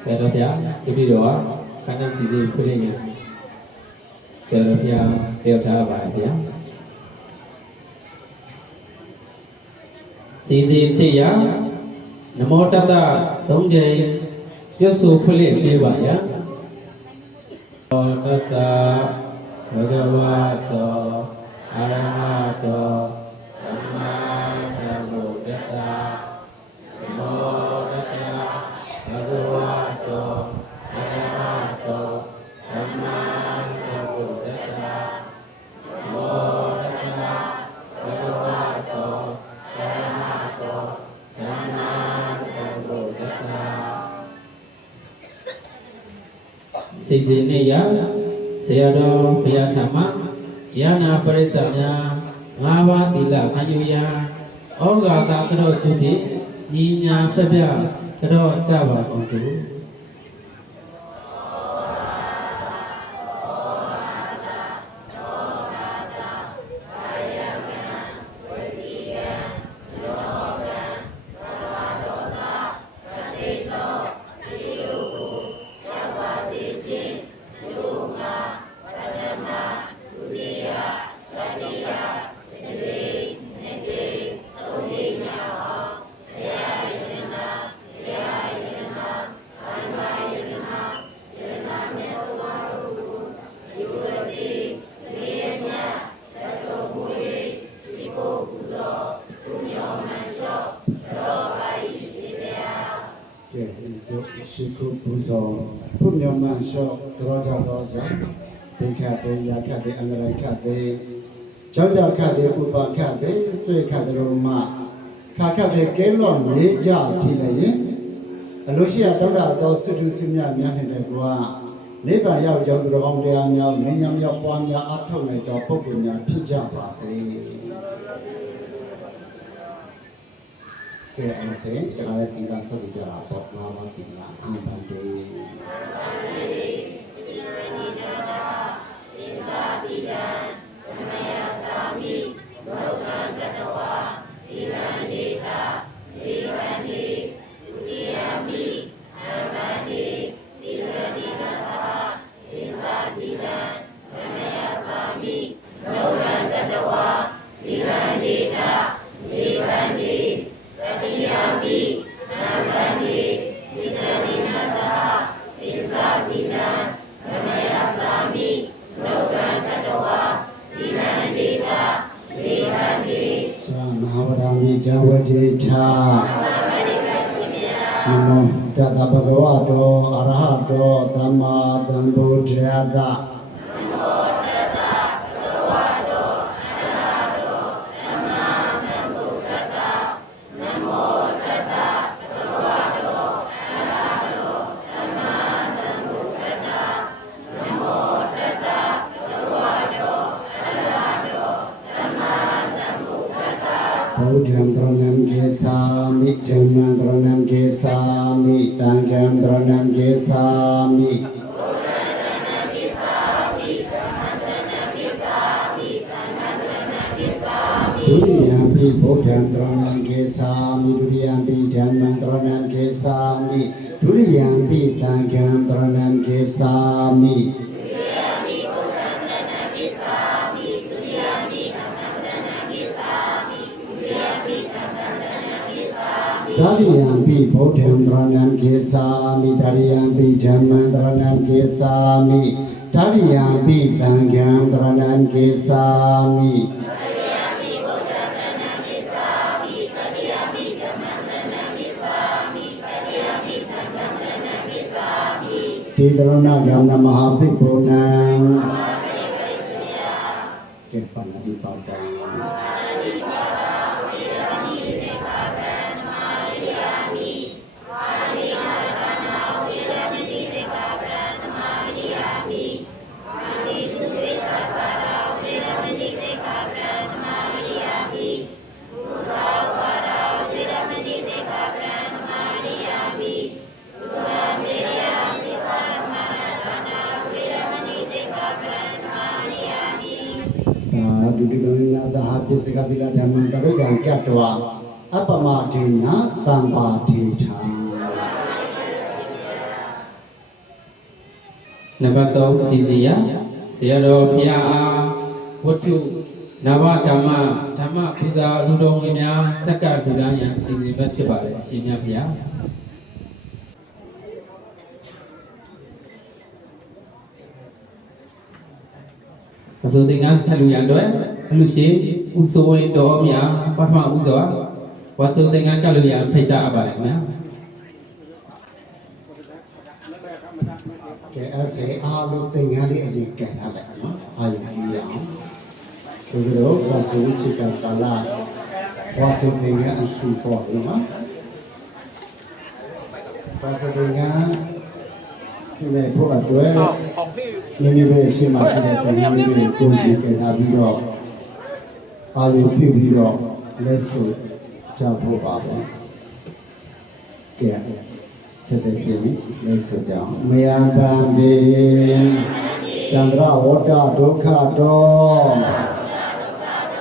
Saya dah jadi doa karena sisi kulitnya. Saya dah apa dia? Sisi dia, namo tata tongje, Yesus kulit dia ya. Namo tata bhagavato arahato samma sambuddhassa. Namo tata bhagavato arahato samma sambuddhassa. Namo tata bhagavato arahato samma sambuddhassa. Sisi ini ya, saya do biar sama, ya na peritanya, ngawa tidak kayu ya, orang tak kena cuti, ninya sebab kena jawab untuk. Siku puso, punya masuk roja, dikade, yakade, angrai kade, jaja kade, ubah kade, sui kade rumah, kakade kelon leja pilih. Alusia tora atau sedusunya mian hendak gua, leba yau jauh dorong dia miau, nenyam yau puamnya atau nejo pokoknya pijak pasti. Kira asyik, kalau tinggal sejarah pop lama tinggal amban deh. Namo tata bhagavato arahato dhamma sambuddhassa. Namo tata bhagavato arahato dhamma sambuddhassa. Namo tata bhagavato arahato dhamma sambuddhassa. Namo tata bhagavato arahato dhamma sambuddhassa. Buddham taranam kesami, dhammam taranam kesami, tangham taranam kesami. Duriyampi buddham taranam kesami, duriyampi dhammam taranam kesami, duriyampi tangham taranam kesami. Dariyampi buddham taranam kesami, dariyampi dhammam taranam kesami, dariyampi tangham taranam kesami. Tidarana gamna mahapibunam. Kepanadipadam. Duduknya dah habis sekali dah zaman terus yang kedua apa maknanya tanpa tidak. နံပါတ်3စီစီယဆရာတော်ဘုရားအားဝတ္ထုနဝဓမ္မပူဇာလူတော်ဝင်များစက္ကပူဇာရန်အစီအစဉ်ပဲဖြစ်ပါတယ်အရှင်မြတ်ဘုရားမဆိုသင်္ကန်းဆက်လူရန်အတွက်အလူရှိဥဆိုဝင်တော်များပထမဥစွာဝါဆိုသင်္ကန်းကလူရန်ဖိတ်ကြားအပ်ပါတယ်ခင်ဗျာကဲအဲ့ဒါအားလုံးသင်္ကန်းလေးအရင်ကန်ထားလိုက်နော်အာရုံကြည့်ရအောင်ဒီလိုဝါဆိုချစ်ကပါလာဝါဆိုသင်္ကန်းအခုပေါ့နော်ဝါဆိုသင်္ကန်းဒီမဲ့ဖို့အတွက်မိမိရဲ့အရှိမရှိတဲ့သင်္ကန်းလေးတွေကိုကိုယ်စီကန်ထားပြီးတော့အာရုံပြုပြီးတော့လက်ဆိုကြဖို့ပါပဲကဲစတဲ့ပြင်းလေးဆိုကြအောင်မယံဗန္တိတန္တရဝတ္တဒုက္ခတော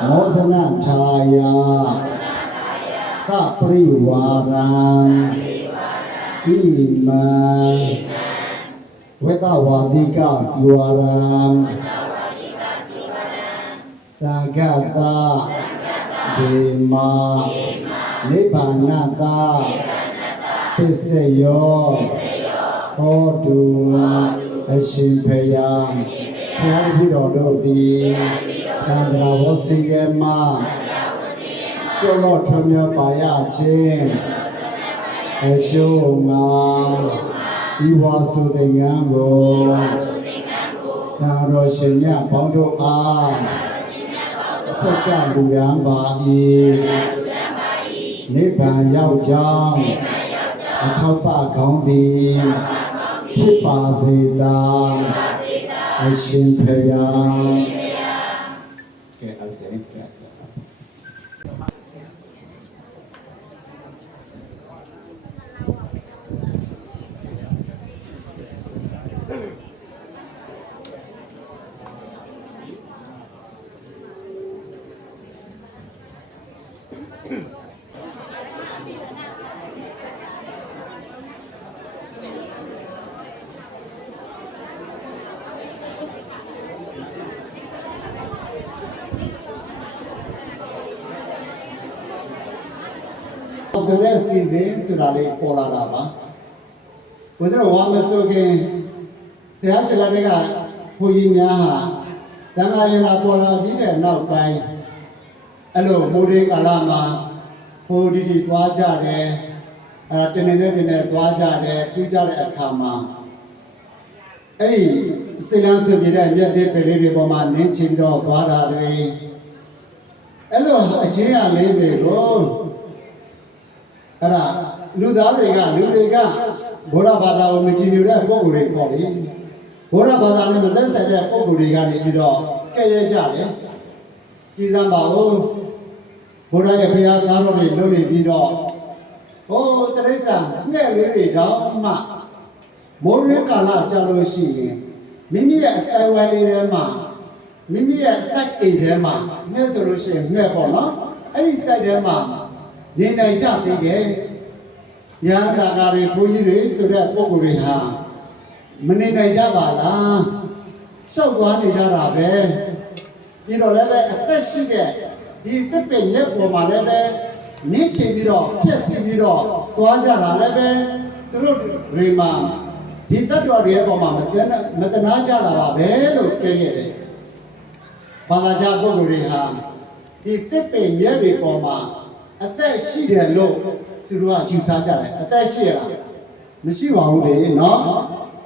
မောဇနထာယသပရိဝါရံဣမံဝေတဝါတိကစီဝရံသံဃတာဒေမာနိဗ္ဗာနတာပစ္စယောဟောတုအရှင်ဘုရားဘုရားတပည့်တော်တို့သည်တန္တရာဝစီကမကျော်တော်ထွံ့မြောပါရခြင်းအကျိုးငါဤဝါစုသင်္ကန်းကိုသာတော်ရှင်မြတ်ပေါင်းတို့အားစက္ကလူရန်ပါ၏နိဗ္ဗာန်ရောက်ကြောင်းအထောက်ပကောင်းသည်ဖြစ်ပါစေသာအရှင်ဘုရားကဲအဲ့ဒါကဲဆိုတဲ့စီစဉ်ဆိုတာလေးပေါ်လာတာပါဘုရားဝါမဆိုခင်ဘုရားရှင်လည်းကဘုရားများဟာတန်ခါရင်လာပေါ်လာပြီးတဲ့နောက်ပိုင်းအဲ့လိုမိုးရင်းကာလမှာဘိုးဒီသွားကြတယ်တင်းနေသွားကြတယ်ပြကြတဲ့အခါမှာအဲ့ဒီစိလန်းဆိုပြတဲ့မြတ်တဲ့ပေလေးတွေပေါ်မှာနင်းချပြီးတော့သွားတာတွေအဲ့လိုအချင်းရလေးတွေကိုအဲ့ဒါလူတွေကဗုဒ္ဓဘာသာကိုမကြည်ညိုတဲ့ပုဂ္ဂိုလ်တွေပေါ့လေဗုဒ္ဓဘာသာနဲ့မသက်ဆိုင်တဲ့ပုဂ္ဂိုလ်တွေကနေပြီးတော့ကဲ့ရဲ့ကြတယ်ကြည်စမ်းပါဦးဘုရားရဲ့ဘုရားသားတော်တွေလုပ်နေပြီးတော့ဟိုတရိစ္ဆာန်ငှက်လေးတွေတောင်မှမိုးရင်းကာလကြာလို့ရှိရင်မိမိရဲ့အတိုင်းဝိုင်းလေးထဲမှာမိမိရဲ့တိုက်အိမ်ထဲမှာငှက်ဆိုလို့ရှိရင်ငှက်ပေါ့နော်အဲ့ဒီတိုက်ထဲမှာနေနိုင်ကြသေးတယ်။ညာတာကာတွေဘုန်းကြီးတွေဆိုတဲ့ပုဂ္ဂိုလ်တွေဟာမနေနိုင်ကြပါလား။ရှောက်သွားနေကြတာပဲ။ပြီးတော့လည်းပဲအသက်ရှိတဲ့ဒီသစ်ပင်ရဲ့ပေါ်မှာလည်းပဲနင်းချပြီးတော့ဖြက်စီပြီးတော့သွားကြတာလည်းပဲသူတို့တွေမှာဒီတတ်တော်တွေရဲ့ပေါ်မှာမတနာကြတာပါပဲလို့ကြည့်ရတယ်။ဘာသာကြပုဂ္ဂိုလ်တွေဟာဒီသစ်ပင်ရဲ့တွေပေါ်မှာအသက်ရှိတယ်လို့သူတို့ကယူဆကြတယ်အသက်ရှိရလားမရှိပါဘူးလေနော်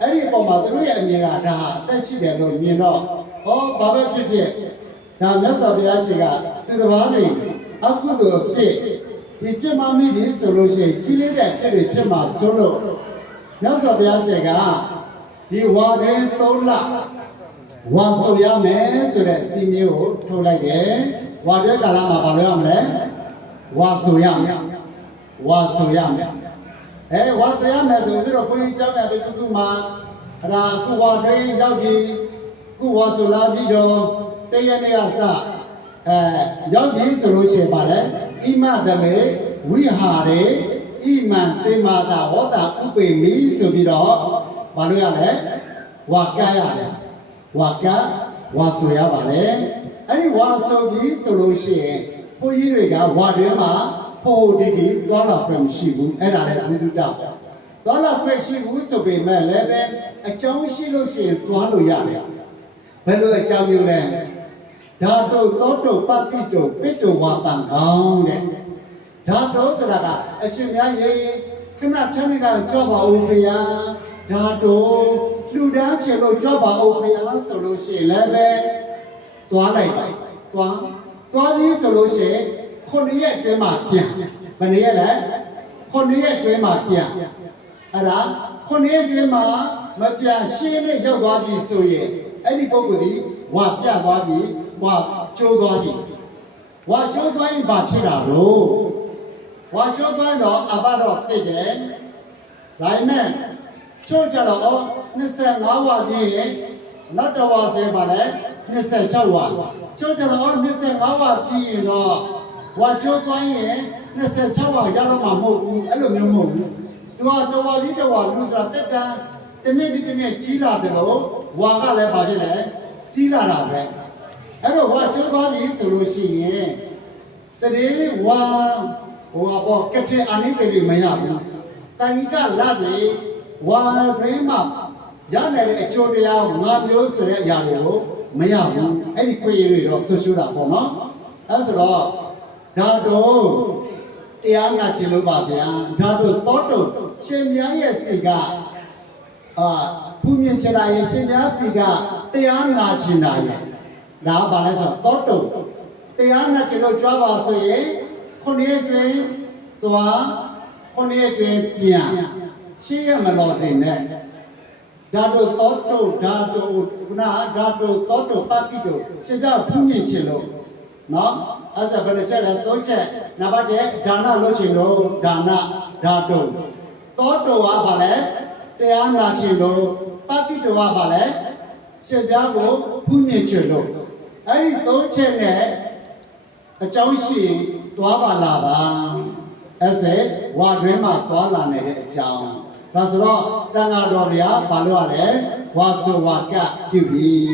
အဲ့ဒီအပေါ်မှာသူတို့ရဲ့အမြင်ကဒါဟာအသက်ရှိတယ်လို့မြင်တော့ဟောဘာပဲဖြစ်ဖြစ်ဒါမြတ်စွာဘုရားရှင်ကသူတစ်ပါးနေအခုတို့ပြည့်ဒီပြစ်မှမိပြီဆိုလို့ရှိရင်ကြီးလေးတဲ့ပြည့်တွေဖြစ်မှာစိုးလို့မြတ်စွာဘုရားရှင်ကဒီဝါရဲ3လဝါဆိုရမယ်ဆိုတဲ့စီမျိုးကိုထိုးလိုက်တယ်ဝါရဲကာလမှာဘာလုပ်ရမလဲဝါဆိုရမယ်ဝါဆိုရမယ်ဝါဆိုရမယ်ဆိုတော့ဘုရားကျောင်းရတဲ့ခုမှာအဲ့ဒါခုဝါတွေရောက်ပြီးခုဝါဆိုလာပြီးတော့တရနေ့ကစရောက်ပြီးဆိုလို့ရှိရင်ပါလေဣမသမေဝိဟာရေဣမံတေမာတာဝတ္တဥပေမိဆိုပြီးတော့ဘာလို့ရလဲ ဝါကရတယ်ဝါကဝါဆိုရပါတယ်အဲ့ဒီဝါဆိုပြီးဆိုလို့ရှိရင်ဘုန်းကြီးတွေကဝါတွင်မှာဖို့ဒီသွားလာခွင့်မရှိဘူးအဲ့ဒါလည်းဘုဒ္ဓတော်သွားလာခွင့်ရှိဘူးဆိုပေမဲ့လည်းပဲအကြောင်းရှိလို့ရှိရင်သွားလို့ရတယ်ဘယ်လိုအကြောင်းမျိုးလဲဓာတုသောတုပတိတုပိတ္တဝါပံကောင်းတဲ့ဓာတုဆိုတာကအရှင်များရေခဏထမ်းနေကကြွပါဦးဗျာဓာတုလူတန်းချင်လို့ကြွပါဦးဗျာဆိုလို့ရှိရင်လည်းပဲသွားလိုက်ပါသွားပြီးဆိုလို့ရှိရင်9ရက်အတွင်းမှာပြန်ဘယ်နည်းလဲ9ရက်အတွင်းမှာပြန်အဲ့ဒါ9ရက်အတွင်းမှာမပြန်ရှင်းနဲ့ရောက်သွားပြီဆိုရင်အဲ့ဒီပုဂ္ဂိုလ်ဒီဝါပြသွားပြီဝါကျိုးသွားပြီဝါကျိုးသွားရင်ဘာဖြစ်တာလို့ဝါကျိုးသွားတော့အဘတော့ဖြစ်တယ်ဒါပေမဲ့ချို့ကြတော့25ဝါပြည့်ရင်နောက်တစ်ဝါဆိုပါလေ26ဝါချို့ကြတော့25ဝါပြည့်ရင်တော့ဝါကျိုးသွားရင်26ဝါရတော့မှာမဟုတ်ဘူးအဲ့လိုမျိုးမဟုတ်ဘူးသူကတဝါပြီးတဝါလူဆိုတာတက်တန်းတနည်းပြီးတနည်းကြီးလာတယ်လို့ဝါကလည်းဘာဖြစ်လဲကြီးလာတာပဲအဲ့တော့ဝါကျိုးသွားပြီဆိုလို့ရှိရင်တရေဝါဘောကတဲ့အနိတေတွေမရဘူးတိုင်ကလာတွေဝါရင်းမှာရနိုင်တဲ့အကျိုးတရား၅မျိုးဆိုတဲ့အရာတွေကိုမရဘူးအဲ့ဒီခွင့်ရတွေတော့ဆွရှုတာပေါ့နော်အဲ့ဆိုတော့ဓာတော့တရားနာချင်လို့ပါဗျာဓာတော့တောတုရှင်မြတ်ရဲ့စိတ်ကဘုမြင်ချင်တာရဲ့ရှင်မြတ်စိတ်ကတရားနာချင်တာရဲ့ဒါဘာလဲဆိုတော့တောတုတရားနာချင်လို့ကြွားပါဆိုရင်9ရက်တွင်သွား9ရက်တွင်ပြန်ရှင်းရမလို့စိနဲ့ဓာတုတောတုဓာတုခုနဓာတုတောတုပတိတုရှင်ပြဘုမြင်ချင်လို့နော်အဲ့ဒါဘယ်လိုချက်လဲ၃ချက်နံပါတ်1ဒါနလုပ်ချင်လို့ဒါနဓာတုတောတုကဘာလဲတရားနာချင်လို့ပတိတုကဘာလဲရှင်ပြကိုဘုမြင်ချင်လို့အဲ့ဒီ၃ချက်နဲ့အကြောင်းရှိရင်သွားပါလာပါအဲ့ဒါဝါတွင်မှာသွားလာနေတဲ့အကြောင်းဒါဆိုတော့တန်ဃာတော်ဗျာဘာလို့ ရလဲဝါဆိုဝါကပြုပြီး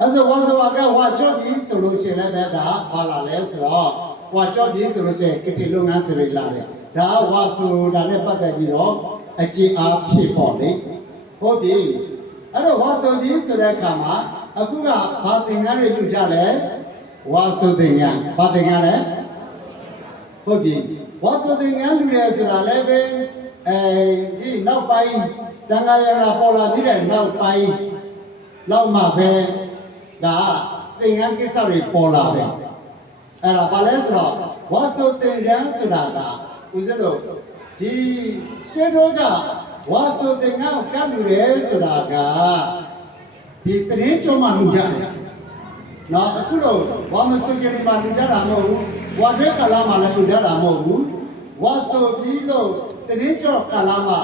အဲ့ဒါဝါဆိုဝါကဝါကြော့ပြီးဆိုလို့ရှိရင်လည်းဒါဘာလာလဲဆိုတော့ဝါကြော့ပြီးဆိုလို့ရှိရင်ကတိလုပ်ငန်းစရိတ်လာတယ်ဒါဝါဆိုတာနဲ့ပတ်သက်ပြီးတော့အကျဉ်းအားဖြစ်ပေါ့လေဟုတ်ပြီအဲ့တော့ဝါဆိုပြီးဆိုတဲ့အခါမှာအခုကဘာသင်္ကန်းတွေလူကြလဲဝါဆိုသင်္ကန်းဘာသင်္ကန်းလဲဟုတ်ပြီဝါဆိုသင်္ကန်းလူတယ်ဆိုတာလည်းပဲဒီနောက်ပိုင်းတန်ခါရတာပေါ်လာပြီးတဲ့နောက်ပိုင်းလောက်မှပဲဒါသင်္ကန်းကိစ္စတွေပေါ်လာပဲအဲ့ဒါဘာလဲဆိုတော့ဝါဆိုသင်္ကန်းဆိုတာကဦးဇင်းတို့ဒီရှင်းတော့ကဝါဆိုသင်္ကန်းကလူတယ်ဆိုတာကဒီတရင်ကျော်မှလူကြတယ်နော်အခုတော့ဝါမစုကြတယ်မှလူကြတာမဟုတ်ဘူးဝါတွေကာလမှလည်းလူကြတာမဟုတ်ဘူးဝါဆိုပြီးလို့တရင်ကျော်ကာလမှ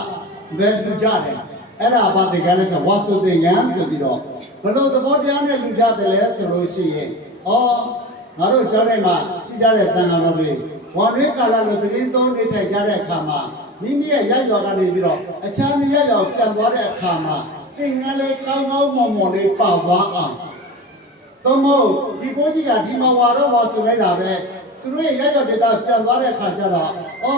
ပဲလူကြတယ်အဲ့ဒါဘာသင်္ကန်းလဲဆိုဝါဆိုသင်္ကန်းဆိုပြီးတော့ဘယ်လိုသဘောတရားနဲ့လူကြတယ်လဲဆိုလို့ရှိရင်ငါတို့ကျောင်းထဲမှာရှိကြတဲ့တန်ခါတော်တွေဝါတွေကာလလို့တရင်သုံးနေထိုင်ကြတဲ့အခါမှာမိမိရဲ့ရရွာကနေပြီးတော့အခြားနေရရွာပြန်သွားတဲ့အခါမှာသင်္ကန်းလေးကောင်းကောင်းမွန်မွန်လေးပေါသွားအောင်သို့မဟုတ်ဒီဘိုးကြီးကဒီမှာဝါတော့ဝါဆိုလိုက်တာပဲသူတို့ရဲ့ရရွာဒေတာပြန်သွားတဲ့အခါကျတော့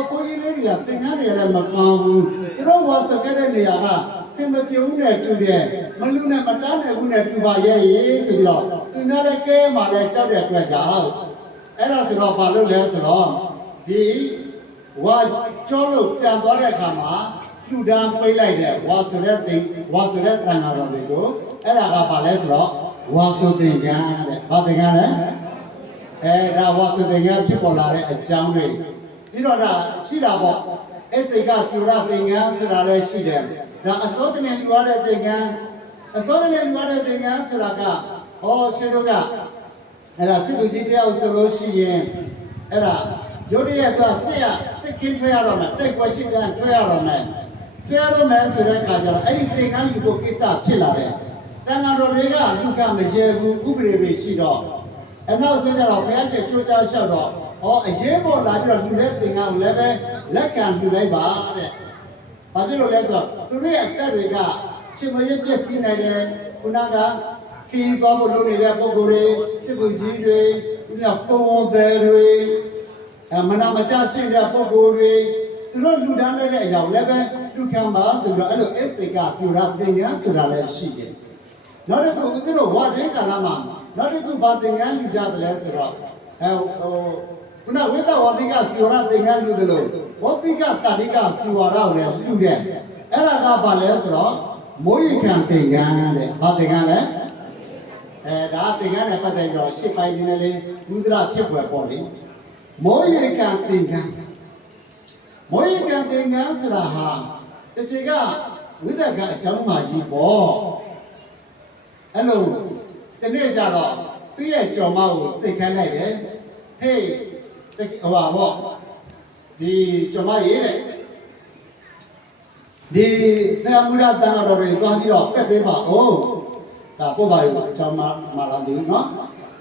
ဘိုးကြီးလေးတွေကသင်္ကန်းတွေလည်းမကောင်းဘူးသူတို့ဝါဆိုခဲ့တဲ့နေရာကစင်မပြုံးနဲ့တူတယ်မလူနဲ့မတန်းနဲ့ဘူးနဲ့တူပါရဲ့ဆိုပြီးတော့သူများလည်းကဲမှလည်းကြောက်တဲ့အတွက်ကြောင့်အဲ့ဒါဆိုတော့ဘာလို့လဲဆိုတော့ဒီဝါကျော်လို့ပြန်သွားတဲ့အခါမှာလူဒန်းပိတ်လိုက်တဲ့ဝါဆိုတဲ့တန်ဃာတော်တွေကိုအဲ့ဒါကဘာလဲဆိုတော့ဝါဆိုသင်္ကန်းတဲ့ဘာသင်္ကန်းလဲဒါဝါဆိုသင်္ကန်းဖြစ်ပေါ်လာတဲ့အကြောင်းတွေပြီးတော့ဒါရှိတာပေါ့အစိကသုရသင်္ကန်းဆိုတာလည်းရှိတယ်ဒါအစောတည်းလူရတဲ့သင်္ကန်းဆိုတာကရှင်တို့ကအဲ့ဒါစစ်သူကြီးတယောက်ဆိုလို့ရှိရင်အဲ့ဒါရုတ်တရက်ကစစ်ကင်းထွေးရတော့မယ်တိုက်ပွဲရှိပြန်ထွေးရတော့မယ်ဆိုတဲ့အခါကျတော့အဲ့ဒီသင်္ကန်းလူကိုကိစ္စဖြစ်လာတယ်တန်ဃာတော်တွေကလူကမရေဘူးဥပဒေတွေရှိတော့အနောက်ဆုံးကျတော့ဘုရားရှင်ကြိုးကြားလျှောက်တော့အရေးပေါ်လာပြီးတော့လူတဲ့သင်္ကန်းကိုလည်းပဲလက်ခံလူလိုက်ပါတဲ့ဘာဖြစ်လို့လဲဆိုတော့သူတို့ရဲ့အသက်တွေက ချင်းမရပြည့်စည်နိုင်တဲ့ခုနကခီးသွားဖို့လုပ်နေတဲ့ပုဂ္ဂိုလ်တွေစစ်သူကြီးတွေညပုံဝန်သည်တွေမနာမကျဖြစ်တဲ့ပုဂ္ဂိုလ်တွေသူတို့လူတန်းတဲ့အကြောင်းလည်းပဲလူခံပါဆိုတော့အဲ့လိုအစ်စေကဆိုတာသင်္ကန်းဆိုတာလည်းရှိတယ်နောက်တစ်ခုဦးဇင်းတို့ဝါတွင်းကာလမှာနောက်တစ်ခုဘာသင်္ကန်းလူကြတယ်လဲဆိုတော့ခုနဝိတ္တဝါတိကစီဝရသင်္ကန်းလူတယ်လို့ဝတိကတာတိကစီဝရကိုလည်းလူတယ်အဲ့ဒါကဘာလဲဆိုတော့မိုးရိခံသင်္ကန်းတဲ့ဘာသင်္ကန်းလဲဒါသင်္ကန်းနဲ့ပတ်သက်ပြီးတော့ရှစ်ပိုင်းနည်းနည်းလေးဘုဒ္ဓရဖြစ်ွယ်ပေါ့လေမိုးရိခံသင်္ကန်းမိုးရိခံသင်္ကန်းဆိုတာဟာတချေကဝိသကအကြောင်းမှကြီးပေါ့အဲ့လိုတနေ့ကျတော့သူ့ရဲ့ကြော်မကိုစိတ်ခမ်းလိုက်တယ်ဟေးဟိုပါပေါ့ဒီကြော်မရေးတဲ့ဒီနေမူရတန်တော်တွေသွားပြီးတော့ပက်ပေးပါဦးဒါပို့ပါရောအကြောင်းမှလာပြီနော်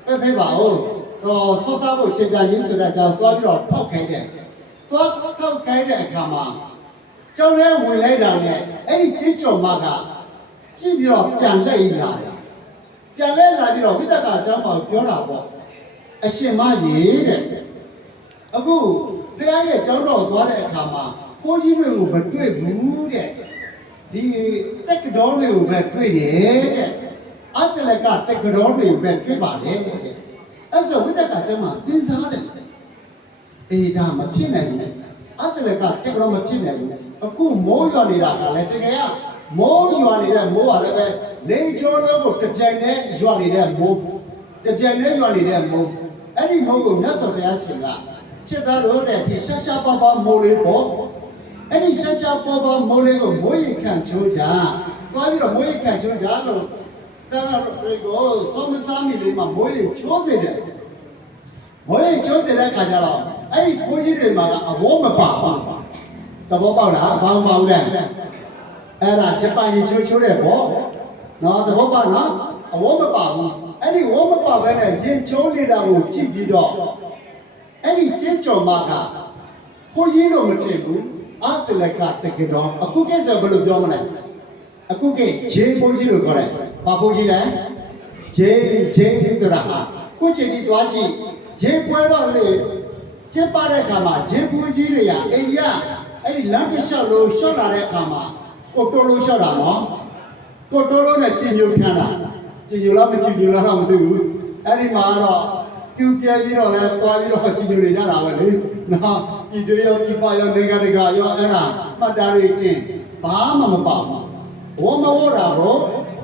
ပက်ပေးပါဦးတော့ဆော့စားဖို့ချိန်ပြန်ရင်းဆိုတဲ့အကြောင်းသွားပြီးတော့ထောက်ခိုင်းတယ်သွားထောက်ခိုင်းတဲ့အခါမှာကျောင်းထဲဝင်လိုက်တာနဲ့အဲ့ဒီချင်းကြော်မကကြည့်ပြီးတော့ပြန်လှည့်လာတယ်ပြန်လဲလာပြီးတော့ဝိတ္တကအကြောင်းမှာပြောတာပေါ့အရှင်မကြီးတဲ့အခုတရားရဲ့ကျောင်းတော်သွားတဲ့အခါမှာဘိုးကြီးတွေကိုမတွေ့ဘူးတဲ့ဒီတက်ကတော်တွေကိုပဲတွေ့တယ်တဲ့အစလကတက်ကတော်တွေကိုပဲတွေ့ပါတယ်တဲ့အဲ့ဆိုဝိတ္တကအကြောင်းမှာစဉ်းစားတယ်အေးဒါမဖြစ်နိုင်ဘူးအစလကတက်ကတော်မဖြစ်နိုင်ဘူးအခုမိုးရွာနေတာကလည်းတကယ်ကမိုးရွာနေတဲ့မိုးကလည်းပဲလေကျော်လုံးကိုတပြိုင်တည်းရွာနေတဲ့မိုးတပြိုင်တည်းရွာနေတဲ့မိုးအဲ့ဒီမိုးကိုမြတ်စွာဘုရားရှင်ကချစ်သားတို့တဲ့ဒီရှာရှာပါပါမိုးလေးပေါ့အဲ့ဒီရှာရှာပါပါမိုးလေးကိုမိုးရိခံချိုးကြသွားပြီးတော့မိုးရိခံချိုးကြလို့တန်တော်တွေကိုသုံးမစားမိလေးမှာမိုးရိချိုးစေတယ်မိုးရိချိုးစေတဲ့ခါကျတော့အဲ့ဒီဘိုးကြီးတွေမှာကအဘောမပါဘူးသဘောပေါက်လားဘာမှမဟုတ်လဲအဲ့ဒါဂျပန်ရေချိုးချိုးတဲ့ပေါ့နော်သဘောပေါက်နော်အဝမပါဘူးအဲ့ဒီဝမပါဘဲနဲ့ရေချိုးနေတာကိုကြည့်ပြီးတော့အဲ့ဒီကျင်းကြော်မကဘိုးကြီးလို့မထင်ဘူးအစလကတကယ်တော့အခုကိစ္စဘယ်လိုပြောမလဲအခုကိဂျေဘိုးကြီးလို့ခေါ်တယ်ဘာဘိုးကြီးလဲဂျေဆိုတာဟာခုချိန်ကြီးသွားကြည့်ဂျေပွဲတော့လေကျင်းပတဲ့အခါမှာဂျေဘိုးကြီးတွေကအိန္ဒိယအဲ့ဒီလမ်းတစ်လျှောက်လို့ရှော့လာတဲ့အခါမှာကိုတိုးလို့ရှော့တာနော်ကိုတိုးလို့နဲ့ကျင်ညိုခမ်းတာကျင်ညိုလားမကျင်ညိုလားတော့မသိဘူးအဲ့ဒီမှာတော့ပြူပြဲပြီးတော့လဲတွားပြီးတော့ကျင်ညိုနေကြတာပဲလေနော်ဒီတွေရောဒီပါရောနေကတကရောအဲ့ဒါမှတ်သားတွေတင်ဘာမှမပေါ့ဝမဝတာကို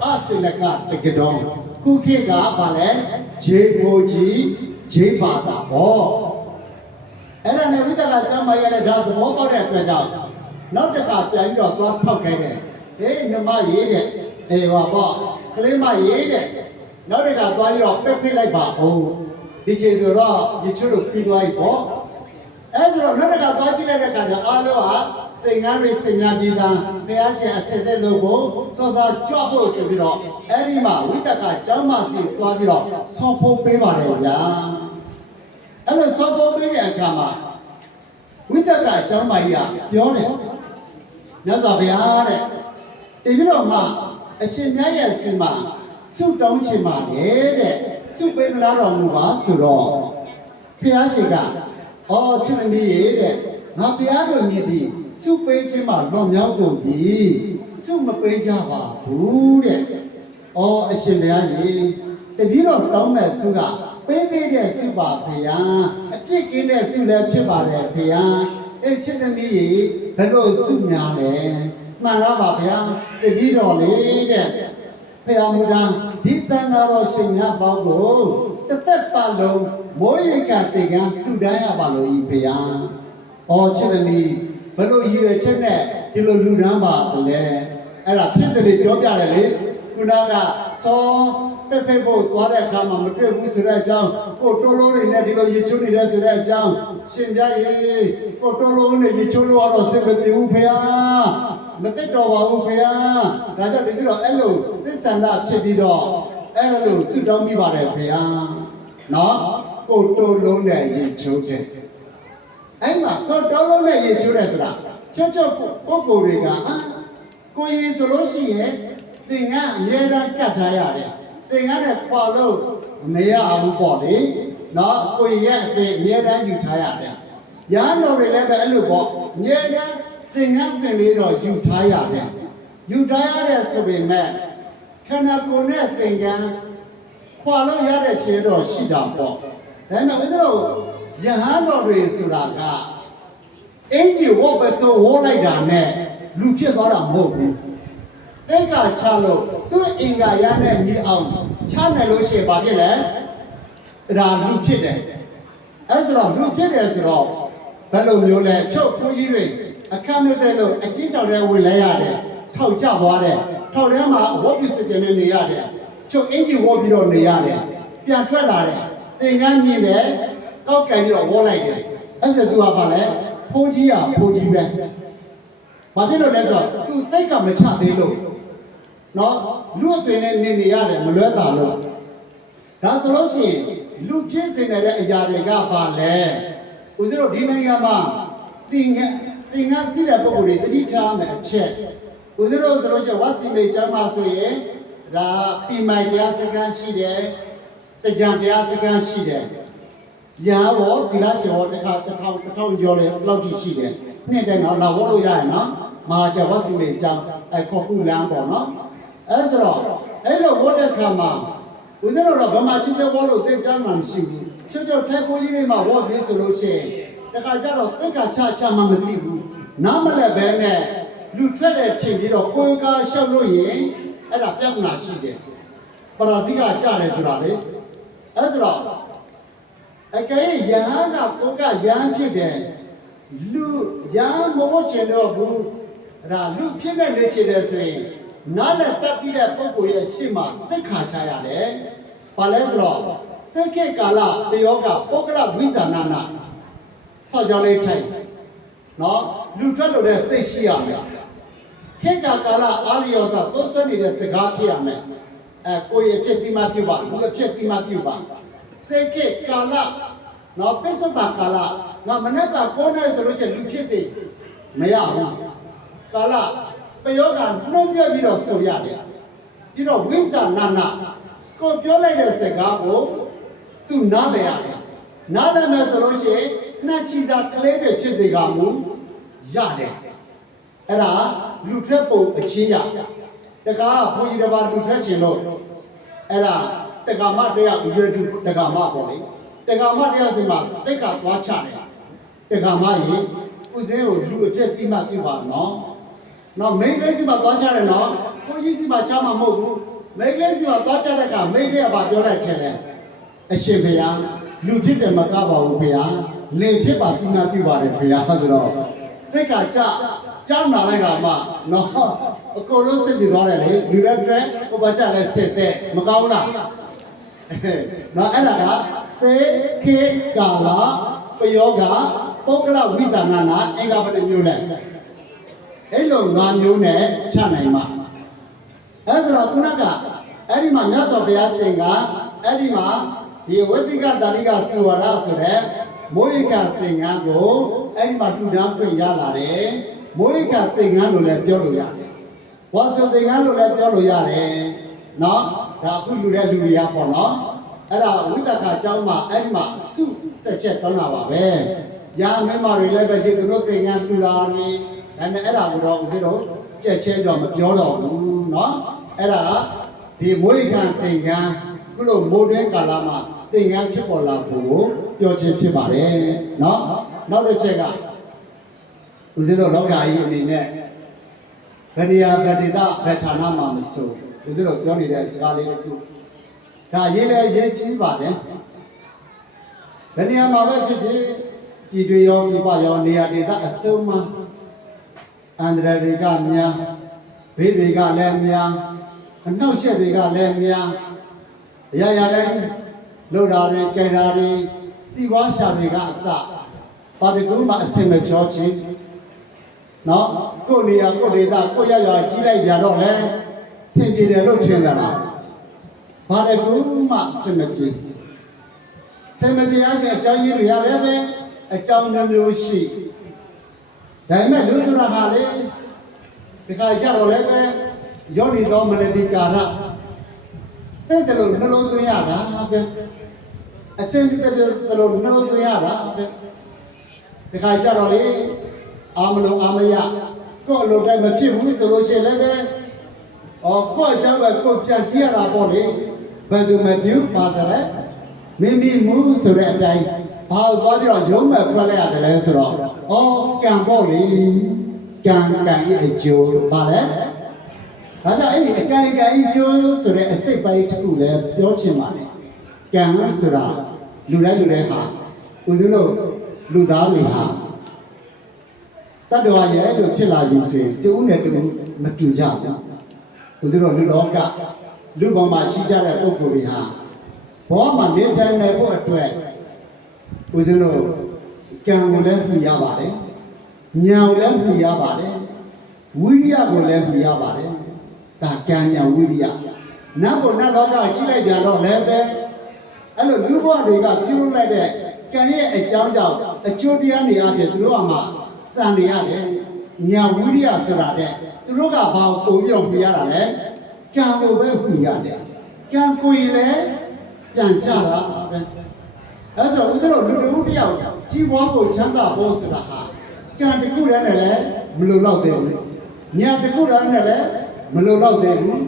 အစိလကတကတော်ခုခေတ်ကဘာလဲဂျေဘိုကြီးဂျေပါတာပေါ့အဲ့ဒါနဲ့ဝိတ္တကကျမ်းမာရတဲ့ဒါသဘောပေါက်တဲ့အတွက်ကြောင့်နောက်တစ်ခါပြန်ပြီးတော့သွားထောက်ခိုင်းတယ်ဟေးနမရေးတဲ့အေးပါပေါ့ကလေးမရေးတဲ့နောက်တစ်ခါသွားပြီးတော့ပက်ဖိလိုက်ပါဦးဒီချိန်ဆိုတော့ရေချိုးလို့ပြီးသွားပြီပေါ့အဲ့ဆိုတော့နောက်တစ်ခါသွားကြည့်လိုက်တဲ့အခါကျအားလုံးဟာသင်္ကန်းတွေစင်များပြီးသားဘုရားရှင်အစစ်သက်လို့ကိုစောစောကြွဖို့ဆိုပြီးတော့အဲ့ဒီမှာဝိတ္တကကျောင်းမစီသွားပြီးတော့ဆော့ဖို့ပေးပါတယ်ဗျာအဲ့လိုဆော့ဖို့ပေးတဲ့အခါမှာဝိတ္တကအကြောင်းမကြီးကပြောတယ်မြတ်စွာဘုရားတဲ့တပြီးတော့မှအရှင်မြတ်ရဲ့စီမှာဆုတောင်းချင်ပါတယ်တဲ့ဆုပေးသလားတော်မူပါဆိုတော့ဘုရားရှင်ကအော်ချစ်သမီးရဲ့တဲ့ငါဘုရားတော်မြည်သည်ဆုပေးခြင်းမှာလွန်မြောက်ကုန်ပြီဆုမပေးကြပါဘူးတဲ့အော်အရှင်ဘုရားကြီးတပြီးတော့တောင်းမဲ့ဆုကပေးသေးတဲ့ဆုပါဘုရားအပြစ်ကင်းတဲ့ဆုလည်းဖြစ်ပါတယ်ဘုရားအေးချစ်သမီးရေဘယ်လိုဆုများလဲမှန်လားပါဗျာတပည့်တော်လေးတဲ့ဖျားမူတာဒီတန်ဃာတော်ရှင်များပေါင်းကိုတစ်သက်ပတ်လုံးမိုးရိကတေကံလှူဒန်းရပါလို့ဤဘုရား။အော်ချစ်သမီးဘယ်လိုရည်ရွယ်ချက်နဲ့ဒီလိုလှူဒန်းပါလဲအဲ့ဒါဖြစ်စလေပြောပြတယ်လေခုနကစောပက်ဖို့သွားတဲ့အခါမှာမတွေ့ဘူးဆိုတဲ့အကြောင်းကိုတိုးလုံးတွေနဲ့ဒီလိုရေချိုးနေတဲ့ဆိုတဲ့အကြောင်းရှင်ပြရေကိုတိုးလုံးနဲ့ရေချိုးလို့တော့စစ်မပြေဘူးဖေဟာမသိတော်ပါဘူးဖေဟာဒါကြောင့်ဒီလိုအဲ့လိုစစ်ဆန္ဒဖြစ်ပြီးတော့အဲ့လိုဆုတောင်းမိပါတယ်ဖေဟာနော်ကိုတိုးလုံးနဲ့ရေချိုးတဲ့အဲ့မှာကိုတိုးလုံးနဲ့ရေချိုးတယ်ဆိုတာချွတ်ပုဂ္ဂိုလ်တွေကဟာ ကိုရင်ဆိုလို့ရှိရင်သင်ကအမြဲတမ်းကတ်ထားရတယ်သင်ကလည်းခွာလို့မရဘူးပေါ့လေနော်ကိုရင်ရဲ့အသေးအမြဲတမ်းယူထားရတယ်ရဟန်းတော်တွေလည်းပဲအဲ့လိုပေါ့အမြဲတမ်းသင်ကသင်လေးတော့ယူထားရတယ်ယူထားရတဲ့ဆိုပေမဲ့ခန္ဓာကိုယ်နဲ့သင်္ကန်းခွာလို့ရတဲ့ခြေတော့ရှိတာပေါ့ဒါပေမဲ့ဦးဇင်းတို့ယဟန်တော်တွေဆိုတာကအင်ကြီးဝတ်ပစိုးဝိုးလိုက်တာနဲ့လူဖြစ်သွားတာမဟုတ်ဘူးတိတ်ကချလို့သူ့အင်္ဂါရနဲ့ညီအောင်ချနိုင်လို့ရှိရင်ဘာဖြစ်လဲဒါလူဖြစ်တယ်အဲဆိုတော့လူဖြစ်တယ်ဆိုတော့ဘယ်လိုမျိုးလဲချုပ်ဘုန်းကြီးတွေအခမ်းမဲ့တဲ့လို့အချင်းတောင်ထဲဝင်လဲရတယ်ထောက်ကျသွားတယ်ထောက်ထဲမှာဝတ်ပြုစကြနဲ့နေရတယ်ချုပ်အင်ကြီးဝတ်ပြီးတော့နေရတယ်ပြန်ထွက်လာတယ်သင်္ကန်းမြင်တယ်ကောက်ကင်ပြီးတော့ဝေါ်လိုက်တယ်အဲ့ဒါသူကဘာလဲဘုန်းကြီးอ่ะဘုန်းကြီးပဲဘာဖြစ်လို့လဲဆိုတော့သူသိက်ကမချသေးလို့နော်လူအသွင်နဲ့နေရတယ်မလွဲတာလို့ဒါဆိုလို့ရှိရင်လူဖြစ်စေနေတဲ့အရာတွေကဘာလဲဦးဇင်းတို့ဒီနိုင်ငံမှာသင်္ကန်းစီးတဲ့ပုံကိုယ်တွေတတိထားမယ်အချက်ဦးဇင်းတို့ဆိုလို့ရှိရင်ဝတ်စီမေကျမ်းမှာဆိုရင်ဒါပိမိုင်တရားစခန်းရှိတယ်တကြံတရားစခန်းရှိတယ်ရာဝဒီလားရှိဝတခါ1000ကျော်လေလောက်ထိရှိတယ်နှစ်တိုင်တော့လာဝလို့ရရင်နော်မဟာကျဝတ်စီမေကျမ်းခေါ်ခုလမ်းပေါ့နော်အဲဆိုတော့အဲ့လိုဝတ်တဲ့ခါမှာဦးဇင်းတို့တော့ဗမာချင်းချင်းဝတ်လို့သိပြောင်းမှမရှိဘူးချွတ်ချွတ်ထိုက်ကိုကြီးတွေမှာဝတ်ပြီးဆိုလို့ရှိရင်တခါကျတော့သိက္ခာချမှမသိဘူးနားမလဲပဲနဲ့လူထွက်တဲ့ထင်ပြီးတော့ကိုယ်ကားရှောက်လို့ရင်အဲ့ဒါပြဿနာရှိတယ်ပရာဇိကကြားတယ်ဆိုတာလေအဲ့ဆိုတော့အကယ်ယဟန်ကကိုကယဟန်ဖြစ်တယ်လူယဟန်မဟုတ်ချင်တော့ဘူးအဲ့ဒါလူဖြစ်နေနေချင်တယ်ဆိုရင်နားလက်တက်ပြီးတဲ့ပုဂ္ဂိုလ်ရဲ့ရှေ့မှာသိခါချရတယ်ဘာလဲဆိုတော့စက္ကေကာလတယောကပုဂ္ဂလဝိဇာနာနာဆောက်ကြောင်းလေးထိုင်နော်လူထွက်လို့တဲ့စိတ်ရှိရမယ်ခေတ်ကာလအားလျော်စွာသုံးဆွဲနေတဲ့စကားဖြစ်ရမယ်ကိုယ့်ရဲ့ဖြစ်တိမပြုပါလူရဲ့ဖြစ်တိမပြုပါစိတ်ခေတ်ကာလနော်ပစ္စုပန်ကာလငါမနေ့က9နှစ်ဆိုလို့ရှိရင်လူဖြစ်စေမရဘူးကာလပယောဂနှုံးပြပြီးတော့ဆိုရတယ်ပြီးတော့ဝိဇာနာနာကိုပြောလိုက်တဲ့စကားကိုသူနားလည်ရတယ်နားလည်မယ်ဆိုလို့ရှိရင်နှက်ချီစာကလေးတွေဖြစ်စေကမူရတယ်အဲ့ဒါလူထွက်ပုံအချင်းရတကားဘုန်းကြီးတစ်ပါးလူထွက်ခြင်းလို့အဲ့ဒါတက္ကမတရားရွယ်သူတက္ကမပေါ့လေတက္ကမတရားစီမှာတိတ်ခါသွားချတယ်တက္ကမရေဦးစင်းကိုလူအပြည့်တိမှပြပါနော်နော်မိန်းကလေးစီမှာသွားချတယ်နော်ဘုန်းကြီးစီမှာချမှာမဟုတ်ဘူးမိန်းကလေးစီမှာသွားချတဲ့အခါမိန်းကလေးကပြောလိုက်တယ်လေအရှင်ဘုရားလူဖြစ်တယ်မကပါဘူးဘုရားလင်ဖြစ်ပါတိမှပြပါတယ်ဘုရားဆိုတော့တိတ်ခါကြားနာလိုက်တာမှနော်အကုန်လုံးစစ်ပြီးသွားတယ်လေလူတွေအတွက်ဟိုဘာကြလဲစစ်တဲ့မကောင်းလားနော်အဲ့ဒါကစေခေကာလပယောဂပုဂ္ဂလဝိဇာနာနာအင်္ဂါဘယ်နှမျိုးလဲအဲ့လို၅မျိုးနဲ့ချနိုင်မှာအဲ့ဆိုတော့ခုနကအဲ့ဒီမှာမြတ်စွာဘုရားရှင်ကအဲ့ဒီမှာဒီဝိတိကတာရိကစီဝရဆိုတဲ့မိုးရိကသင်္ကန်းကိုအဲ့ဒီမှာတူတန်းခွင့်ရလာတယ်မိုးရိကသင်္ကန်းလို့လည်းပြောလို့ရတယ်ဝါဆိုသင်္ကန်းလို့လည်းပြောလို့ရတယ်နော်ဒါအခုလူတဲ့လူတွေကပေါ့နော်အဲ့ဒါဝိတ္တခါကျောင်းမှာအဲ့ဒီမှာစုဆက်ချက်တောင်းတာပါပဲရာမင်းမတွေလည်းပဲရှိသူတို့သင်္ကန်းတူလာပြီဒါပေမဲ့အဲ့ဒါကိုတော့ဦးဇင်းတို့ကြက်ချဲတော့မပြောတော့ဘူးနော်အဲ့ဒါဒီမိုးရိကသင်္ကန်းခုလိုမိုးတွင်းကာလမှာသင်္ကန်းဖြစ်ပေါ်လာဖို့ပြောခြင်းဖြစ်ပါတယ်နော်နောက်တစ်ချက်ကဦးဇင်းတို့လောကကြီးအနေနဲ့ဗဏ္ဍာဗတိတဗဌာနမှာမဆိုဦးဇင်းတို့ပြောနေတဲ့စကားလေးတစ်ခုဒါရေးလဲရေးကြီးပါတယ်ဗဏ္ဍာမှာပဲဖြစ်ဖြစ်ပြည်တွေရောပြည်ပရောနေရာဒေသအစုံမှာအန္တရာယ်တွေကများဘေးတွေကလည်းများအနှောက်အယှက်တွေကလည်းများအရာရာတိုင်းလှုပ်တာတွေကြိုင်တာတွေစီဝါရှာတွေကအစပါတကူမှအစင်မချောချင်းနော်ကိုယ်နေရာကိုယ်ဒေသကိုယ်ရကြီးလိုက်ပြန်တော့လဲဆင်ပြေတယ်လို့ထင်ကြလားဘာတကူမှဆင်မပြေအကြောင်းရင်းတွေရလည်းပဲအကြောင်းနှမျိုးရှိဒါပေမဲ့လူဆိုတာဟာလေ ဒီခါကြတော့လည်းပဲယောနီတော်မနတိကာရတဲ့တလို့နှလုံးသွင်းရတာပဲအစင်းတဲ့တလို့နှလုံးသွင်းရတာပဲဒီခါကြတော့လေအာမလုံးအာမယကို့အလိုတိုင်းမဖြစ်ဘူးဆိုလို့ရှိရင်လည်းပဲကို့အကြောင်းပဲကို့ပြန်ကြည့်ရတာပေါ့လေဘယ်သူမပြုပါစလဲမိမိမူဆိုတဲ့အတိုင်းဘာလို့သွားပြီးတော့ရုံးမဲ့ဖွက်လိုက်ရတယ်လဲဆိုတော့ကံပေါ့လေကံရဲ့အကျိုးပါလဲဒါကြောင့်အဲ့ဒီအကံအကျိုးဆိုတဲ့အစိတ်ပိုင်းတစ်ခုလည်းပြောချင်ပါတယ်ကံဆိုတာလူတိုင်းဟာဦးဇင်းတို့လူသားတွေဟာတတ္တဝါရဲ့လို့ဖြစ်လာပြီဆိုရင်တူးနဲ့တူးမတူကြဘူးဦးဇင်းတို့လူလောကလူပေါ်မှာရှိကြတဲ့ပုဂ္ဂိုလ်တွေဟာဘောမှာနေထိုင်နေဖို့အတွက်ဦးဇင်းတို့ကံကိုလည်းပြရပါတယ်ဉာဏ်ကိုလည်းပြရပါတယ်ဝိရိယကိုလည်းပြရပါတယ်ဒါကံဉာဏ်ဝိရိယနတ်ဘုံနတ်လောကကြည့်လိုက်ကြတော့လည်းပဲအဲ့လိုလူဘဝတွေကပြုလုပ်လိုက်တဲ့ကံရဲ့အကြောင်းကြောင့်အကျိုးတရားတွေအပြင်သူတို့ကမှစံနေရတယ်ဉာဏ်ဝိရိယဆိုတာတဲ့သူတို့ကဘာကိုပုံပြီးတော့ပြရတာလဲကံကိုပဲပြရတယ်ကံကိုရင်လည်းပြန်ကြတာပဲအဲ့ဆိုဦးဇင်းတို့လူတူတယောက်ကြီးပွားဖို့ချမ်းသာဖို့ဆိုတာဟာကံတစ်ခုတည်းနဲ့လည်းမလုံလောက်သေးဘူးဉာဏ်တစ်ခုတည်းနဲ့လည်းမလုံလောက်သေးဘူး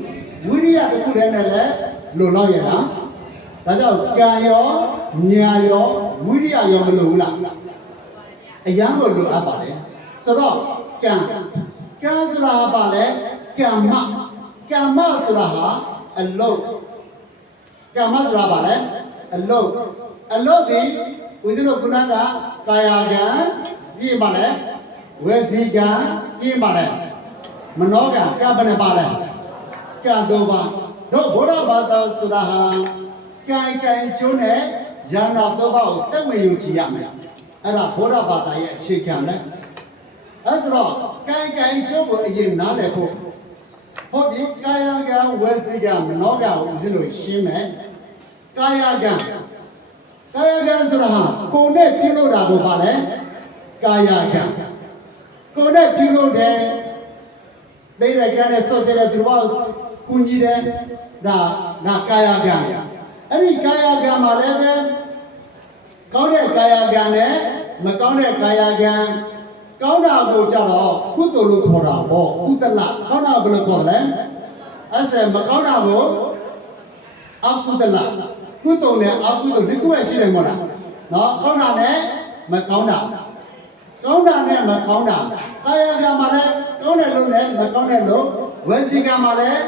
ဝိရိယတစ်ခုတည်းနဲ့လည်းလုံလောက်ရလားဒါကြောင့်ကံရောဉာဏ်ရောဝိရိယရောမလုံဘူးလားအရန်ကိုလိုအပ်ပါတယ်ဆိုတော့ကံဆိုတာပါလေကမ္မဆိုတာဟာအလုတ်ကမ္မဆိုတာပါလေအလုတ်ဒီဦးဇင်းတို့ခုနကကာယကံပြီးပါလေဝစီကံပြီးပါလေမနောကံကံဘယ်နှပါလဲကံ၃ပါးတို့ဘုရားဘာသာဆိုတာဟာကံကျိုးနဲ့ဉာဏ်၃ပါးကိုတက်ဝင်ယူကြည့်ရမယ်အဲ့ဒါဘုရားဘာသာရဲ့အခြေခံပဲအဲ့ဆိုတော့ကံကျိုးကိုအရင်နားလည်ဖို့ဟုတ်ပြီကာယကံဝစီကံမနောကံကိုဦးဇင်းတို့ရှင်းမယ်ကာယကံဆိုတာဟာကိုယ်နဲ့ပြုလုပ်တာကိုပါလဲကာယကံကိုယ်နဲ့ပြုလုပ်တယ်ဒိဋ္ဌိကံနဲ့ဆော့ကျတဲ့သူတို့ကုညီတယ်ဒါကာယကံအဲ့ဒီကာယကံမှာလည်းပဲကောင်းတဲ့ကာယကံနဲ့မကောင်းတဲ့ကာယကံကောင်းတာကိုကြတော့ကုသိုလ်လို့ခေါ်တာပေါ့ကုသလကောင်းတာဘယ်လိုခေါ်လဲအဲ့ဒါမကောင်းတာကိုအကုသလကုသိုလ်နဲ့အကုသိုလ်ဒီခုပဲရှိတယ်မဟုတ်လားနော်ကောင်းတာနဲ့မကောင်းတာကာယကံမှာလည်းကောင်းတဲ့လို့နဲ့မကောင်းတဲ့လို့ဝစီကံမှာလည်း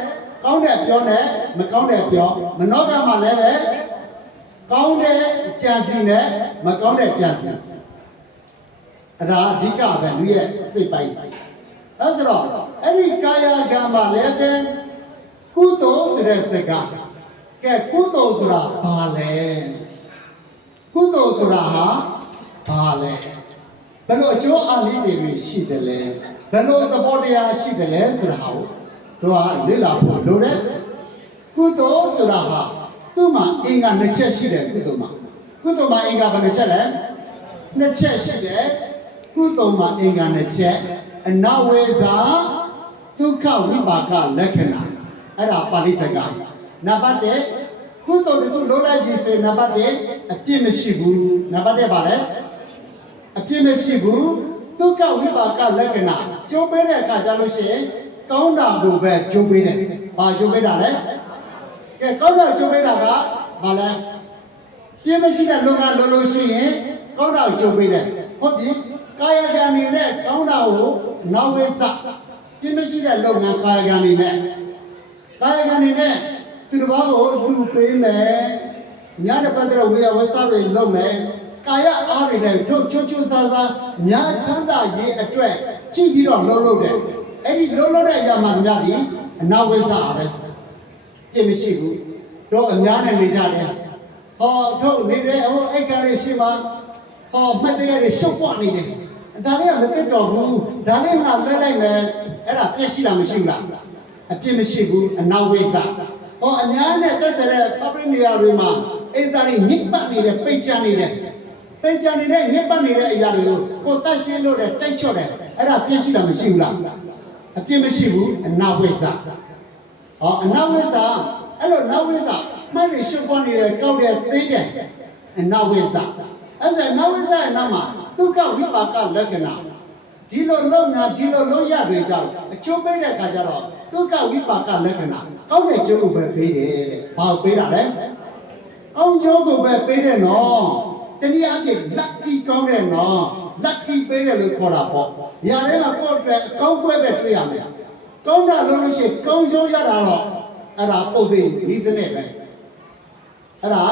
ကောင်းတဲ့ပြောနဲ့မကောင်းတဲ့ပြောမနောကံမှာလည်းပဲကောင်းတဲ့ကြံစီနဲ့မကောင်းတဲ့ကြံစီအဲ့ဒါအဓိကပဲလူရဲ့စိတ်ပိုင်းအဲ့ဆိုတော့အဲ့ဒီကာယကံမှာလည်းပဲကုသိုလ်ဆိုတဲ့စကားကဲကုသိုလ်ဆိုတာဘာလဲကုသိုလ်ဆိုတာဟာဘာလဲဘယ်လိုအကျိုးအာနိသင်တွေရှိတယ်လဲဘယ်လိုသဘောတရားရှိတယ်လဲဆိုတာကိုတို့ကလေ့လာဖို့လိုတယ်ကုသိုလ်ဆိုတာဟာသူ့မှာအင်္ဂါ2ချက်ရှိတယ်ကုသိုလ်မှာအင်္ဂါဘယ်နှချက်လဲ2ချက်ရှိတယ်ကုသိုလ်မှာအင်္ဂါ2ချက်အနဝေဇာဒုက္ခဝိပါကလက္ခဏာအဲ့ဒါပါဠိစကားနံပါတ်1ကုသိုလ်တစ်ခုလုပ်လိုက်ပြီဆိုရင်နံပါတ်1အပြစ်မရှိဘူးနံပါတ်1ပါလဲအပြစ်မရှိဘူးဒုက္ခဝိပါကလက္ခဏာကျိုးပေးတဲ့အခါကျလို့ရှိရင်ကောင်းတာကိုပဲကျိုးပေးတယ်ဘာကျိုးပေးတာလဲကဲကောင်းတာကျိုးပေးတာကဘာလဲပြစ်မရှိတဲ့လုပ်ငန်းလုပ်လို့ရှိရင်ကောင်းတာကိုကျိုးပေးတယ်ဟုတ်ပြီကာယကံနေနဲ့ကောင်းတာကိုနောက်ဝိသပြစ်မရှိတဲ့လုပ်ငန်းကာယကံနေနဲ့သူတစ်ပါးကိုလူပေးမယ်ညတဲ့ပတ်သက်ဝေယဝဆတွေလုပ်မယ်ကာယအားတွေနဲ့တို့ချွတ်ဆာညာချမ်းသာရေးအတွက်ကြည့်ပြီးတော့လုပ်တယ်အဲ့ဒီလုပ်တဲ့အရာမှများဒီအနာဝိသပဲပြစ်မရှိဘူးတို့အများနဲ့နေကြတယ်ဟောတို့နေတဲ့ဟိုအိတ်ကလေးရှိမှဟောမှတ်တရတွေရှုပ်ပွားနေတယ်ဒါလေးကမသိတော့ဘူးဒါလေးကလဲလိုက်မယ်အဲ့ဒါပြည့်ရှိလားမရှိဘူးလားအပြစ်မရှိဘူးအနာဝိသဟောအများနဲ့သက်ဆိုင်တဲ့ပပိနေရာတွေမှာအိတ်သားတွေညစ်ပတ်နေတယ်ပိတ်ချနေတယ်ညစ်ပတ်နေတဲ့အရာတွေကိုကိုယ်သက်ရှင်းလို့တဲ့တိုက်ချော့တယ်အဲ့ဒါပြည့်ရှိလားမရှိဘူးလား အပြစ်မရှိဘူးအနာဝိဇ္ဇအနာဝိဇ္ဇအဲ့လိုနာဝိဇ္ဇမှတ်နေရှုပ်ပွားနေတယ်ကောက်တယ်သိတယ်အနာဝိဇ္ဇအဲ့ဒါအနာဝိဇ္ဇရဲ့နာမှာဒုက္ခဝိပါကလက္ခဏာဒီလိုလုံးညာဒီလိုလုံးရတွေကြောင့်အကျိုးပေးတဲ့အခါကျတော့ဒုက္ခဝိပါကလက္ခဏာကောက်တဲ့ကျိုးကိုပဲပေးတယ်တဲ့ဘာကိုပေးတာလဲကောင်းကျိုးကိုပဲပေးတယ်နော်တနည်းအားဖြင့် lucky ကောင်းတယ်နော် lucky ပေးတယ်လို့ခေါ်တာပေါ့။ညာထဲမှာကိုယ့်အတွက်အကောင်းကွဲပဲတွေ့ရမယ်။ကောင်းတာလို့လို့ရှိရင်ကောင်းကျိုးရတာတော့အဲ့ဒါပုံစံဤစနစ်ပဲ။အဲ့ဒါ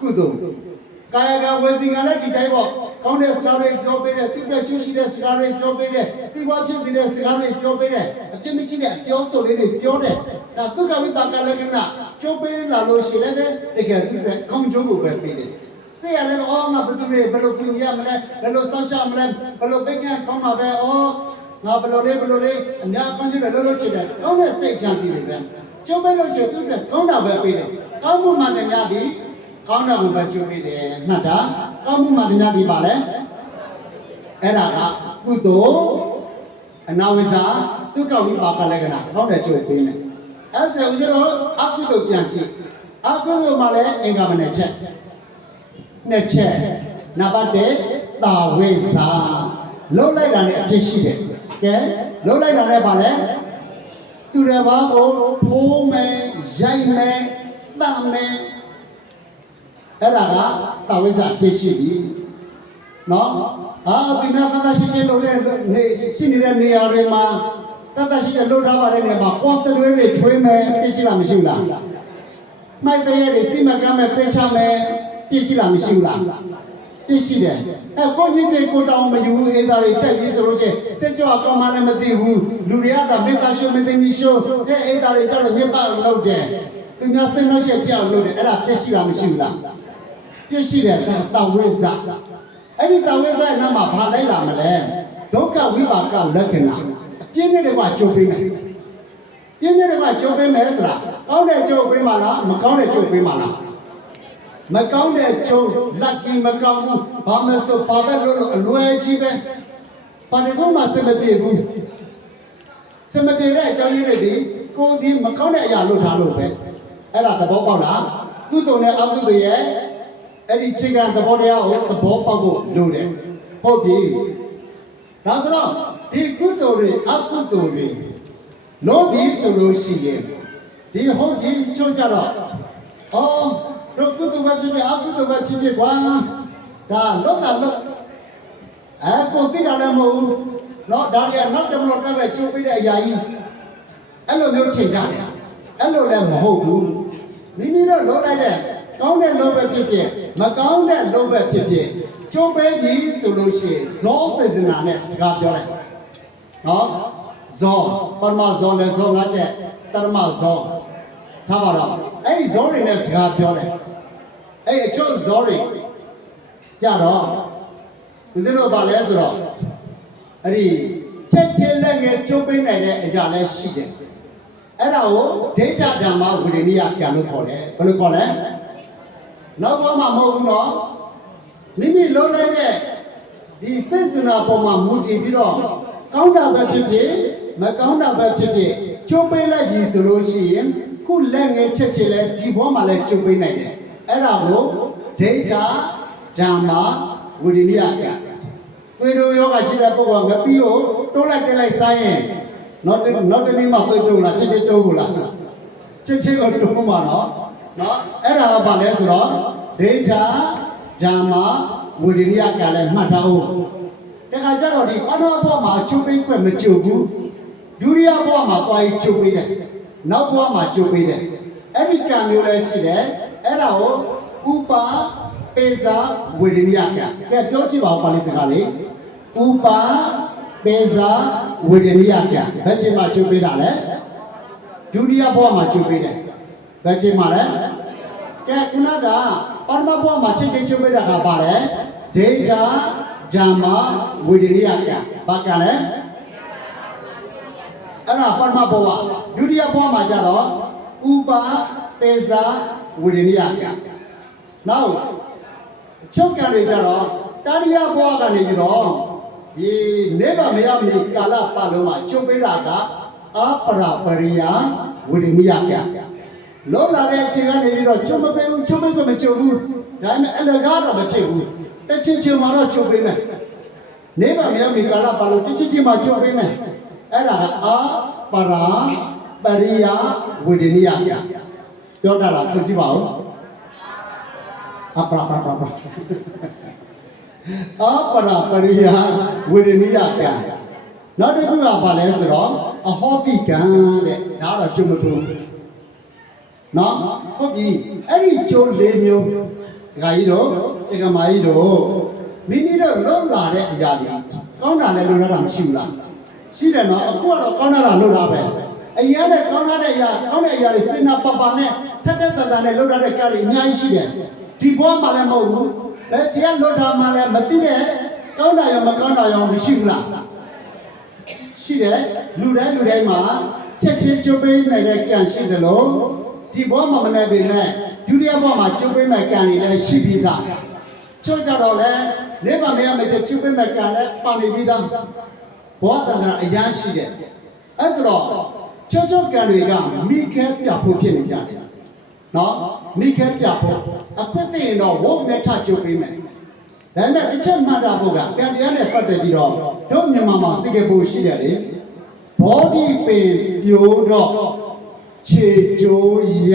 ကုသိုလ်။ကာယကဝစီကလည်းဒီတိုင်းပေါ့။ကောင်းတဲ့စကားတွေပြောပေးတယ်၊သူ့အတွက်ကျိုးရှိတဲ့စကားတွေပြောပေးတယ်၊စီးပွားဖြစ်စေတဲ့စကားတွေပြောပေးတယ်။အပြစ်မရှိတဲ့ပြောဆိုလေးတွေပြောတယ်။ဒါဒုက္ခဝိပါကလက္ခဏာကျိုးပေးလာလို့ရှိရင်လည်းတကယ်သူ့အတွက်ကောင်းကျိုးကိုပဲပေးတယ်။ဆေးရလည်းငါဘယ်သူလဲဘယ်လိုပြင်ရမလဲဘယ်လိုစောင့်ရှောက်မလဲဘယ်လိုပိတ်ကန်ခေါင်းမှာပဲငါဘယ်လိုလဲအများကောင်းကျိုးတယ်လို့ချစ်တယ်ကောင်းတဲ့စိတ်ချမ်းစီတွေပဲကျိုးပေးလို့ရှိရင်သူ့အတွက်ကောင်းတာပဲပေးတယ်ကောင်းမှုမှန်တယ်များသည်ကောင်းတာကိုပဲကျိုးပေးတယ်မှတ်တာကောင်းမှုမှန်တယ်များသည်ပါလဲအဲ့ဒါကကုသိုလ်အနာဝိဇ္ဇာဒုက္ခဝိပါကလက္ခဏာကောင်းတဲ့ကျိုးပေးမယ်အဲ့ဒါဦးဇင်းတို့အကုသိုလ်ပြန်ကြည့်အကုသိုလ်မှလည်းအင်္ဂါမနဲ့ချက်နှစ်ချက်နံပါတ်1တာဝိဇာလုံးလိုက်တာနဲ့အပြစ်ရှိတယ်ကဲလုံးလိုက်တာနဲ့ပါလဲသူတစ်ပါးကိုဖိုးမယ်ရိုက်မယ်သတ်မယ်အဲ့ဒါကတာဝိဇာအပြစ်ရှိပြီနော်ဒီမှာတတ်ရှိလို့တဲ့နေရှိနေတဲ့နေရာတွေမှာတတ်ရှိလို့ထားပါတဲ့နေရာမှာကော့စလွဲတွေထွေးမယ်အပြစ်ရှိလားမရှိဘူးလားမိုက်တဲ့ရည်စိမကမ်းမယ်ပေးချမယ်ပြည့်ရှိလားမရှိဘူးလားပြည့်ရှိတယ်ကိုကြီးကြီးကိုတောင်းမယူဘူးအေးသားတွေတက်ပြီးဆိုလို့ချင်းစစ်ကြောအကောင်မှလည်းမသိဘူးလူတွေကသာမေတ္တာရှုမသိမီရှုအေးသားတွေကျတော့မြတ်ပါလို့တယ်သူများစိတ်နှောက်ရှက်ပြလို့တယ်အဲ့ဒါပြည့်ရှိလားမရှိဘူးလားပြည့်ရှိတယ်တာဝိဇ္ဇအဲ့ဒီတာဝိဇ္ဇရဲ့နာမှာဘာလိုက်လာမလဲဒုက္ခဝိပါကလက္ခဏာအပြင်းနဲ့တကွာကြုံပေးမယ်ပြင်းနဲ့တကွာကြုံပေးမယ်ဆိုတာကောင်းတဲ့ကြုံပေးမှလားမကောင်းတဲ့ကြုံပေးမှလားမကောင်းတဲ့ကျုံလက်ကြီးမကောင်းဘူးဘာမဆိုဘာပဲလို့အလွယ်ကြီးပဲဘာတွေမှစမပြေဘူးစမပြေတဲ့အကြောင်းရင်းတွေကိုယ်ဒီမကောင်းတဲ့အရာလုပ်ထားလို့ပဲအဲ့ဒါသဘောပေါက်လားကုသိုလ်နဲ့အကုသိုလ်ရဲ့အဲ့ဒီချိန်ကသဘောတရားကိုသဘောပေါက်ဖို့လိုတယ်ဟုတ်ပြီဒါဆိုတော့ဒီကုသိုလ်တွေအကုသိုလ်တွေလို့ဒီဆိုလို့ရှိရင်ဒီဟုတ်ဒီချိုးကြတော့တို့ကုသိုလ်ပဲဖြစ်ဖြစ်အကုသိုလ်ပဲဖြစ်ဖြစ်ကွာဒါလောကလောကိုသိတာလည်းမဟုတ်ဘူးနော်ဒါတွေကနောက်တမလို့တက်ပဲကျိုးပေးတဲ့အရာကြီးအဲ့လိုမျိုးထင်ကြတယ်အဲ့လိုလည်းမဟုတ်ဘူးမိမိတို့လုံးလိုက်တဲ့ကောင်းတဲ့လုံးပဲဖြစ်ဖြစ်မကောင်းတဲ့လုံးပဲဖြစ်ဖြစ်ကျိုးပေးပြီဆိုလို့ရှိရင်ဇောစေစနာနဲ့စကားပြောလိုက်နော်ဇောပရမဇောလည်းဇောငါချက်တရမဇောထားပါတော့အဲ့ဒီဇောတွေနဲ့စကားပြောတယ်အဲ့အချို့ဇောတွေကြတော့ဦးဇင်းတို့ဗာလဲဆိုတော့အဲ့ဒီချက်ချင်းလက်ငယ်ကျုပ်ပေးနိုင်တဲ့အရာလည်းရှိတယ်အဲ့ဒါကိုဒိဋ္ဌဓမ္မဝိရိယပြန်လို့ခေါ်တယ်ဘယ်လိုခေါ်လဲနောက်ဘောမှာမဟုတ်ဘူးနော်မိမိလုံးလိုက်တဲ့ဒီစိတ်စနာပေါ်မှာမူတည်ပြီးတော့ကောင်းတာပဲဖြစ်ဖြစ်မကောင်းတာပဲဖြစ်ဖြစ်ကျုပ်ပေးလိုက်ပြီဆိုလို့ရှိရင်ခုလက်ငယ်ချက်ချင်းလဲဒီဘောမှာလဲကျုပ်ပေးနိုင်တယ်အဲ့ဒါကိုဒိဋ္ဌဓမ္မဝိရိယပြန်သွေးတို့ယောဂရှိတဲ့ပုဂ္ဂိုလ်ကငပီးကိုတိုးလိုက်တက်လိုက်စားရင်နောက်တနေ့မှသွေးတိုးလားချက်ချင်းတိုးဘူးလားချက်ချင်းကိုတိုးမှာနော်အဲ့ဒါကဘာလဲဆိုတော့ဒိဋ္ဌဓမ္မဝိရိယကလည်းမှတ်ထားအောင်တခါကျတော့ဒီပဏာဘောမှာကျုပ်ပေးခွင့်မကျုပ်ဘူးဒုတိယဘောမှာသွားပြီးကျုပ်ပေးတယ်နောက်ဘောမှာကျုပ်ပေးတယ်အဲ့ဒီကံမျိုးလည်းရှိတယ်အဲ့ဒါကိုဥပါပေဇာဝေဒနိယကဲပြောကြည့်ပါဦးပါဠိစကားလေးဥပါပေဇာဝေဒနိယကဘယ်ချိန်မှကျုပ်ပေးတာလဲဒုတိယဘဝမှာကျုပ်ပေးတယ်ဘယ်ချိန်မှလဲကဲခုနကပထမဘဝမှာချိန်ကျုပ်ပေးတာကပါလဲဒိဋ္ဌဓမ္မဝေဒနိယကဘာကလဲအဲ့ဒါပထမဘဝဒုတိယဘဝမှာကျတော့ဥပါပေဇာဝေဒနိယကနောက်ချုပ်ကံတွေကြတော့တာရိယဘဝကနေပြီးတော့ဒီနေဗမယမီကာလပတ်လုံးမှာကျုပ်ပေးတာက ပရာပရိယာဝိရိမိယကလောလာတဲ့အချိန်ကနေပြီးတော့ကျုံမပေးဘူးကျုံမပေးမကျုံဘူးဒါပေမဲ့အလကားတော့မဖြစ်ဘူးတစ်ချင်းချင်းမှာတော့ကျုံပေးမယ်နေပါမြေမီကာလပါလို့တစ်ချင်းချင်းမှာကျုံပေးမယ်အဲ့ဒါကအပရာပရိယာဝိရိမိယကပြောတာလားဆိုကြည့်ပါဦးအပရာပရာပရာပရာပရိယာဝိရိမိယကနောက်တစ်ခုကဘာလဲဆိုတော့အဟောတိကံတဲ့ဒါတော့ကျုံမလို့နော်ဟုတ်ပြီအဲ့ဒီကျုံ၄မျိုးဒကာကြီးတို့ဒကာမကြီးတို့မိမိတို့လုံးလာတဲ့အရာတွေကောင်းတာလည်းလုံးလာတာမရှိဘူးလားရှိတယ်နော်အခုကတော့ကောင်းတာလုံးလာပဲအရင်ကကောင်းတဲ့အရာကောင်းတဲ့အရာတွေစင်နာပပနဲ့ထက်တဲ့တန်တန်နဲ့လုံးလာတဲ့ကားတွေအများကြီးရှိတယ်ဒီဘဝမှာလည်းမဟုတ်ဘူးလက်ချေလုံးတာမှလည်းမသိတဲ့ကောင်းတာရောမကောင်းတာရောမရှိဘူးလားရှိတယ်လူတိုင်းမှာချက်ချင်းကျုပ်ပေးနိုင်တဲ့ကံရှိတယ်လို့ဒီဘဝမှာမနိုင်ပေမဲ့ဒုတိယဘဝမှာကျုပ်ပေးမဲ့ကံတွေလည်းရှိပြီးသားချို့ကြတော့လည်းနေပါမရမချက်ကျုပ်ပေးမဲ့ကံလည်းပါနေပြီးသားဘောတန္တရာအရာရှိတယ်အဲ့ဒါတော့ချို့ကံတွေကမိခဲပြဖို့ဖြစ်နေကြတယ်နော်မိခဲပြဖို့အခွင့်သိရင်တော့ဝုန်းနဲ့ထကျုပ်ပေးမယ်ဒါပေမဲ့တစ်ချက်မှတ်တာဖို့ကကံတရားနဲ့ပတ်သက်ပြီးတော့တို့မြန်မာမှာစိတ်ကပူရှိတယ်လေဘောဓိပင်ပြိုးတော့ခြေကျိုးရ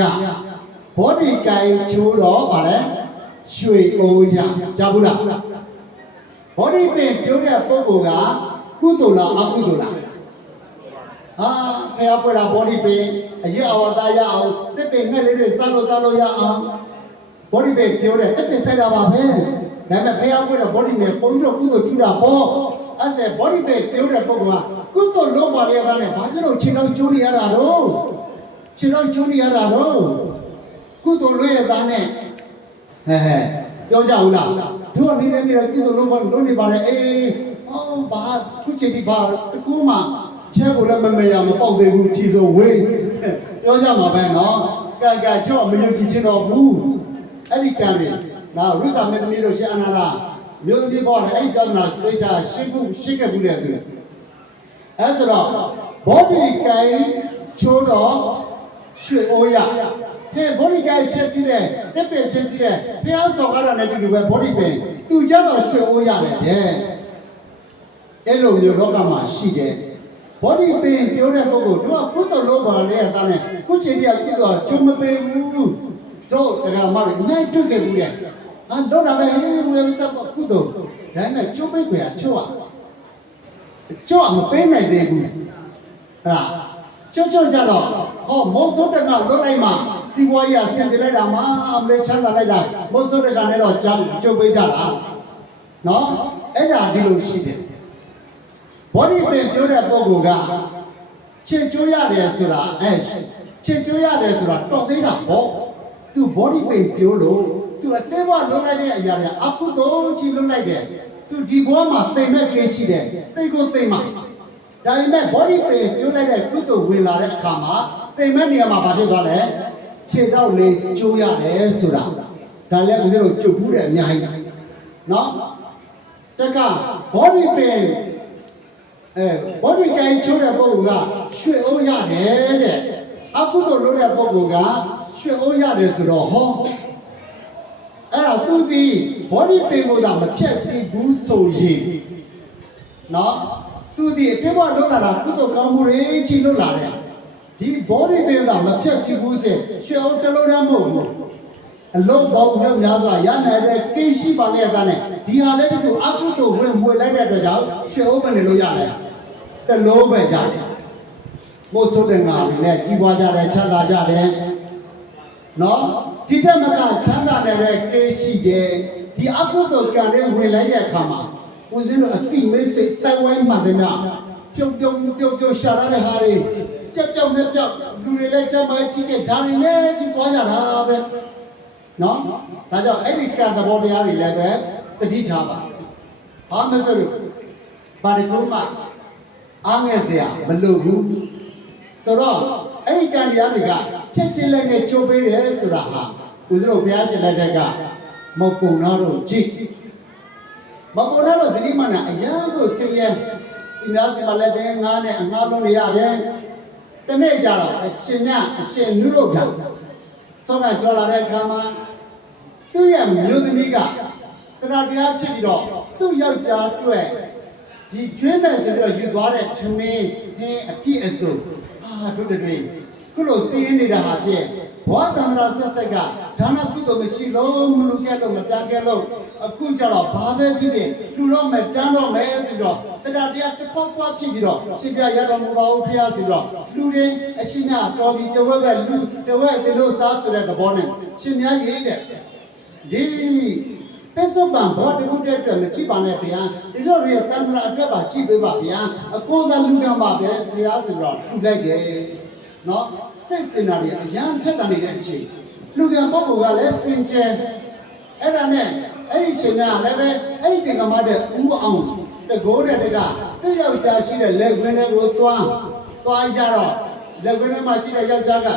ဘောဓိကိုင်ချိုးတော့ဗါလဲရွှေအိုးရကြားဘူးလားဘောဓိပင်ပြိုးတဲ့ပုဂ္ဂိုလ်ကကုသိုလ်လားအကုသိုလ်လားဟာဖះပွေတာဘောဓိပင်အရေးအဝသားရအောင်တစ်ပင်ငှက်လေးတွေစားလို့တောက်လို့ရအောင်ဘောဓိပင်ပြိုးတဲ့တစ်ပင်ဆိုင်တာပါပဲဒါပေမဲ့ဖះပွေတဲ့ဘောဓိပင်ပုံပြီးတော့ကုသိုလ်ထူတာပေါ့အဲ့ဒါဘောဓိပင်ပြိုးတဲ့ပုဂ္ဂိုလ်ကကုသိုလ်လုံးပါလေကလည်းဘာဖြစ်လို့ခြေတော်ကျိုးနေရတာတော့ခြေတော်ကျိုးနေရတာတော့ကုသိုလ်လွဲရတာနဲ့ပြောကြဘူးလားတို့အနေနဲ့ကုသိုလ်လုံးပါလုံးနေပါလေအေးဘာခုချိန်ဒီဘာတကူမှချဲကိုလည်းမမေရမပေါက်သေးဘူးထီဆိုဝေးပြောကြမှာပဲနော်ကံကချော့မယုံကြည်ခြင်းတော့ဘူးအဲ့ဒီကံတွေနာရုစာမေသမီးတို့ရှင်အနာလာမျိုးသမီးဘောနဲ့အဲ့ဒီပြဿနာသိချာရှင်းခဲ့ဘူးတဲ့သူအဲ့ဆိုတော့ဘောဓိကိုင်ချိုးတော့ရွှေအိုးရဟဲ့ဘောဓိကိုင်ဖြစ်စီတဲ့တစ်ပင်ဖြစ်စီတဲ့ဘုရားဆောင်ရတာနဲ့တူတူပဲဘောဓိပင်သူကြတော့ရွှေအိုးရတယ်တဲ့အဲ့လိုမျိုးလောကမှာရှိတယ်ဘောဓိပင်ပြောတဲ့ပုဂ္ဂိုလ်တို့ကကုသိုလ်လုံးပါလေတာနဲ့ခုချိန်ကြီးကကုသိုလ်ချုံမပေးဘူးတို့တရားမတွေအများတွေ့ခဲ့ဘူးတဲ့တော့ဒါပဲဝေစပ်ကုသိုလ်ဒါနဲ့ကျုံပိတ်ခွေချို့ကျော်မပေးနိုင်သေးဘူးဟာကျော်ကြတော့ဟောမောစောတကလွတ်လိုက်မှစီဝါရဆင်ပြလိုက်တာမှအမလေးချမ်းသာလိုက်တာမောစောတကနဲ့တော့ကြောက်ကျုပ်ပေးကြတာနော်အဲ့ဒါဒီလိုရှိတယ်ဘောဓိပင်ပြောတဲ့ပုဂ္ဂိုလ်ကချစ်ကျိုးရတယ်ဆိုတာချစ်ကျိုးရတယ်ဆိုတာတော့သေးတာပေါ့သူဘောဓိပင်ပြောလို့သူအတေးဘလွတ်လိုက်တဲ့အရာတွေအကုသိုလ်ကြီးလွတ်လိုက်တယ်သူဒီဘဝမှာသိမ့်မဲ့ကိရှိတယ်သိကိုသိမ့်မှာဒါပေမဲ့ body pain ပြောလိုက်တဲ့ကုသိုလ်ဝင်လာတဲ့အခါမှာသိမ့်မဲ့နေရာမှာဘာဖြစ်သွားလဲခြေတော့လေးကျိုးရတယ်ဆိုတာဒါလည်းဦးဇင်းတို့ကြုတ်ဘူးတယ်အများကြီးနော်တက body pain body ကိုင်ချိုးတဲ့ပုဂ္ဂိုလ်ကရွှေအိုးရတယ်တဲ့အခုတော့လို့တဲ့ပုဂ္ဂိုလ်ကရွှေအိုးရတယ်ဆိုတော့ဟောအဲ့ဒါသူဒီ body pain ကိုတော့မဖြတ်စီဘူးဆိုရင်နော်သူဒီအတေဘလွတ်လာတာကုသိုလ်ကောင်းမှုတွေကြီးလွတ်လာတယ်ဒီ body pain တော့မဖြတ်စီဘူးဆိုရွှေအိုးတစ်လုံးတည်းမဟုတ်ဘူးအလုံးပေါင်းများများစွာရနိုင်တဲ့ကိရှိပါလေတဲ့နဲ့ဒီဟာလည်းဒီအကုသိုလ်ဝင်လိုက်တဲ့အတွက်ကြောင့်ရွှေအိုးပဲနေလို့ရတယ်တလုံးပဲကြတယ်မို့ဆိုတဲ့ငါတွေနဲ့ကြီးပွားကြတယ်ချမ်းသာကြတယ်နော်ဒီတက်မကချမ်းသာတဲ့ကိရှိတယ်ဒီအကုသိုလ်ကံလေးဝင်လိုက်တဲ့အခါမှာဦးဇင်းတို့အတိမေးစိတ်တိုင်ဝိုင်းမှတယ်များပြုံရှာရတဲ့ဟာတွေကြက်ပြောက်နဲ့ပြောက်လူတွေလည်းကြမ်းပါကြည့်တဲ့ဒါတွေလည်းကြီးပွားကြတာပဲနော်ဒါကြောင့်အဲ့ဒီကံသဘောတရားတွေလည်းပဲတတိထားပါဘာမဆိုလို့ဘာတွေကုန်းမှအားငယ်စရာမလိုဘူးဆိုတော့အဲ့ဒီကံတရားတွေကချက်ချင်းလည်းငယ်ကြိုးပေးတယ်ဆိုတာဟာဦးဇင်းတို့ဘုရားရှင်လက်ထက်ကမပုံနာတော့ကြည့်မပုံနာတော့ဇတိမနာအရန်ကိုဆင်းရဲဒီများစီမလည်းတဲ့ငါးနဲ့အငါးလုံးတွေရတယ် တနေ့ကြတော့အရှင်မြအရှင်နုလို့ကဆောကကြော်လာတဲ့အခါမှာသူ့ရဲ့မျိုးသမီးကတရားတရားဖြစ်ပြီးတော့သူ့ယောက်ျားအတွက်ဒီကျွေးမဲ့ဆိုပြီးတော့ယူသွားတဲ့ထမင်းအပြည့်အစုံတို့တွေခုလိုစီးရင်နေတာဟာဖြင့်ဘောဓမ္မရာဆက်ဆက်ကဒါနကုသိုလ်မရှိလို့မလူကဲလို့မတန်းကဲလို့အခုကျတော့ဘာပဲဖြစ်ဖြစ်လူတော့မယ်တန်းတော့မယ်ဆိုတော့တရားတရားတစ်ပေါက်ပွားဖြစ်ပြီးတော့ရှင်ပြရတော်မူပါဦးဖျားဆိုတော့လူတွေအရှင်မြတော်ပြီးတဝက်ပဲလူတဝက်သင်တို့စားဆိုတဲ့သဘောနဲ့ရှင်မြရေးတဲ့ဒီပစ္စုပန်ဘောတခုတည်းအတွက်မကြည့်ပါနဲ့ဗျာဒီလိုရဲ့တန်ត្រာအတွက်ပါကြည့်ပေးပါဗျာအကိုသာလူကံပါပဲဗျာဆိုတော့လူလိုက်တယ်နော်စိတ်စင်တာတွေအရန်ထက်တာနေတဲ့အချိန်လူကံပုဂ္ဂိုလ်ကလည်းစင်ကြယ်အဲ့ဒါနဲ့အဲ့ဒီရှင်ကလည်းပဲအဲ့ဒီတင်ကမတဲ့ဦးအောင်တကိုးတဲ့တကသူ့ယောက်ျားရှိတဲ့လက်ခွင်းတွေကိုသွားရတော့လက်ခွင်းထဲမှာရှိတဲ့ယောက်ျားက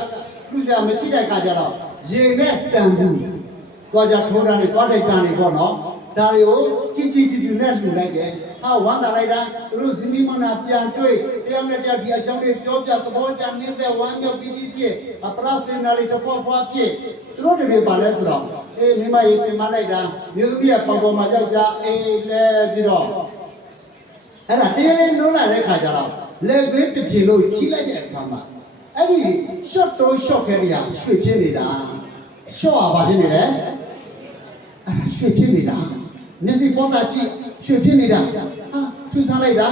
လူစားမရှိတဲ့ခါကျတော့ရေနဲ့တန်ဘူးသွားကြထိုးတာနေသွားတဲ့တန်နေပေါ့နော်ဒါတွေကိုကြီးကြီးပြူနဲ့လှူလိုက်တယ်ဝမ်းသာလိုက်တာသူတို့ဇနီးမနာပြန်တွေ့တယောက်နဲ့တယောက်ဒီအကြောင်းလေးပြောပြသဘောကျနေတဲ့ဝမ်းမြောက်ပြီးပြည့်ပရစေနာလေးတစ်ပွားပွားပြည့်သူတို့တွေပါလဲဆိုတော့မိမရေပြင်မလိုက်တာမြို့သမီးရဲ့ပေါပေါ်မှာယောက်ျားလဲပြီးတော့အဲ့ဒါတင်းလေးနိုးလာတဲ့ခါကျတော့လက်သွေးတစ်ပြေလို့ကြီးလိုက်တဲ့အခါမှာအဲ့ဒီ short တိုး short ခဲတွေကရွှေပြင်းနေတာ short อ่ะဘာဖြစ်နေလဲအဲ့ရွှေပြင်းနေတာမျက်စိပေါ်တာကြည့်ရွှေပြင်းနေတာထူဆန်းလိုက်တာ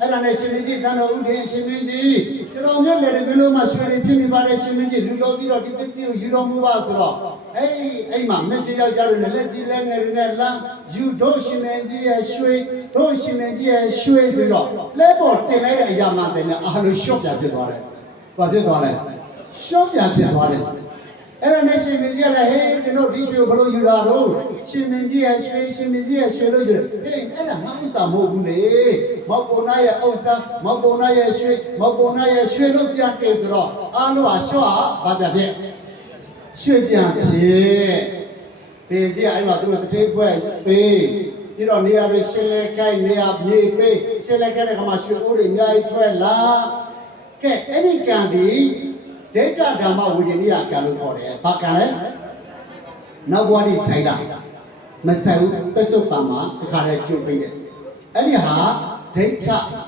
အဲ့ဒါနဲ့ရှင်မင်းကြီးတန်တော်ဦးတင်ရှင်မင်းကြီးကျွန်တော်မျိုးလည်းဒီလိုမှရွှေတွေပြင်းနေပါလေရှင်မင်းကြီးလူတော်ပြီးတော့ဒီပစ္စည်းကိုယူတော်မူပါဆိုတော့အဲ့မှာမင်းကြီးယောက်ျားတွေနဲ့လက်ကြီးလက်ငယ်တွေနဲ့လမ်းယူတို့ရှင်မင်းကြီးရဲ့ရွှေတို့ရှင်မင်းကြီးရဲ့ရွှေဆိုတော့လဲပေါ်တင်လိုက်တဲ့အရာမှတင်နေအားလုံးရှော့ပြဖြစ်သွားတယ်ဘာဖြစ်သွားလဲရှော့ပြဖြစ်သွားတယ်အဲ့ဒါနဲ့ရှင်မင်းကြီးကလည်းဟေးတင်တို့ဒီရွှေကိုဘယ်လိုယူတာတော့ရှင်မင်းကြီးရဲ့ရွှေရှင်မင်းကြီးရဲ့ရွှေလို့ယူတယ်ဟေးအဲ့ဒါငါဥစ္စာမဟုတ်ဘူးလေမောက်ပုံနာရဲ့ဥစ္စာမောက်ပုံနာရဲ့ရွှေမောက်ပုံနာရဲ့ရွှေလို့ပြန်တည်ဆိုတော့အားလုံးဟာရှော့ဟာဘာပြဖြစ်ရွှေပြန်ဖြစ်တင်ကြီးအဲ့မှာသူတို့တတိဖွဲပေးပြီးတော့နေရာတွေရှင်းလဲကိုက်နေရာမြေပေးရှင်းလဲခဲ့တဲ့ခါမှာရွှေအိုးတွေအများကြီးထွက်လာကဲအဲ့ဒီကံဒီဒိဋ္ဌဓမ္မဝိဉ္ဇနိယကံလို့ခေါ်တယ်။ဘာကံလဲ။နောက်ဘဝဒီဆိုင်တာမဆိုင်ဘူးပစ္စုပန်မှာတခါတည်းကျုပ်ပြီးတယ်။အဲ့ဒီဟာဒိဋ္ဌ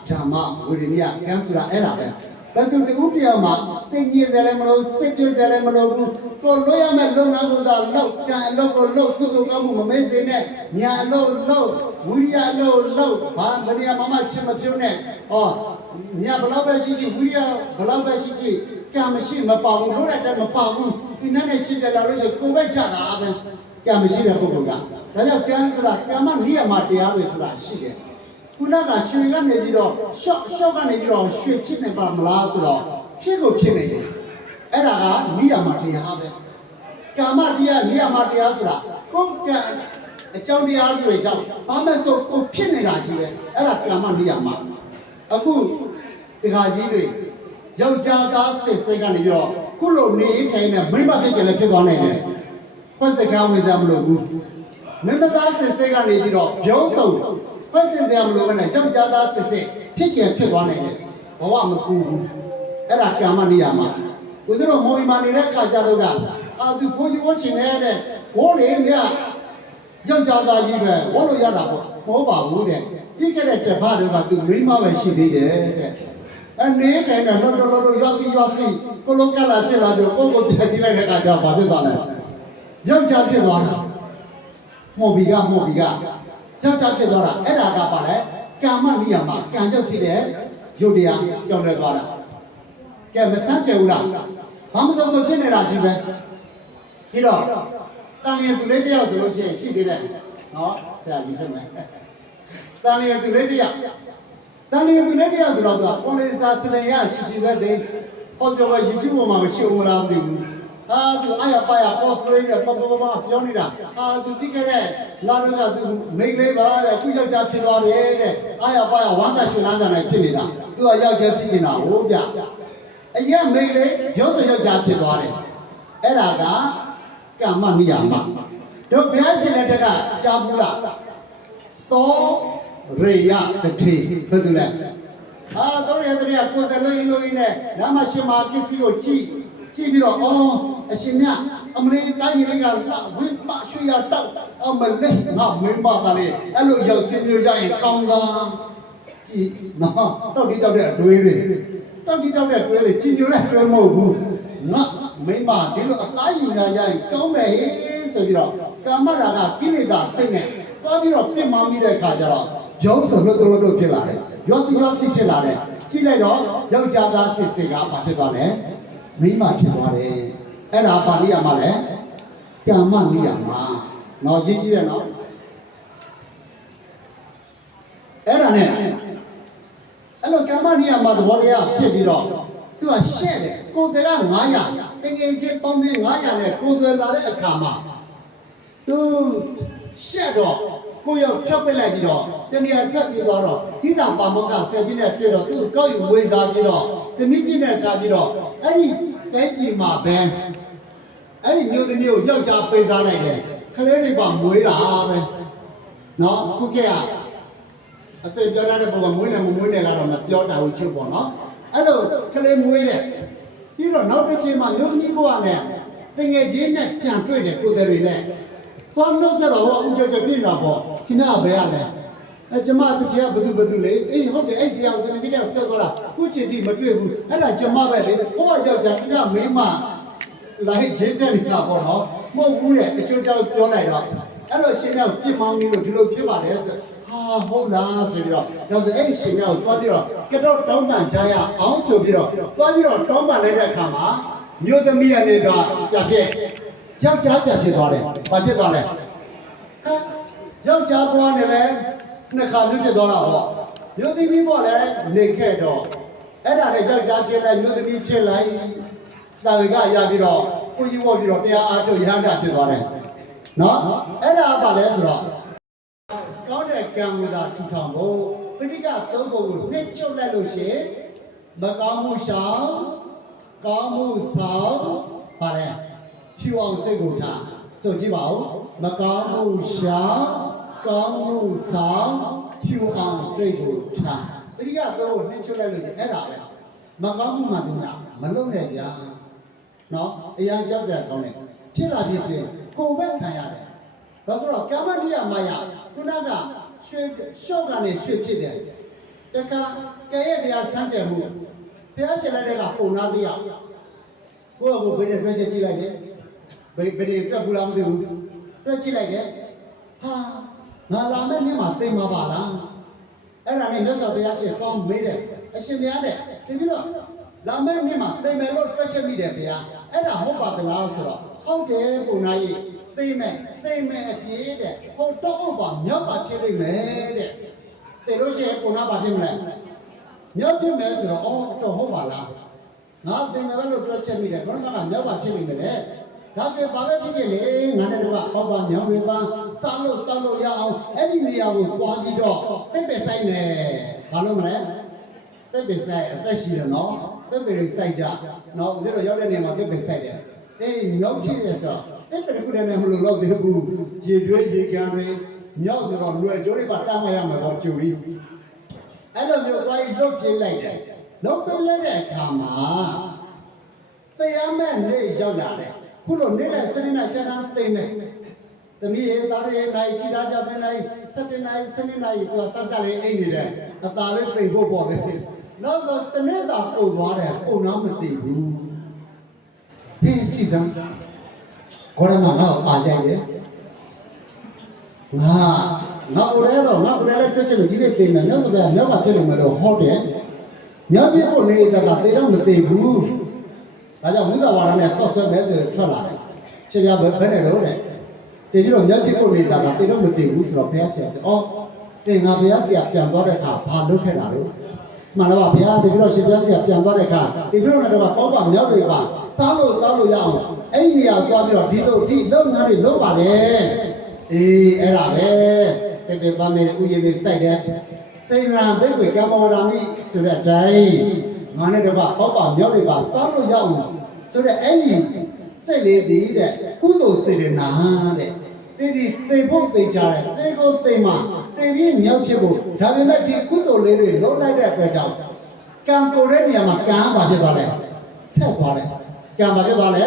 ဓမ္မဝိဉ္ဇနိယကံဆိုတာအဲ့ဒါပဲ။ဘယ်သူတူတယောက်မှာစိတ်ကြီးစလည်းမလို့စိတ်ပြည့်စလည်းမလို့ဘူး။ကိုလွှဲရမယ့်လုပ်ငန်းကိုသာလောက်ကံအလုပ်ကိုလုပ်ကုသိုလ်ကောင်းမှုမမေ့စေနဲ့။ညာအလုပ်လုပ်ဝိရိယအလုပ်လုပ်ဘာမတရားမချစ်မပြုံးနဲ့။ညာဘလောက်ပဲရှိရှိဝိရိယဘလောက်ပဲရှိရှိကံမရှိမပါဘူးလို့တဲ့မပါဘူးဒီနဲ့ရှိကြလာလို့ဆိုကိုယ်ပဲကြတာပဲကံမရှိတဲ့ပုဂ္ဂိုလ်ကဒါကြောင့်ကံဆိုတာကံမနိယမတရားပဲဆိုတာရှိတယ်ခုနကရွှေကနေပြီးတော့ရှော့ကနေပြီးတော့ရွှေဖြစ်နေပါမလားဆိုတော့ဖြစ်ကိုဖြစ်နေတယ်အဲ့ဒါကနိယမတရားပဲကမ္မတရားနိယမတရားဆိုတာကိုယ်ကံအကြောင်းတရားတွေကြောင့်ဘာမဲ့ဆိုကိုဖြစ်နေတာကြီးပဲအဲ့ဒါကမ္မနိယမအခုဒီခါကြီးတွေယောက်ျားသားစစ်စိတ်ကနေပြီးတော့ခုလိုနေထိုင်နေမိမဖြစ်ချင်လည်းဖြစ်သွားနိုင်တယ်။ခွက်စကားဝင်စားမလို့ဘူး။မိမသားစစ်စိတ်ကနေပြီးတော့ပြောင်းဆုံးခွက်စစ်စရာမလို့ပဲနဲ့ယောက်ျားသားစစ်စိတ်ဖြစ်ချင်ဖြစ်သွားနိုင်တယ်။ဘဝမကူဘူး။အဲ့ဒါကံမနေရမှာ။ဦးဇင်းတို့မော်ဘီမာနေတဲ့ခါကြတော့ကသူဘိုးကြီးဝချင်နေတဲ့ဘိုးလေးမြယောက်ျားသားကြီးပဲဝလို့ရတာပေါ့။မဟုတ်ပါဘူးတဲ့။ပြီးခဲ့တဲ့တပတ်တော့ကသူမိမပဲရှိသေးတယ်တဲ့။အနေထိုင်တဲ့လောလောရွာစီကိုလုံးကလာဖြစ်လာပြီးကိုကိုပြချလိုက်တဲ့အခါကျတော့ဘာဖြစ်သွားလဲယောက်ျားဖြစ်သွားတာမော်ဘီကယောက်ျားဖြစ်သွားတာအဲ့ဒါကပါလဲကာမနိယမကံကြောင့်ဖြစ်တဲ့ရုပ်တရားပြောင်းလဲသွားတာကဲမဆန်းကျဲဘူးလားဘာမှမဆုံးဖြစ်နေတာကြီးပဲပြီးတော့တန်ရင်သူလေးတယောက်ဆိုလို့ရှိသေးတယ်နော်ဆရာကြီးထင်မယ်တန်ရင်သူလေးတယောက်တန်ရင်သူလေးတရားဆိုတော့ကွန်လေစာစပင်ရရှိပဲတဲ့ဟောပြောက YouTube ပေါ်မှာမရှိဘူးလားမသိဘူးသူအားရပါရ post လေးနဲ့ပပပြောနေတာသူပြီးခဲ့တဲ့လာတော့ကသူမိန်းလေးပါတဲ့အခုယောက်ျားဖြစ်သွားတယ်တဲ့အားရပါရဝမ်းသာရွှင်လန်းတာနဲ့ဖြစ်နေတာသူကယောက်ျားဖြစ်နေတာဟိုဗျအရင်မိန်းလေးရုပ်ဆိုယောက်ျားဖြစ်သွားတယ်အဲ့ဒါကကမ္မနိယမတို့ဘုရားရှင်လက်ထက်ကကြားဘူးလားသောရေယတတိဘယ်သူလဲ တော့ရတဲ့ကိုယ်တည်းလို့နဲ့နာမရှိမှာပစ္စည်းကိုကြည့်ပြီးတော့အော်အရှင်မြအမလေးတိုင်းကြီးလေးကလာဝိပရွှေရတောက်အမလေးငါမင်းမသားလေးအဲ့လိုရောက်စင်းမျိုးကြရင်ကောင်းတာကြည့်နော်တောက်တဲ့အတွေးတွေတောက်တဲ့တွေးတွေကြည်ညိုတဲ့တွေးမဟုတ်ဘူးငါမင်းမဒီလိုအသားရင်များရရင်ကောင်းမယ်ဆိုပြီးတော့ကာမရာဂကိလေသာစိတ်နဲ့တွားပြီးတော့ပြစ်မှားမိတဲ့ခါကျတော့ကြောင်းဆိုလို့ဖြစ်လာတယ်ရောစီဖြစ်လာတယ်ကြည့်လိုက်တော့ယောက်ျားသားစစ်စစ်ကဘာဖြစ်သွားလဲမိန်းမဖြစ်သွားတယ်အဲ့ဒါပါဠိရမှာလဲကာမနိယမနော်ကြည့်တယ်နော်အဲ့ဒါနဲ့အဲ့လိုကာမနိယမသဘောတရားဖြစ်ပြီးတော့သူကရှဲ့တယ်ကိုယ်တည်းက900တကယ်ချင်းပေါင်းတဲ့900နဲ့ကိုယ်တည်းလာတဲ့အခါမှာသူရှက်တော့ကိုရောက်ဖြောက်ပစ်လိုက်ပြီးတော့တနည်းဖြတ်ပြီးသွားတော့ဒီတာပါမောက္ခဆယ်ကြီးနဲ့တွေ့တော့သူကောက်ယူဝေစားပြီးတော့တမိပြည့်နဲ့ထားပြီးတော့အဲ့ဒီတိုင်းပြည်မှာပဲအဲ့ဒီမျိုးသမီးကိုယောက်ျားပေးစားလိုက်တယ်ကလေးတွေပါမွေးတာပဲနော်ခုကဲအသေးပြောတဲ့ပုံကမွေးတယ်မမွေးတယ်ကတော့မပြောတာဘူးချုပ်ပေါ့နော်အဲ့လိုကလေးမွေးတယ်ပြီးတော့နောက်တစ်ချိန်မှာမျိုးသမီးဘဝနဲ့တငယ်ချင်းနဲ့ပြန်တွေ့တယ်ကိုယ်တွေနဲ့သွားလို့ဆက်တော့ဟောဦးကျော်ပြနေတာပေါ့ခင်ဗျားဘယ်ရလဲကျမတစ်ချက်ကဘသူလေအေးဟုတ်တယ်အဲ့တရားကိုတကယ်ကြီးတော့ပြောသွားတာခုချိန်ထိမတွေ့ဘူးအဲ့ဒါကျမပဲလေဟောယောက်ျားခင်ဗျားမင်းမလိုက်ချင်းတက်နေတာပေါ့နော်မဟုတ်ဘူးတဲ့အချိုးကြောက်ပြောလိုက်တော့အဲ့လိုရှင်မြောက်ပြစ်မောင်းပြီးလို့ဒီလိုဖြစ်ပါတယ်ဆိုဟာဟုတ်လားဆိုပြီးတော့ဒါဆိုအဲ့ရှင်မြောက်သွားပြီးတော့ကတော့တောင်းပန်ကြရအောင်ဆိုပြီးတော့သွားပြီးတော့တောင်းပန်လိုက်တဲ့အခါမှာမြို့သမီးအနေကပြပြယောက်ျားပြန်ဖြစ်သွားတယ်။ဘာဖြစ်သွားလဲ။ယောက်ျားဘဝနဲ့လည်းနှစ်ခါဖြစ်သွားတာပေါ့။မြို့သမီးဘဝလည်းနေခဲ့တော့အဲ့ဒါနဲ့ယောက်ျားဖြစ်လိုက်မြို့သမီးဖြစ်လိုက်တာဝေကရပြီးတော့ကိုကြီးဝတ်ပြီးတော့တရားအားထုတ်ရဟန္တာဖြစ်သွားတယ်။နော်။အဲ့ဒါကဘာလဲဆိုတော့ကောင်းတဲ့ကံဝိသာထူထောင်ဖို့ပိဋကသုံးပုံကိုနှစ်ချုပ်လိုက်လို့ရှိရင်မကောင်းမှုရှောင်ကောင်းမှုဆောင်ပါလေဖြူအောင်စိတ်ကိုထားဆိုကြည့်ပါဦးမကောင်းမှုရှောင်ကောင်းမှုဆောင်ဖြူအောင်စိတ်ကိုထားပိဋကသုံးပုံနှစ်ချုပ်လိုက်လို့ရှိရင်အဲ့ဒါပဲမကောင်းမှုမှတင်တာမလုံးနဲ့ဗျာနော်အရာကြောက်စရာကောင်းတယ်ဖြစ်လာပြီဆိုရင်ကိုယ်ပဲခံရတယ်ဒါဆိုတော့ကာမနိယမာယခုနကရွှေရှော့ကနေရွှေဖြစ်တယ်တခါကဲရဲ့တရားစမ်းကြယ်မှုဘုရားရှင်လိုက်တဲ့ကပုံနာတရားကိုယ့်ကိုဘယ်နဲ့တွဲချက်ကြည့်လိုက်လဲဘယ်တွက်ဘူးလားမသိဘူးတွက်ကြည့်လိုက်တယ်ဟာငါလာမဲ့နေ့မှာသိမှာပါလားအဲ့ဒါနဲ့မြတ်စွာဘုရားရှင်ကောင်းမေးတယ်အရှင်ဘုရားတဲ့တပြီးတော့လာမဲ့နေ့မှာသိမယ်လို့တွက်ချက်မိတယ်ဘုရားအဲ့ဒါဟုတ်ပါသလားဆိုတော့ဟုတ်တယ်ပုံနာကြီးသိမယ်အပြည့်တဲ့ဟိုတော့ပါမြောက်ပါဖြစ်လိမ့်မယ်တဲ့သိလို့ရှိရင်ပုံနာပါဖြစ်မလဲမြောက်ဖြစ်မယ်ဆိုတော့အော်တော့ဟုတ်ပါလားငါသိမယ်လို့တွက်ချက်မိတယ်ဘုရားကမြောက်ပါဖြစ်လိမ့်မယ်တဲ့ဒါဆိုရင်ဘာပဲဖြစ်ဖြစ်လေငါနဲ့တော့ပေါ့ပါမြောက်တွေပါစားလို့တောက်လို့ရအောင်အဲ့ဒီနေရာကိုတွားပြီးတော့တိတ်ပဲဆိုင်မယ်ဘာလို့မလဲတိတ်ပဲဆိုင်အသက်ရှိတယ်နော်တိတ်ပဲဆိုင်ကြနော်ဒီလိုရောက်တဲ့နေရာမှာတိတ်ပဲဆိုင်တယ်အေးမြောက်ဖြစ်ရဆိုတော့တိတ်ပဲခုတည်းနဲ့မလို့တော့သေးဘူးရေတွဲရေကန်တွေမြောက်ဆိုတော့လွယ်ကြိုးတွေပါတမ်းမရမှာပေါ့ကျူပြီးအဲ့လိုမျိုးသွားပြီးလုတ်ပြလိုက်တယ်လုတ်ပြလိုက်တဲ့အခါမှာတရားမဲ့နေရောက်လာတယ်ခုလိုနေတဲ့စနေနေ့တန်းသိမ့်မယ်သမီးရဲ့သားရဲ့နိုင်ကြည်သားကြတဲ့နိုင်7နိုင်စနေနေ့ကိုဆက်ဆက်လေးအိတ်နေတယ်အသာလေးသိဖို့ပေါ့လေနောက်တော့တနေ့သာပုံသွားတယ်ပုံနာမသိဘူးဒီကြည်စမ်းခေါ်ရမှာငါ့ကိုပါရိုက်တယ်ငါကိုလည်းတွေ့ချင်လို့ဒီနေ့သိမယ်မြောက်ဆိုပြမြောက်ကဖြစ်လို့မလို့ဟောတယ်မြောက်ပြဖို့နေတာကသေတော့မသိဘူးဒါကြောင့်ဝိသဝါဒနဲ့ဆော့ဆွဲမဲဆိုထွက်လာတယ်ရှင်ပြဘယ်နဲ့လို့လဲတကယ်တော့မြောက်ပြဖို့နေတာကသေတော့မသိဘူးဆိုတော့ဘုရားဆရာအော်တင်ငါဘုရားဆရာပြန်သွားတဲ့အခါဘာလုပ်ခဲ့တာလို့မှန်လားပါဘုရားတကယ်တော့ရှင်ဘုရားဆရာပြန်သွားတဲ့အခါဒီလိုနဲ့တော့ပေါ့ပါမြောက်တွေပါစားလို့တောက်လို့ရအောင်အဲ့ဒီနေရာသွားပြီးတော့ဒီလုပ်ငန်းတွေလုပ်ပါတယ်အေးအဲ့ဒါပဲတဲ့ဗမေဥယျာဉ်လေးစိုက်တယ်စိန်ရံဘိက္ခွေကမ္မဝရမိဆိုတဲ့အတိုင်းငါနဲ့တော့ပေါ့ပါမြောက်တွေပါစားလို့ရအောင်ဆိုတဲ့အဲ့ဒီစိတ်လေးတည်တဲ့ကုသိုလ်စေတနာတဲ့တေဖို့တေချတယ်တေကိုတေမှာတေပြီးမြောက်ဖြစ်ဖို့ဒါပေမဲ့ဒီကုသိုလ်လေးတွေလုံးလိုက်တဲ့အတွက်ကြောင့် ကံကိုတဲ့နေရာမှာကံဘာဖြစ်သွားလဲဆက်သွားတယ်ကံဘာဖြစ်သွားလဲ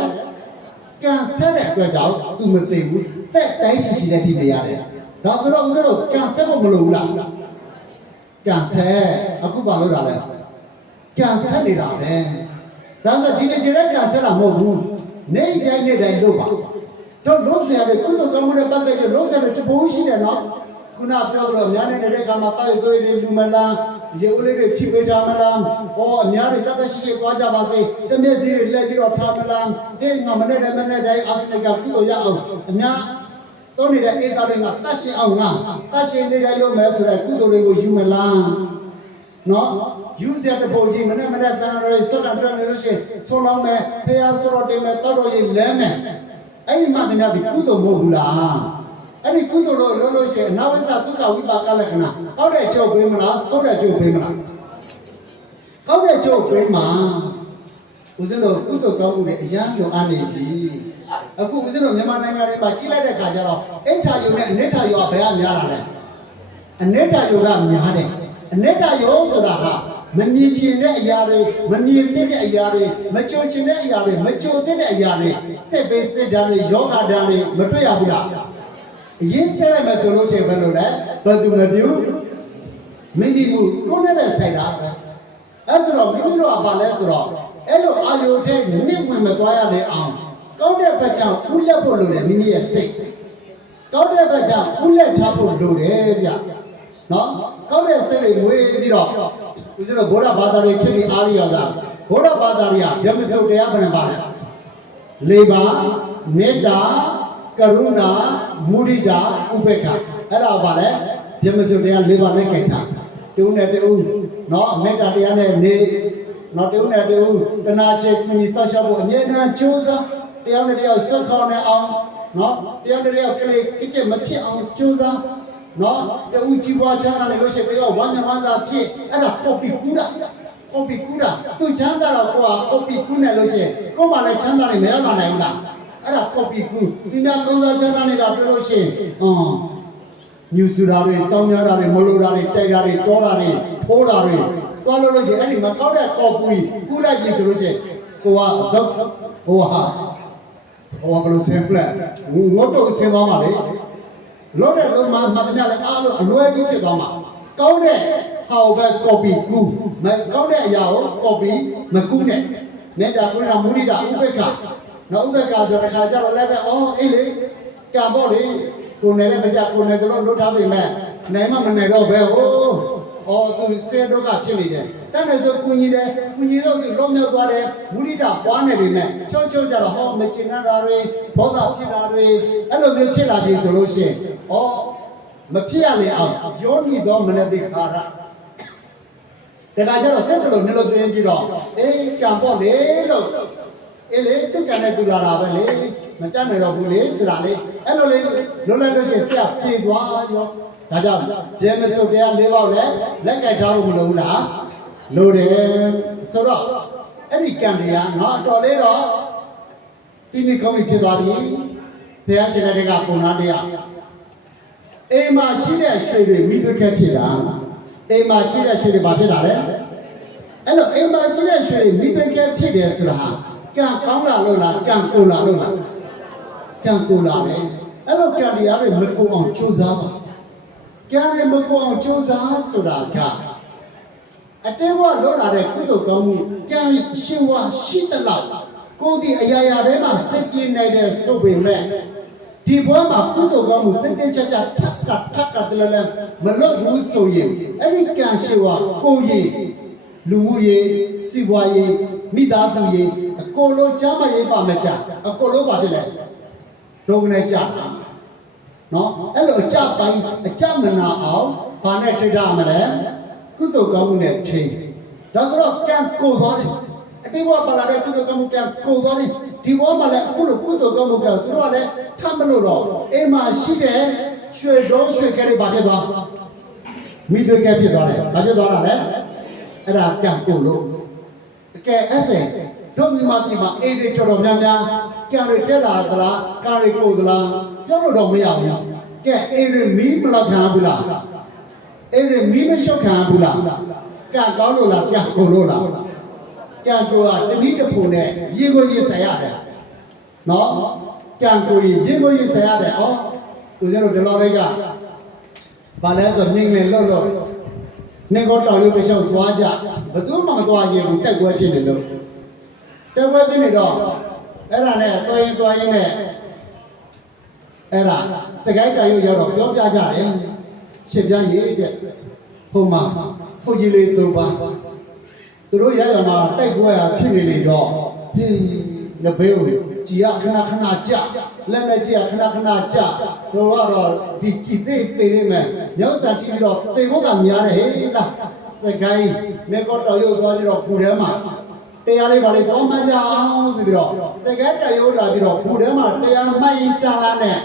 ကံဆက်တဲ့အတွက်ကြောင့်သူမသိဘူးတက်တိုင်းရှိတဲ့ထိနေရတယ်ဒါဆိုတော့ဦးဇင်းတို့ကံဆက်ဖို့မလိုဘူးလားကံဆက်အခုဘာလို့တာလဲကံဆက်နေတာပဲဒါဆိုဒီတစ်ချိန်နဲ့ကံဆက်တာမဟုတ်ဘူးနေ့တိုင်းလုပ်ပါတော့လုံးစရာတွေကုသိုလ်ကောင်းမှုနဲ့ပတ်သက်ပြီးလုံးစရာတွေတပုံရှိတယ်နော်ခုနပြောလို့အများနဲ့တဲ့ခါမှာတိုက်သွေးတွေလူမလားရေဦးလေးတွေဖြစ်ပေးကြမလားဟောအများတွေတသက်ရှိသွားကြပါစေတမျက်စီတွေလက်ပြီးတော့ထားမလားဟေးငါမနဲ့တိုင်းအစနိကကုသိုလ်ရအောင်အများတော့နေတဲ့အေးသားတွေကတတ်ရှင်အောင်ငါတတ်ရှင်နေတယ်လို့မဲဆိုတဲ့ကုသိုလ်တွေကိုယူမလားနော်ယူစရာတပုံကြီးမနဲ့တန်ရယ်စောတာတွန်းနေလို့ရှိရင်ဆောလောင်းမယ်ဖះဆောတော့တင်မယ်တောက်တော့ရေးလဲမယ်အဲ့ဒီမှတည်းကဒီကုသိုလ်မဟုတ်ဘူးလားအဲ့ဒီကုသိုလ်လို့ရှိရင်အနာဝိသဒုက္ခဝိပါကလက္ခဏာကောက်တဲ့ကြုတ်ပေးမလားဆောတဲ့ကြုတ်ပေးမလားကောက်တဲ့ကြုတ်ပေးမှာဦးဇင်းတို့ကုသိုလ်ကောင်းမှုတွေအရန်လိုအားနေပြီအခုဦးဇင်းတို့မြန်မာနိုင်ငံတွေမှာကြီးလိုက်တဲ့ခါကျတော့အိဋ္ဌာယုနဲ့အနိဋ္ဌာယုကဘယ်ကများလာလဲအနိဋ္ဌာယုကများတယ်အနိဋ္ဌာယုဆိုတာဟာမမြင်ချင်တဲ့အရာတွေမမြင်တဲ့အရာတွေမကြုံချင်တဲ့အရာတွေမကြုံတဲ့အရာတွေစစ်ပေးစစ်ဓာတ်တွေယောဂဓာတ်တွေမတွေ့ရဘူးလားအရင်ဆက်လိုက်မယ်ဆိုလို့ရှိရင်ဘယ်လိုလဲဘယ်သူမပြုမိမိမှုကိုယ်နဲ့ပဲဆိုင်တာပဲအဲ့ဆိုတော့မိမိတို့ကဘာလဲဆိုတော့အဲ့လိုအာယုထဲနစ်ဝင်မသွားရလေအောင်ကောင်းတဲ့ဘက်ကြောင့်ဥလက်ဖို့လိုတယ်မိမိရဲ့စိတ်ကောင်းတဲ့ဘက်ကြောင့်ဥလက်ထားဖို့လိုတယ်ဗျနော်ကောင်းတဲ့စိတ်တွေဝေးပြီးတော့ဦးဇင်းတို့ဗုဒ္ဓဘာသာတွေဖြစ်ပြီးအားရတာဗုဒ္ဓဘာသာတွေကဗျမစုတရားဘယ်နှပါလဲ၄ပါးမေတ္တာကရုဏာမုဒိတာဥပေက္ခအဲ့ဒါပါလေဗျမစုတရား၄ပါးနဲ့ကြိုက်တာတူနဲ့တူနော်မေတ္တာတရားနဲ့နေနော်တူနဲ့တူတဏှာချေကူညီဆောက်ရှောက်ဖို့အမြဲတမ်းကြိုးစားတရားနဲ့တရားဆွတ်ခေါ်နေအောင်နော်တရားနဲ့တရားကလေးအကျင့်မဖြစ်အောင်ကြိုးစားနော်တူကြည်ပွားချမ်းသာနေလို့ရှိရင်တရားဝမ်းမြောက်သာဖြစ်အဲ့ဒါ copy ကူတာသူချမ်းသာတော့ကိုက copy ကူနေလို့ရှိရင်ကိုယ်မှလည်းချမ်းသာနေမရလာနိုင်ဘူးလားအဲ့ဒါ copy ကူဒီများကောင်းစားချမ်းသာနေတာတွေ့လို့ရှိရင်ညူစုတာတွေစောင်းများတာတွေမလို့တာတွေတိုက်တာတွေတောတာတွေထိုးတာတွေတွားလို့ရှိရင်အဲ့ဒီမကောက်တဲ့ copy ကူလိုက်ပြီဆိုလို့ရှိရင်ကိုကဇောက်ဟိုဘယ်လိုဆင်းလဲငုတ်တော့ဆင်းသွားမှာလေလို့တဲ့လုံးမှာမှတ်တယ်လည်းအားလုံးအလွယ်ကြီးဖြစ်သွားမှာကောင်းတဲ့ဟောပဲ copy ကူမကောင်းတဲ့အရာကို copy မကူနဲ့မေတ္တာကရုဏာမုဒိတာဥပေက္ခနော်ဥပေက္ခဆိုတဲ့ခါကျတော့လည်းပဲအေးလေကံပေါ့လေကိုယ်နဲ့လည်းမကြကိုယ်နဲ့တော့လွတ်ထားပြီမဲ့နိုင်မနိုင်တော့ဘဲသူစေဒုက္ခဖြစ်နေတယ်တတ်တယ်ဆိုကုညီတော့လုံးမြောက်သွားတယ်မုဒိတာပွားနေပြီမဲ့ချုပ်ကြတော့မကျင်နာတာတွေဘောဓဖြစ်တာတွေအဲ့လိုမျိုးဖြစ်လာပြီဆိုလို့ရှိရင်မဖြစ်ရလေအောင်ယောနိသောမနတိခါရဒါကကြတော့တက်တယ်လို့နှလုံးသွင်းပြီးတော့ကံပေါ့လေလို့လေသူကံနဲ့တူလာတာပဲလေမတတ်နိုင်တော့ဘူးလေဆိုတာလေအဲ့လိုလေလွတ်လိုက်လို့ရှိရင်ဆရာပြေသွားရောဒါကြောင့်ပြဲမစုတ်တရား၄ပါးလည်းလက်ကင်ထားဖို့မလိုဘူးလားလိုတယ်ဆိုတော့အဲ့ဒီကံတရားနော်အတော်လေးတော့တိမိခေါင်းဖြစ်သွားပြီဘုရားရှင်တဲ့ကပုံနာတရားအိမ်မှာရှိတဲ့ရွှေတွေမိသွေးခက်ဖြစ်တာအိမ်မှာရှိတဲ့ရွှေတွေဘာဖြစ်တာလဲအဲ့လိုအိမ်မှာရှိတဲ့ရွှေတွေမိသွေးခက်ဖြစ်တယ်ဆိုတာဟာကံကောင်းလာလို့လားကံကိုလာလို့လားကံကိုလာတယ်အဲ့လိုကံတရားတွေမကိုအောင်ကြိုးစားပါကံတွေမကိုအောင်ကြိုးစားဆိုတာကအတေဝလွတ်လာတဲ့ကုသိုလ်ကောင်းမှုကံရှင်ဝရှိသလောက်ကိုယ်ဒီအရာရာထဲမှာစိတ်ပြင်းနေတဲ့ဆိုပေမဲ့ဒီဘဝမှာကုသိုလ်ကောင်းမှုတက်တက်ကြကြထက်ကတလလမလွတ်ဘူးဆိုရင်အဲ့ဒီကံရှင်ဝကိုယ်ရည်လူမှုရေးစီးပွားရေးမိသားစုရေးအကုန်လုံးကြားမရေးပါမကြအကုန်လုံးပါဖြစ်လဲဒုက္ခနဲ့ကြတာနော်အဲ့လိုအကြပိုင်းအကြမနာအောင်ဘာနဲ့ထိထားမလဲကုသိုလ်ကောင်းမှုနဲ့ထိဒါဆိုတော့ကံကိုသွားတယ်အတိဘဝပါလာတဲ့ကုသိုလ်ကောင်းမှုကံကိုသွားတယ်ဒီဘဝမှာလည်းအခုလိုကုသိုလ်ကောင်းမှုကံသူတို့ကလည်းထပ်မလို့တော့အိမ်မှာရှိတဲ့ရွှေတုံးရွှေကဲတွေဘာဖြစ်သွားမိသွေးကဲဖြစ်သွားတယ်ဘာဖြစ်သွားတာလဲအဲ့ဒါကံကိုလို့တကယ်အဲ့ဒါတို့မြန်မာပြည်မှာအိမ်တွေတော်တော်များများကံတွေတက်လာသလားကားတွေကိုသလားပြောလို့တော့မရဘူးကဲအိမ်တွေမီးမလောက်ခံဘူးလားအိမ်တွေမီးမလျှော့ခံဘူးလား ကံကောင်းလို့လားကံကိုလို့လားကံကိုကတနည်းတစ်ပုံနဲ့ရေကိုရေဆိုင်ရတယ်နော်ကံကိုရေကိုရေဆိုင်ရတယ်ဩဦးဇင်းတို့ဒီလိုလေးကဘာလဲဆိုမြင်မြင်လို့နေကောတော်ရုပ်တစ်လျှောက်သွားကြဘယ်သူမှမသွားရင်ဘူးတက်ပွဲဖြစ်နေလို့တက်ပွဲဖြစ်နေတော့အဲ့ဒါနဲ့တွင်ရင်းနဲ့အဲ့ဒါစကိုင်းတော်ရုပ်ရောက်တော့ပြောပြကြတယ်ရှင်ပြရေးတဲ့ဟိုမှာဖူကြီးလေး၃ပါးသူတို့ရရမှာတိုက်ပွဲရဖြစ်နေလေတော့ဟင်းလက်ဘေးကိုကြည်ရခဏကြလက်နဲ့ကြည်ရခဏကြတို့ကတော့ဒီကြည်သေးနေမယ်မြောက်စာကြည့်ပြီးတော့တေဖို့ကများတယ်ဟေးလားစကိုင်းမေကောတော်ရုပ်သွားပြီးတော့ခုထဲမှာတရားလေးပါလေတော့မှကြအောင်ဆိုပြီးတော့စကိုင်းတရုပ်လာပြီးတော့ခုထဲမှာတရားမှတ်ရင်တန်လာနဲ့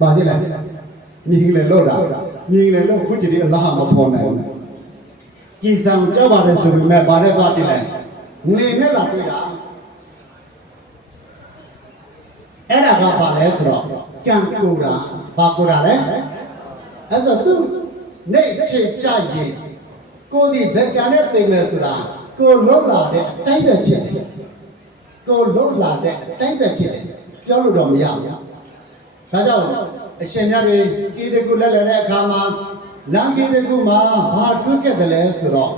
ဘာဖြစ်လဲမြင်လေလို့တာမြင်လေလို့ခုချိန်ဒီအလားမဖော်နိုင်ဘူးကြည်ဆောင်ကြောက်ပါတယ်ဆိုပေမဲ့ဗာတဲ့သွားပြလိုက်ငွေနဲ့လာတွေ့တာအဲ့ဒါကဘာလဲဆိုတော့ကံကိုတာဘာကိုတာလဲအဲ့ဆိုသူနေချေကြရင်ကိုဒီဘက်ကနဲ့သိမယ်ဆိုတာကိုလွတ်လာတဲ့အတိုင်းပဲဖြစ်တယ်ကိုလွတ်လာတဲ့အတိုင်းပဲဖြစ်တယ်ပြောလို့တော့မရဘူးဒါကြောင့်အရှင်မြတ်တွေကိတကုလက်လည်တဲ့အခါမှာလမ်းကိတကုမှာဘာတွေးခဲ့တယ်လဲဆိုတော့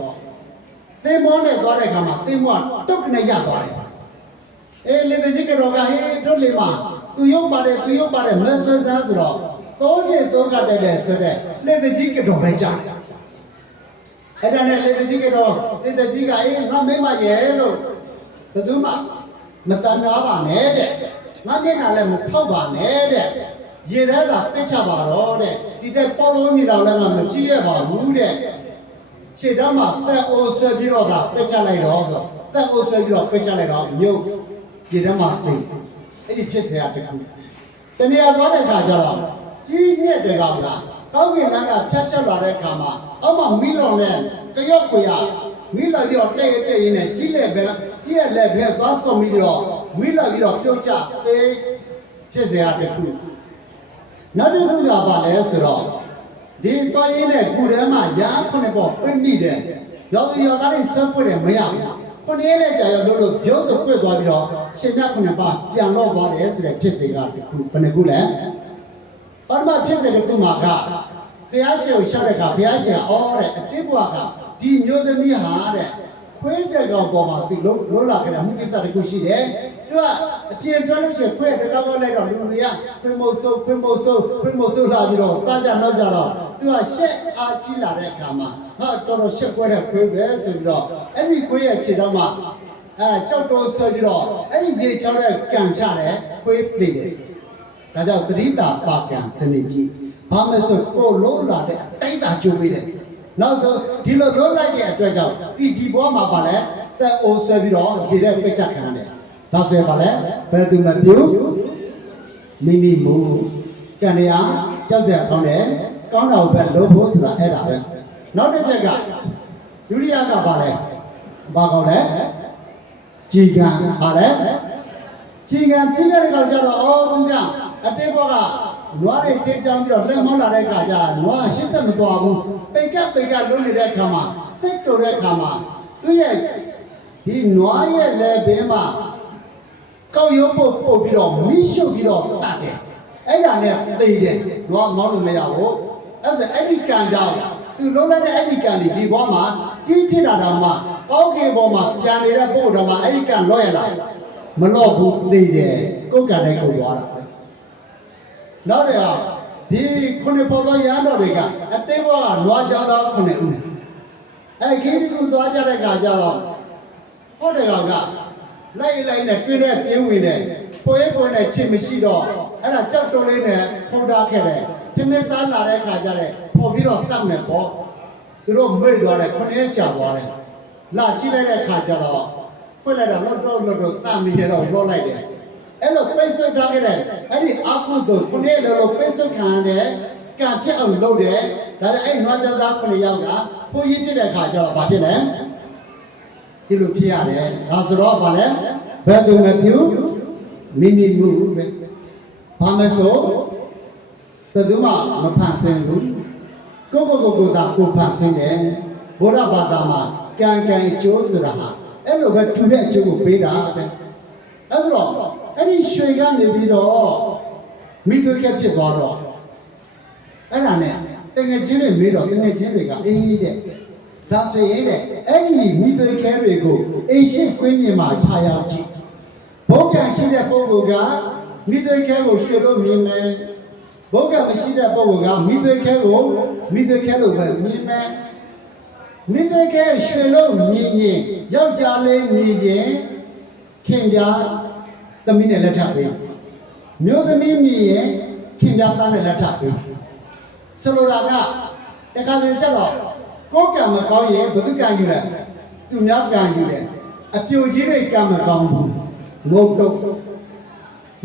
သင်္ဘောနဲ့သွားတဲ့အခါမှာသင်္ဘောတုတ်ကနေရသွားတယ်အေးလေတကြီးကတော့ကဟေးတို့လေမှာသူရုပ်ပါတယ်မဆွဲဆန်းဆိုတော့သုံးချက်သုံးကတက်တဲ့ဆိုတဲ့လေတကြီးကတော့ပဲကြားတယ်အဲ့ဒါနဲ့လေတကြီးကတော့လေတကြီးကအေးငါမိမရဲ့လို့ဘယ်သူမှမတန်နာပါနဲ့တဲ့ငါမျက်နှာလည်းမဖောက်ပါနဲ့တဲ့ရေထဲသာပစ်ချပါတော့တဲ့ဒီတဲ့ပေါ်လုံးမြေတော်လည်းမကြည့်ရပါဘူးတဲ့ခြေတော်မှာတက်အိုးဆွဲပြီးတော့ကပစ်ချလိုက်တော့ဆိုတက်အိုးဆွဲပြီးတော့ပစ်ချလိုက်တော့မြုပ်ခြေတော်မှာသိအဲ့ဒီဖြစ်เสียတခုတနည်းအားသွားတဲ့အခါကျတော့ကြီးမြတ်တယ်ကောင်လားကောင်းကင်လမ်းကဖြတ်ဆက်လာတဲ့အခါမှာအောက်မှာမိလောင်နဲ့တရော့ခွေရမိလာပြီးတော့တဲ့ရင်းနဲ့ကြီးလက်ပဲကြီးရဲ့လက်ပဲသွားဆုံပြီးတော့မိလာပြီးတော့ပြုတ်ကျသေးဖြစ်เสียတခုနောက်တစ်ခုကပါလဲဆိုတော့ဒီသွားရင်းနဲ့ခုထဲမှာရာခုနှစ်ပေါ့ပြိမိတယ်ရောသားတွေဆွဲဖွင့်တယ်မရဘူးခုနှစ်ရက်ကြာရောလို့ပြောဆိုပြတ်သွားပြီးတော့ရှင်မြတ်ခုနှစ်ပါပြန်တော့သွားတယ်ဆိုတဲ့ဖြစ်စေကတခုဘယ်နှခုလဲပထမဖြစ်စေတစ်ခုမှာကဘုရားရှင်ကိုရှောက်တဲ့အခါဘုရားရှင်အော်တဲ့အတိတ်ဘဝကဒီမျိုးသမီးဟာတဲ့ခွေးတဲ့ကောင်ပေါ်မှာသူလုံးလာခဲ့တဲ့မှုကိစ္စတစ်ခုရှိတယ်သူကအပြင်ထွက်လို့ရှိရင်ခွေးတဲ့ကောင်လိုက်တော့လူတွေကခွေးမုတ်ဆိုးလာပြီးတော့စားကြနောက်ကြတော့သူကရှက်အားကြီးလာတဲ့အခါမှာဟာတော်တော်ရှက်ခွဲတဲ့ခွေးပဲဆိုပြီးတော့အဲ့ဒီခွေးရဲ့ခြေတော်မှာကြောက်တော်ဆွဲပြီးတော့အဲ့ဒီရေချောင်းတဲ့ကန်ချတယ်ခွေးသိတယ်ဒါကြောင့်သတိတာပါကံစနစ်ကြီးဘာမှဆိုကိုလုံးလာတဲ့အတိုက်တာကျိုးပေးတယ်နောက်ဆိုဒီလိုလုံးလိုက်တဲ့အတွက်ကြောင့်ဒီဘောမှာပါလဲတက်အိုးဆွဲပြီးတော့ခြေတဲ့ပိတ်ချက်ခံရတယ်ဒါဆိုရင်ပါလဲဘယ်သူမပြုမိမိမူကံရကြောက်စရာကောင်းတယ်ကောင်းတာကိုပဲလုံးဖို့ဆိုတာအဲ့ဒါပဲနောက်တစ်ချက်ကဒုတိယကပါလဲဘာကောင်းလဲကြည်ကံပါလဲကြည်ကံတဲ့ကောင်ကြတော့အော်သူကအတိတ်ဘောကနွားတွေထိချောင်းပြီးတော့လက်မောင်းလာတဲ့အခါကျနွားရှစ်ဆက်မသွားဘူးပိတ်ကလုံးနေတဲ့အခါမှာစိတ်တူတဲ့အခါမှာသူရဲ့ဒီနွားရဲ့လက်ဘေးမှာကောက်ရုံးပုတ်ပြီးတော့မိရှုပ်ပြီးတော့တတ်တယ်အဲ့ဒါနဲ့သိတယ်နွားမောင်းလို့မရဘူးအဲ့ဒီကံကြောင့်သူလုံးလိုက်တဲ့အဲ့ဒီကံဒီဘောမှာကြီးဖြစ်တာတော့မှကောင်းကင်ဘောမှာပြန်နေတဲ့ပို့တော့မှအဲ့ဒီကံလော့ရလားမလော့ဘူးသိတယ်ကိုယ်ကံနဲ့ကိုယ်သွားတာနောက်တယ်ဟာဒီခုနှစ်ပေါ်သောရဟန်းတော်တွေကအတိတ်ဘဝကနွားကြောင်းသားခုနှစ်ဦးအဲ့ဒီဒီကူသွားကြတဲ့ခါကျတော့ဟုတ်တယ်ကောင်ကလိုက်နဲ့တွင်းနဲ့ပြင်းဝင်နဲ့ပွဲနဲ့ချစ်မရှိတော့အဲ့ဒါကြောက်တုံးလေးနဲ့ဖုံးထားခဲ့တယ်ပြင်းစားလာတဲ့ခါကျတဲ့ပေါ်ပြီးတော့တတ်မယ်ပေါ့သူတို့မိတ်သွားတယ်ခုနှစ်ကြာသွားတယ်လာကြည့်လိုက်တဲ့ခါကျတော့ဖွင့်လိုက်တော့လော့တော့တတ်မိရတော့လော့လိုက်တယ်အဲ့လိုပိတ်ဆို့ထားခဲ့တဲ့အဲ့ဒီအာကုသို့ခုနှစ်လိုပိတ်ဆို့ခံရတဲ့ကံဖြစ်အောင်လုပ်တယ်ဒါလည်းအဲ့နွားကြောသားခုနှစ်ယောက်ကဘုန်းကြီးပြတဲ့ခါကျတော့ဘာဖြစ်လဲဒီလိုဖြစ်ရတယ်ဒါဆိုတော့ဘာလဲဘယ်သူမပြုမိမိမှုပဲဘာမဆိုဘယ်သူမှမဖန်ဆင်းဘူးကိုသာကိုဖန်ဆင်းတယ်ဘ ဘုရားဘာသာမှာကံကံအကျိုးဆိုတာဟာအဲ့လိုပဲထူတဲ့အကျိုးကိုပေးတာပဲအဲ့တော့အဲ့ဒီရွှေကနေပြီးတော့မိသွေးကဖြစ်သွားတော့အဲ့ဒါနဲ့တငယ်ချင်းတွေမေးတော့တငယ်ချင်းတွေကအေးတဲ့ဒါဆိုရင်တဲ့အဲ့ဒီမိသွေးခဲတွေကိုအိမ်ရှိကွင်းပြင်မှာခြာရောက်ကြည့်ဘုံကံရှိတဲ့ပုဂ္ဂိုလ်ကမိသွေးခဲကိုရွှေလို့မြင်မယ်ဘုံကံမရှိတဲ့ပုဂ္ဂိုလ်ကမိသွေးခဲကိုမိသွေးခဲလို့ပဲမြင်မယ်မိသွေးခဲရွှေလို့မြင်ရင်ယောက်ျားလေးမြင်ရင်ခင်ဗျာသမီးနဲ့လက်ထပ်ပေးမျိုးသမီးမြင်ရင်ခင်ဗျာသားနဲ့လက်ထပ်ပေးဆလိုတာကတခါတည်းကျတော့ကိုယ်ကံမကောင်းရင်ဘယ်သူကံယူလဲသူများကံယူတယ်အပြိုကြီးတွေကံမကောင်းဘူးငုတ်တော့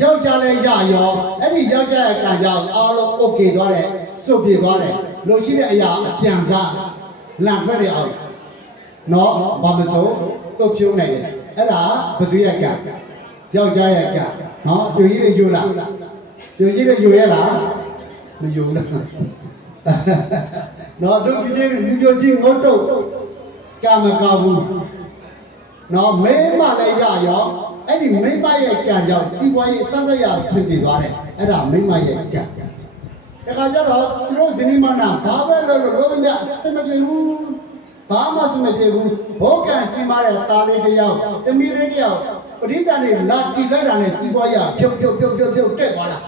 ယောက်ျားလည်းရရောအဲ့ဒီယောက်ျားရဲ့ကံကြောင့်အားလုံးโอเคသွားတယ်စွတ်ပြေသွားတယ်လို့ရှိတဲ့အရာအပြန်စားလန့်ထွက်တဲ့အောင်နော်ဘာမစိုးတော့ဖြိုးနိုင်တယ်အဲ့ဒါဘယ်သူရဲ့ကံယောက်ျားရဲ့ကံနော်ပြိုကြီးတွေယူလားပြိုကြီးတွေယူရလားမယူလားနော်တို့ပြင်းပြိုကြီးငုတ်တော့ကံမကောင်းဘူးနော်မဲမလည်းရရောအဲ့ဒီမိမရဲ့ကံကြောင့်စီးပွားရေးစသရဆင်ပြေသွားတယ်အဲ့ဒါမိမရဲ့ကံတခါကျတော့သူတို့ဇနီးမနာဘာပဲလို့လို့မြအစမပြေဘူးဘာမှစမပြေဘူးဘောကံကြီးမားတဲ့သားလေးတစ်ယောက်တမီးလေးတစ်ယောက်ပရိသတ်တွေလာတိလိုက်တာနဲ့စီးပွားရေးပြုတ်တက်သွားတာ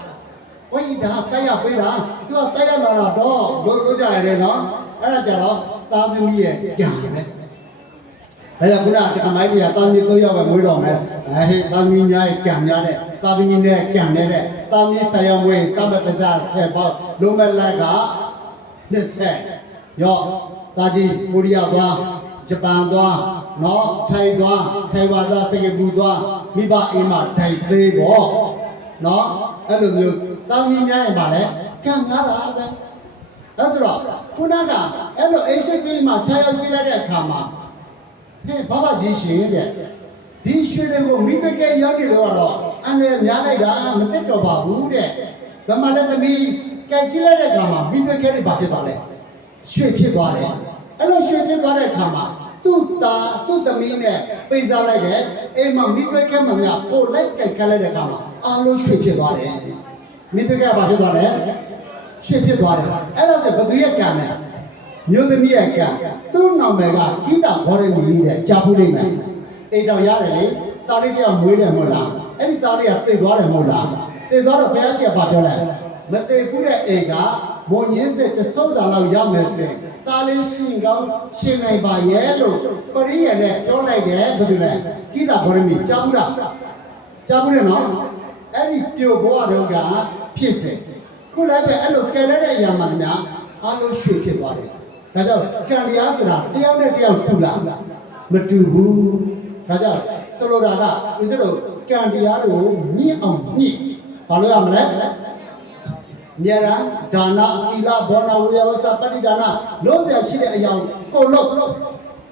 ဝိဒါတိုက်ရပေးတာသူကတိုက်ရလာတော့လို့ကြရတယ်နော်အဲ့ဒါကြတော့သားသမီးရဲ့ကံပဲဒါကြောင့်ခုနကမိုင်းကြီးကတာမီ3ယောက်ပဲမွေးတော်မယ်ဟဲ့တာမီများရဲ့ကံများတဲ့တာမီနဲ့ကံနေတဲ့တာမီဆရာမွေးစမပဇာ10ပေါက်လုံးမလက်က20ရော့တာကြီးကိုရီးယားသွားဂျပန်သွားနော်ထိုင်သွားထိုင်ဝါသွားစင်ကာပူသွားမိဘအိမ်မှာထိုင်သေးပေါ့နော်အဲ့လိုမျိုးတာမီများရဲ့ပါလေကံများတာပဲအဲ့ဆိုတော့ခုနကအဲ့လိုအိရှိကိမှာခြားရောက်ကြည့်လိုက်တဲ့အခါမှာဒီဘာဘာကြီးရှင်တဲ့ဒီရွှေတွေကိုမိတကယ်ရောက်နေတော့အန်လည်းများလိုက်တာမသိတော့ပါဘူးတဲ့ဗမာလက်သမီးကြိုက်ကြည့်လိုက်တဲ့အခါမှာမိတကယ်တွေဘာဖြစ်သွားလဲရွှေဖြစ်သွားတယ်အဲ့လိုရွှေဖြစ်သွားတဲ့အခါမှာသူ့သမီးနဲ့ပိတ်စားလိုက်တယ်အိမ်မှာမိတကယ်မှများပို့လိုက်ကြိုက်ခတ်လိုက်တဲ့အခါမှာအားလုံးရွှေဖြစ်သွားတယ်မိတကယ်ဘာဖြစ်သွားလဲရွှေဖြစ်သွားတယ်အဲ့ဒါဆိုဘသူရဲ့ကံလဲမျိုးသမီးရဲ့ကံသူ့နာမည်ကကိတာခေါ်တဲ့မိတဲ့ကြာပူလိမ့်မယ်အိမ်တော်ရတယ်လေတာလေးတယောက်မွေးတယ်မဟုတ်လားအဲ့ဒီတာလေးကသိသွားတယ်မဟုတ်လားသိသွားတော့ဘုရားရှိခိုးဘာပြောလဲမသိဘူးတဲ့အိမ်ကမွန်ရင်းစစ်တစ်စုံစာလောက်ရောက်မယ်ဆိုရင်တာလေးရှင်ကောင်းရှင်နိုင်ပါရဲ့လို့ပရိယနဲ့ပြောလိုက်တယ်ဘယ်သူလဲကိတာခေါ်တဲ့မိကြာပူလားကြာပူတယ်နော်အဲ့ဒီပြိုဘွားတော့ကဖြစ်စေခုလည်းပဲအဲ့လိုကဲလဲတဲ့အရာမှန်များအားလုံးရွှေဖြစ်သွားတယ်ဒါကြောင့်ကံတရားဆိုတာတယောက်နဲ့တယောက်တူလားမတူဘူးဒါကြောင့်ဆိုလိုတာကဦးဇင်းတို့ကံတရားကိုမြင့်အောင်မြင့်ဘာလို့ရမလဲမြေရာဒါနသီလဘောနာဝေယဝဆပတိဒါနလုံးစရာရှိတဲ့အရာကိုလို့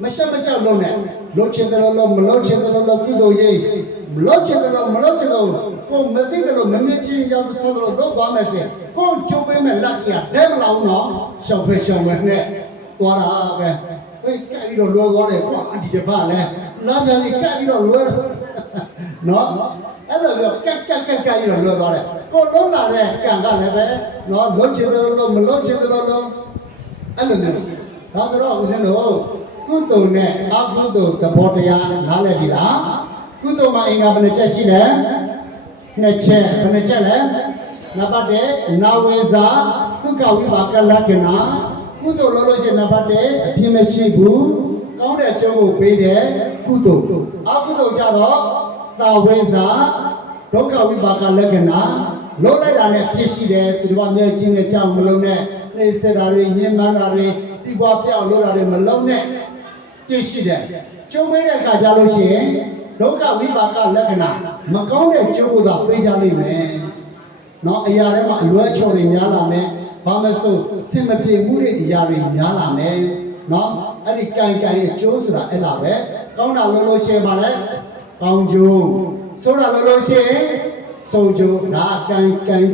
မရှက်မကြောက်လုံးနဲ့လုံးချင်တယ်လို့မလုံးချင်တယ်လို့ကုသိုလ်ရေးမလုံးချင်တယ်လို့မလုံးချင်လို့ကိုမသိတယ်လို့မမြင်ချင်းရောက်ဆိုလို့လုပ်သွားမယ်ဆိုကိုကျုပ်ပေးမဲ့လက်ကြီးကဒဲမလာဘူးနော်ရှောင်ဖယ်နဲ့သွားတာပဲဟိတ်ကပ်ပြီးတော့လွယ်သွားတယ်ကွာအဒီတပတ်လဲလာပြန်ပြီးကပ်ပြီးတော့လွယ်နော်အဲ့လိုပြောကပ်ပြီးတော့လွယ်သွားတယ်ကိုလုံးလာတဲ့ကံကလည်းပဲနော်လုံးချင်တယ်လို့မလုံးချင်တယ်လို့အဲ့လိုမျိုးဒါဆိုတော့ဦးဇင်းတို့ကုသိုလ်နဲ့အကုသိုလ်သဘောတရားနားလည်ပြီလားကုသိုလ်မှာအင်္ဂါဘယ်နှချက်ရှိလဲနှစ်ချက်ဘယ်နှချက်လဲနံပါတ်1နာဝေဇာဒုက္ခဝိပါကလက္ခဏာကုသိုလ်လို့လို့ရှိရင်နံပါတ်1အပြစ်မရှိဘူးကောင်းတဲ့အကျိုးကိုပေးတဲ့ကုသိုလ်အကုသိုလ်ကြတော့သာဝေဇာဒုက္ခဝိပါကလက္ခဏာလုံးလိုက်တာနဲ့ပြည့်ရှိတယ်သူတို့ကမြဲချင်းနဲ့ကြောက်မလုံးနဲ့နှိမ့်ဆက်တာတွေညှဉ်းပန်းတာတွေစီးပွားပြောင်းလို့တာတွေမလုံးနဲ့ပြည့်ရှိတယ်ကျုံပေးတဲ့အခါကြလို့ရှိရင်ဒုက္ခဝိပါကလက္ခဏာမကောင်းတဲ့ကျိုးကိုသာပေးကြလိမ့်မယ်နော်အရာထဲမှာအလွဲချော်တွေများလာမယ်ဘာမဆိုစင်မပြေမှုတွေအရာတွေများလာမယ်နော်အဲ့ဒီကံရဲ့ကျိုးဆိုတာအဲ့လာပဲကောင်းတာလို့ရှိရင်ပါလေကောင်းကျိုးဆိုးတာလို့ရှိရင်ဆိုးကျိုးဒါကံ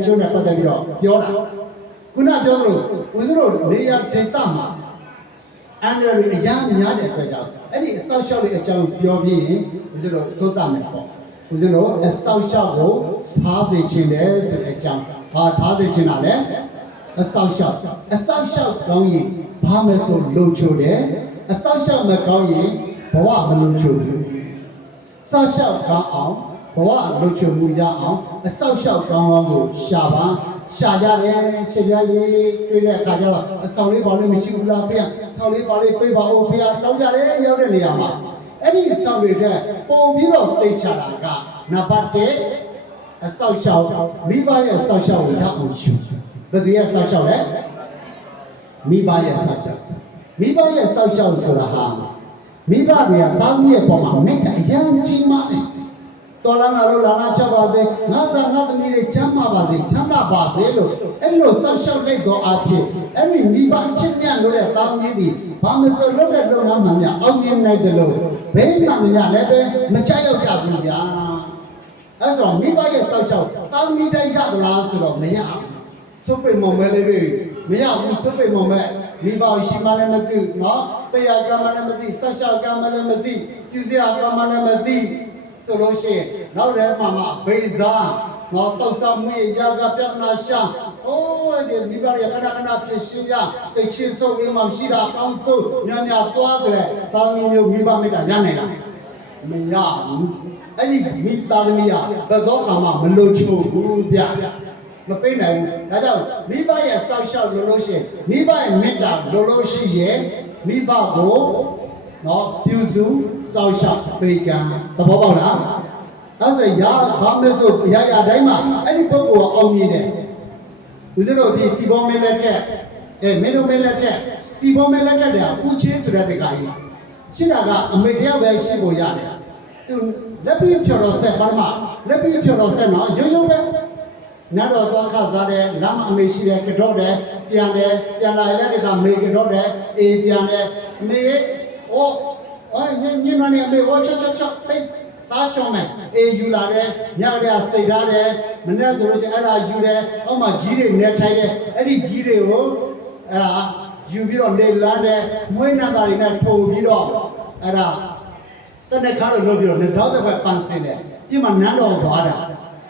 ကျိုးနဲ့ပတ်သက်ပြီးတော့ပြောတာခုနပြောသလိုဦးဇင်းတို့နေရာဒေသမှာ အန္တရာယ်အများများတဲ့အတွက်ကြောင့်အဲ့ဒီအဆောက်အအုံလေးအကြောင်းပြောပြီးရင်ဦးဇင်းတို့သိုးသားမယ်ပေါ့ဦးဇင်းတို့အဆောက်အအုံကိုထားစေခြင်းတယ်ဆိုတဲ့အကြောင်းဘာထားစေခြင်းလဲအဆောက်အအုံကောင်းရင်ဘာမှဆိုလုံချိုတယ်အဆောက်အအုံမကောင်းရင်ဘဝမလုံချိုဘူးဆောက်ရှောက်ကောင်းအောင်ဘဝလုံခြုံမှုရအောင်အဆောက်အအုံကောင်းကောင်းကိုရှာကြတယ်ရှင်ပြရေးတွေ့တဲ့အခါကျတော့အဆောင်လေးပါလို့မရှိဘူးလားဖေ။ဆောင်းလေးပါလေးပြေးပါဦးဖေ။တောင်းကြတယ်ရောက်တဲ့နေရာမှာအဲ့ဒီအဆောင်တွေကပုံပြီးတော့သိချတာကနံပါတ်1အဆောက်အအုံမိဘရဲ့အဆောက်အအုံကိုရအောင်ယူဘယ်သူရဲ့အဆောက်အအုံလဲမိဘရဲ့အဆောက်အအုံမိဘရဲ့အဆောက်အအုံဆိုတာဟာမိဘတွေကတားမြစ်ပေါ်မှာမိတ်အရန်ကြီးမားတယ်တော်လာလို့လာဖြတ်ပါစေငါသားငါသမီးတွေချမ်းသာပါစေချမ်းသာပါစေလို့အဲ့လိုဆောက်ရှောက်လိုက်တော့အဖြစ်အဲ့ဒီမိဘချစ်မြတ်လို့တဲ့တောင်းကြီးဒီဘာမစလို့တဲ့လုံငန်းမှများအောင်မြင်နိုင်တယ်လို့ဘယ်မှများလည်းပဲမကြောက်ရောက်ကြဘူးဗျာအဲ့တော့မိဘရဲ့ဆောက်ရှောက်တောင်းကြီးတိုင်းရသလားဆိုတော့မရဘူးစုပ်ပိတ်မုံမဲလေးတွေမရဘူးစုပ်ပိတ်မုံမဲမိဘရှိမှလည်းမသိနော်ပေရကမှလည်းမသိဆောက်ရှောက်ကမှလည်းမသိပြုစရာကမှလည်းမသိဆိုလို့ရှိရင်နောက်တဲ့မှာဗေဇာတော့တောက်စားမှုရာကပြဿနာရှာအိုးဒီမိဘရဲ့ခဏခဏဖြစ်ရှင်းရတိတ်ချင်းဆုံးနေမှရှိတာကောင်းဆုံးများများသွားဆိုတဲ့တောင်းမျိုးမိဘမေတ္တာရနိုင်လားမရဘူးအဲ့ဒီမိသားသမီးကဘယ်တော့မှမလို့ချို့ဘူးဗျမပိတ်နိုင်ဘူးဒါကြောင့်မိဘရဲ့ဆောက်ရှောက်လို့ရှိရင်မိဘရဲ့မေတ္တာလို့ရှိရင်မိဘကိုနော်ပြုစုစောင့်ရှောက်ပေးကံသဘောပေါက်လားအဲ့ဆိုရဘာမဲဆိုရတိုင်းမှာအဲ့ဒီပုဂ္ဂိုလ်ကအောင်မြင်တယ်ဦးဇင်းတို့ဒီဘောမဲလက်ထက်မင်းတို့မဲလက်ထက်ဒီဘောမဲလက်ထက်တည်းကဦးချင်းဆိုတဲ့တခါကြီးရှင်းတာကအမေတရားပဲရှိဖို့ရတယ်သူလက်ပြီးဖြော်တော်ဆက်ပါမလက်ပြီးဖြော်တော်ဆက်နော်ရုံပဲနတ်တော်သွားခစားတယ်လမ်းအမေရှိတယ်ကတော့တယ်ပြန်လာလက်တခါမေကတော့တယ်အေးပြန်တယ်အမေညနေနေအမေချက်ပိတ်သားရှောင်းမယ်အေးယူလာတယ်ညကစိတ်ထားတယ်မနေ့ဆိုလို့ရှိရင်အဲ့ဒါယူတယ်အောက်မှာကြီးတွေနေထိုင်တယ်အဲ့ဒီကြီးတွေကိုအဲ့ဒါယူပြီးတော့လေလန်းတယ်မွေးနာတာတွေနဲ့ထိုးပြီးတော့အဲ့ဒါတက်ခါလို့လုပ်ပြီးတော့လေတော့တဲ့ဘက်ပန်းစင်တယ်ပြီးမှနန်းတော်သွားတာ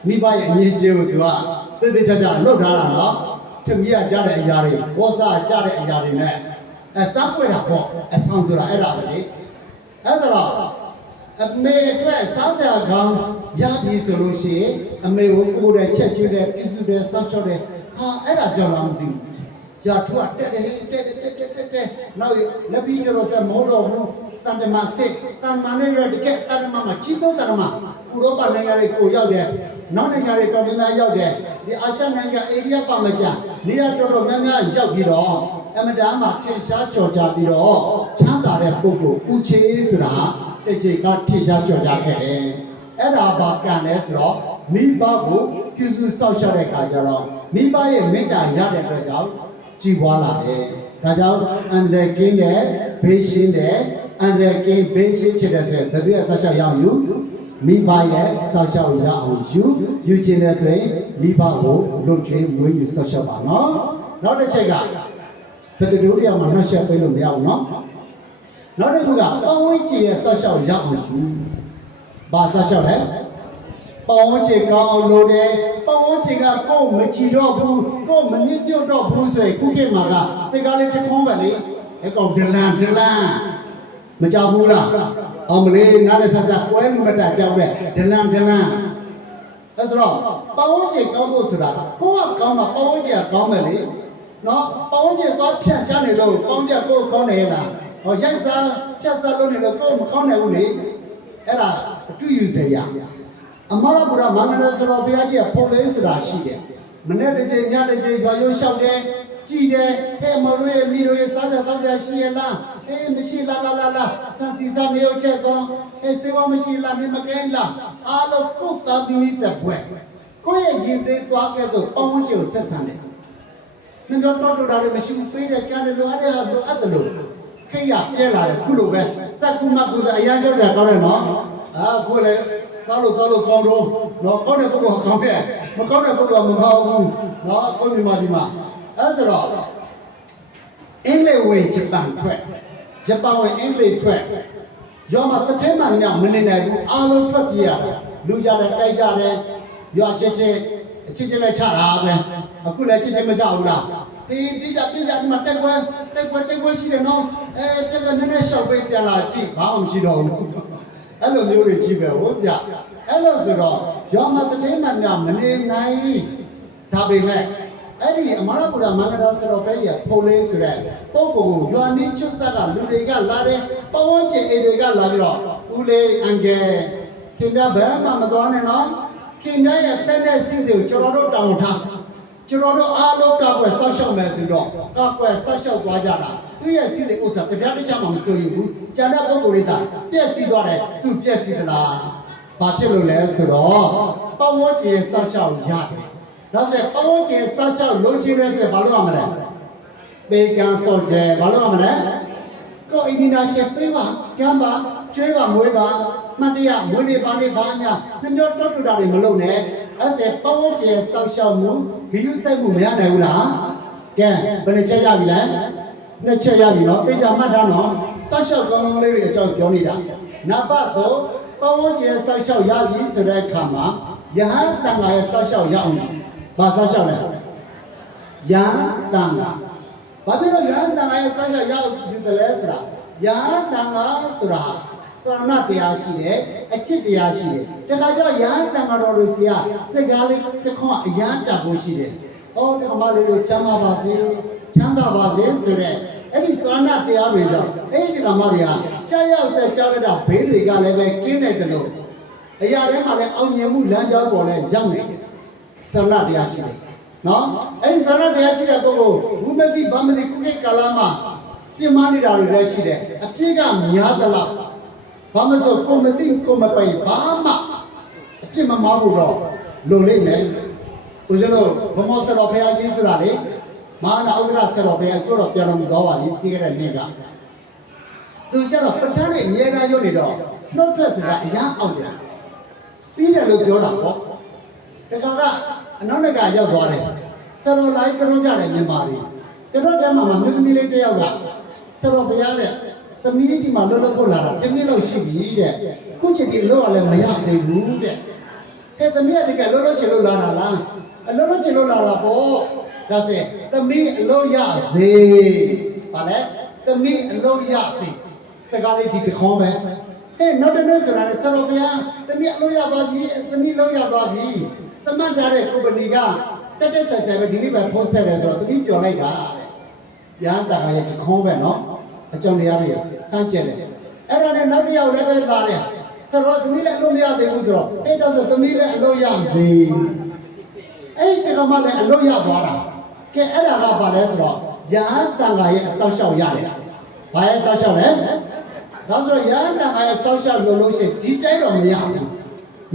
မိဘရဲ့အငြင်းကျေးကိုသူကတိတ်ချာလှုပ်ထားတာနော်ထမီးရကြတဲ့အရာတွေဝေါ်စာကြတဲ့အရာတွေနဲ့စားပွေတာပေါ့အဆောင်ဆိုတာအဲ့ဒါပဲလေအဲ့ဒါတော့အမေအတွက်စားစရာကောင်းရပြီဆိုလို့ရှိရင်အမေကိုကိုယ်တည်းချက်ကျွေးတယ်ပြည့်စုံတယ်ဆောက်ရှောက်တယ်ဟာအဲ့ဒါကြောင့်လားမသိဘူး။ရာထူးကတက်နောက်လက်ပြီးကြတော့ဆက်မဟုတ်တော့ဘူးတန်တမစစ်တန်မနဲ့ရတကယ်တန်တမမှာကြီးစိုးတန်တမဥရောပနိုင်ငံတွေကိုရောက်တယ်နောက်နိုင်ငံတွေတော်တော်များရောက်တယ်ဒီအာရှနိုင်ငံအေရီးယားပါမကြနေရာတော်တော်များများရောက်ပြီးတော့အမတားမှာထင်ရှားကြော်ကြပြီးတော့ချမ်းသာတဲ့ပုဂ္ဂိုလ်ဦးချေဆိုတာတချိတ်ကထင်ရှားကြော်ကြခဲ့တယ်အဲ့ဒါဘာကံလဲဆိုတော့မိဘကိုပြုစုစောင့်ရှောက်တဲ့အခါကျတော့မိဘရဲ့မေတ္တာရတဲ့အတွက်ကြောင့်ကြည်ပွားလာတယ်ဒါကြောင့်အန္တရာယ်ကင်းတဲ့ဘေးရှင်းတဲ့အန္တရာယ်ကင်းဘေးရှင်းချတဲ့ဆိုရင်တပည့်ဆောက်ရှောက်ရအောင်ယူမိဘရဲ့ဆောက်ရှောက်ရအောင်ယူခြင်းနဲ့ဆိုရင်မိဘကိုလုံချွေးမွေးယူဆောက်ရှောက်ပါနော်နောက်တစ်ချက်ကဘယ်တူတရားမှနှောက်ယှက်ပေးလို့မရဘူးနော်နောက်တစ်ခုကပတ်ဝန်းကျင်ရဲ့ဆောက်ရှောက်ရအောင်ယူဘာဆောက်ရှောက်လဲပတ်ဝန်းကျင်ကောင်းအောင်လုပ်တယ်ပတ်ဝန်းကျင်ကကိုယ်မကြည်တော့ဘူးကိုယ်မနစ်ပြုတ်တော့ဘူးဆိုရင်ခုခေတ်မှာကစိတ်ကားလေးတစ်ခုံးပဲလေအကောင်ဒလန်မကြောက်ဘူးလားအောင်မလေးငါလည်းဆက်ကွဲလူမတာကြောက်တဲ့ဒလန်အဲ့ဆိုတော့ပတ်ဝန်းကျင်ကောင်းဖို့ဆိုတာကိုယ်ကကောင်းမှပတ်ဝန်းကျင်ကကောင်းမယ်လေနော်ပတ်ဝန်းကျင်သွားဖြန့်ချနေလို့ကောင်းကြကိုယ်ကောင်းတယ်လားဟောရိုက်စားဖြတ်စားလို့နေလို့ကိုယ်မကောင်းနိုင်ဘူးလေအဲ့ဒါအတူယူစေရအမရပူရမင်္ဂလာစတော်ဘုရားကြီးကပုံလေးဆိုတာရှိတယ်မနေ့တစ်ချိန်ညတစ်ချိန်ရွာရိုးလျှောက်တယ်ကြည်တယ်ဟဲ့မလို့ရဲ့မိတို့ရဲ့စားကြတောက်ကြရှိရလားအေးမရှိလားဆန်စီစားမျိုးချက်တော့အေးစေဝမရှိလားနေမကဲလားအားလုံးကိုယ်တာပြီးတဲ့ဘွဲကိုယ့်ရဲ့ရင်သေးသွားခဲ့တော့ပေါင်းချင်ကိုဆက်ဆံတယ်မင်းတို့တော့တာလည်းမရှိဘူးပေးတဲ့ကံတယ်လို့အဲ့ဒါလိုအဲ့ဒါလို့ခိရပြဲလာတယ်ခုလိုပဲစက်ကူမကူစားအရန်ကျစရာကောင်းတယ်နော်ခုလည်းစားလို့ကောင်းတော့နော်ကောင်းတဲ့ပုဂ္ဂိုလ်ကောင်းတယ်မကောင်းတဲ့ပုဂ္ဂိုလ်မကောင်းဘူးနော်ကိုမြင်ပါဒီမှာအဲ့ဆိုတော့အင်္ဂလိပ်ဝေဂျပန်ထွက် ဂျပန်ဝင်အင်္ဂလိပ်ထွက်ရွာမှာတစ်ထဲမှလည်းမနေနိုင်ဘူးအားလုံးထွက်ပြေးရတယ်လူကြတယ်တိုက်ကြတယ်ရွာချင်းချင်းအချင်းချင်းလည်းချတာပဲအခုလည်းချင်းချင်းမချဘူးလားပြေးကြဒီမှာတက်ကွဲရှိတယ်နော်တက်ကွဲနည်းနည်းရှောက်ပေးပြန်လာကြည့်ဘာမှမရှိတော့ဘူးအဲ့လိုမျိုးတွေကြီးပဲဟုတ်ပြအဲ့လိုဆိုတော့ရွာမှာတစ်ထဲမှမနေနိုင်ဒါပေမဲ့အဲ့ဒီအမရပူရမင်္ဂလာဆရာဖေးရဖိုလေးဆိုတဲ့ပုံကိုရွာနီးချွတ်ဆက်ကလူတွေကလာတယ်ပဝန်းကျင်အိမ်တွေကလာပြီးတော့ဦးလေးအန်ကယ်ခင်ဗျာဘယ်မှမသွားနဲ့နော်ခင်ဗျာရဲ့တက်တဲ့စီစဉ်ကိုကျွန်တော်တို့တောင်းထားကျွန်တော်တို့အားလုံးကောက်ွယ်ဆောက်ရှောက်မယ်ဆိုတော့ကောက်ွယ်ဆောက်ရှောက်သွားကြတာသူရဲ့စီစဉ်ဥစ္စာတရားတစ်ချက်မှမစိုးရဘူးကျန်တဲ့ပုံကိုလေးကပြက်စီးသွားတယ်သူပြက်စီးသလားဘာဖြစ်လို့လဲဆိုတော့ပဝန်းကျင်ဆောက်ရှောက်ရတယ်နောက်ဆက်ပဝန်းကျင်ဆောက်ရှောက်လုံးချင်းလဲဆိုဘာလို့ရမလဲပေကံစောကျဲဘာလို့ရမလဲကိုအင်းဒီနာချက်ပြေးပါကမ်းပါကျွေးပါမွေးပါမတရားမွေးနေပါနေပါညာနှမျောတောတူတာတွေမလုပ်နဲ့အဲ့ဆက်ပဝန်းကျင်ဆောက်ရှောက်မှုဂိယူဆိုင်မှုမရနိုင်ဘူးလားကဲဘယ်နှချက်ရပြီလဲနှစ်ချက်ရပြီနော်သိကြမှတ်ထားနော်ဆောက်ရှောက်ကောင်းကောင်းလေးတွေအကြောင်းပြောနေတာနံပါတ်3ပဝန်းကျင်ဆောက်ရှောက်ရပြီဆိုတဲ့အခါမှာယဟန်တန်ခါရဲ့ဆောက်ရှောက်ရအောင်ဘာဆောက်ရှောက်လဲယဟန်တန်ခါဘာဖြစ်လို့ယဟန်တန်ခါရဲ့ဆောက်ရှောက်ရအောင်ယူတယ်လဲဆိုတာယဟန်တန်ခါဆိုတာသရဏတရားရှိတယ်အချစ်တရားရှိတယ်တခါကျယဟန်တန်ခါတော်လို့ဆရာစိတ်ကားလေးတစ်ခွန်းအယံတတ်ဖို့ရှိတယ်။အော်ဒီကမလေးတို့ချမ်းသာပါစေချမ်းသာပါစေဆိုတဲ့အဲ့ဒီသရဏတရားတွေကြောင့်အဲ့ဒီကမတွေကကြာရောက်ဆက်ကြားရတာဘေးတွေကလည်းပဲကင်းနေတယ်လို့အရာထဲမှာလည်းအောင်မြင်မှုလမ်းကြောင်းပေါ်လဲရောက်နေတယ်။သရဏတရားရှိတယ်။နော်အဲ့ဒီသရဏတရားရှိတဲ့ပုဂ္ဂိုလ်ဘုမတိဗမတိကုကိကာလမှာပြမနေတာတွေလည်းရှိတယ်။အပြည့်ကများသလားဘာမဆိုကိုမတိကိုမပိုင်ဘာမှအပြစ်မမားဘူးတော့လုံလိမ့်မယ်ဦးဇင်းတို့ဘမောဆတော်ဖရာကြီးဆိုတာလေမဟာနာဥဒ္ဒရဆတော်ဖရာကိုတော့ပြန်တော်မူသွားပါပြီပြီးခဲ့တဲ့နေ့ကသူကျတော့ပဋ္ဌာန်းနဲ့အမြဲတမ်းရုပ်နေတော့နှုတ်ထွက်စကားအရန်အောင်တယ်ပြီးတယ်လို့ပြောတာပေါ့တခါကအနောက်နိုင်ငံရောက်သွားတယ်ဆတော်လိုက်ကြောကြတယ်မြန်မာတွေကတော့တည်းမှာမင်းသမီးလေးတယောက်ကဆတော်ဖရာနဲ့သမီးကြီးမှလွတ်လွတ်ဖို့လာတာတစ်နှစ်လောက်ရှိပြီတဲ့ခုချိန်ဒီလောကလည်းမရသေးဘူးတဲ့အဲ့သမီးကတကယ်လောလောချင်လို့လာတာလားအလောလောချင်လို့လာတာပေါ့ဒါဆိုရင်သမီးအလောရစေဗါလဲသမီးအလောရစေစကားလေးဒီတခေါင်းပဲအဲ့နောက်တစ်နေ့ဆိုတာလည်းဆရာဗျာသမီးအလောရသွားပြီသမီးလောရသွားပြီစမတ်ထားတဲ့ကုမ္ပဏီကတက်ဆက်ဆက်ပဲဒီနေ့ပဲဖုန်းဆက်တယ်ဆိုတော့သမီးပြောလိုက်တာတဲ့ရဟန်းတာရဲ့တခေါင်းပဲနော်အကြောင်းတရားတွေစမ်းကြည့်တယ်အဲ့ဒါနဲ့နောက်တစ်ယောက်လည်းပဲလာတယ်ဆိုတော့သမီးလည်းအလို့မရသေးဘူးဆိုတော့အဲ့တော့ဆိုသမီးလည်းအလို့ရစေအဲ့ဒီကမှလည်းအလို့ရသွားတာကဲအဲ့ဒါကဘာလဲဆိုတော့ယဟန်တန်ခါရဲ့အဆောက်အအုံရတယ်ဘာရဲ့အဆောက်အအုံလဲဒါဆိုယဟန်တန်ခါရဲ့အဆောက်အအုံလို့ရှိရင်ဒီတိုင်းတော့မရဘူး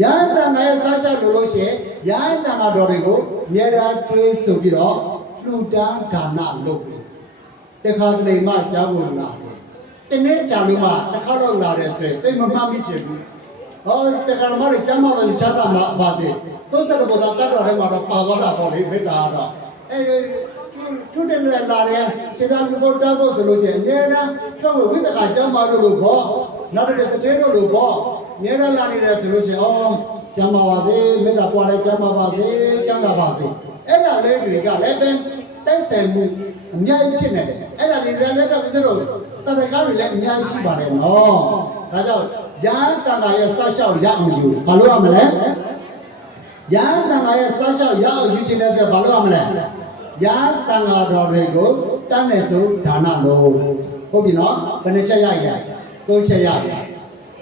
ယဟန်တန်ခါရဲ့အဆောက်အအုံလို့ရှိရင်ယဟန်တန်ခါတော်တွေကိုအများအားတွေးဆိုပြီးတော့လူတန်းဒါနလုပ်တယ်တခါတလေမှကြားဖို့လာတယ်တနေ့ကြာလို့မှတစ်ခါတော့လာတယ်ဆိုရင်သိမမှတ်မိချင်ဘူးဟောတခါမှလည်းကျမ်းမာပဲချမ်းသာမှာပါစေသို့ဆက်တော့တတ်တော်ထဲမှာတော့ပါသွားတာပေါ့လေမေတ္တာတော့အဲဒီသူတည်းလည်းလာတယ်ခြေသားလူပေါ်တောက်ဖို့ဆိုလို့ရှိရင်အများအားကျောင်းဝိသကကျမ်းမာလို့ပေါ့နောက်တစ်တည်းတို့လို့ပေါ့အများအားလာနေတယ်ဆိုလို့ရှိရင်အော်ကျမ်းမာပါစေမေတ္တာပွားလဲကျမ်းမာပါစေချမ်းသာပါစေအဲ့ဒါလေးတွေကလည်းပဲတိုက်ဆိုင်မှုအများကြီးဖြစ်နေတယ်အဲ့ဒါတွေလည်းပဲပြီးတော့တတကားတွေလည်းအများကြီးရှိပါတယ်နော်ဒါကြောင့်ယဟန်တန်ခါရဲ့ဆောက်ရှောက်ရအောင်ယူဘာလို့ရမလဲယဟန်တန်ခါရဲ့ဆောက်ရှောက်ရအောင်ယူခြင်းနဲ့ဆိုဘာလို့ရမလဲယဟန်တန်ခါတော်တွေကိုတန်းနေဆိုဒါနလို့ဟုတ်ပြီနော်ဘယ်နှချက်ရရ၃ချက်ရရ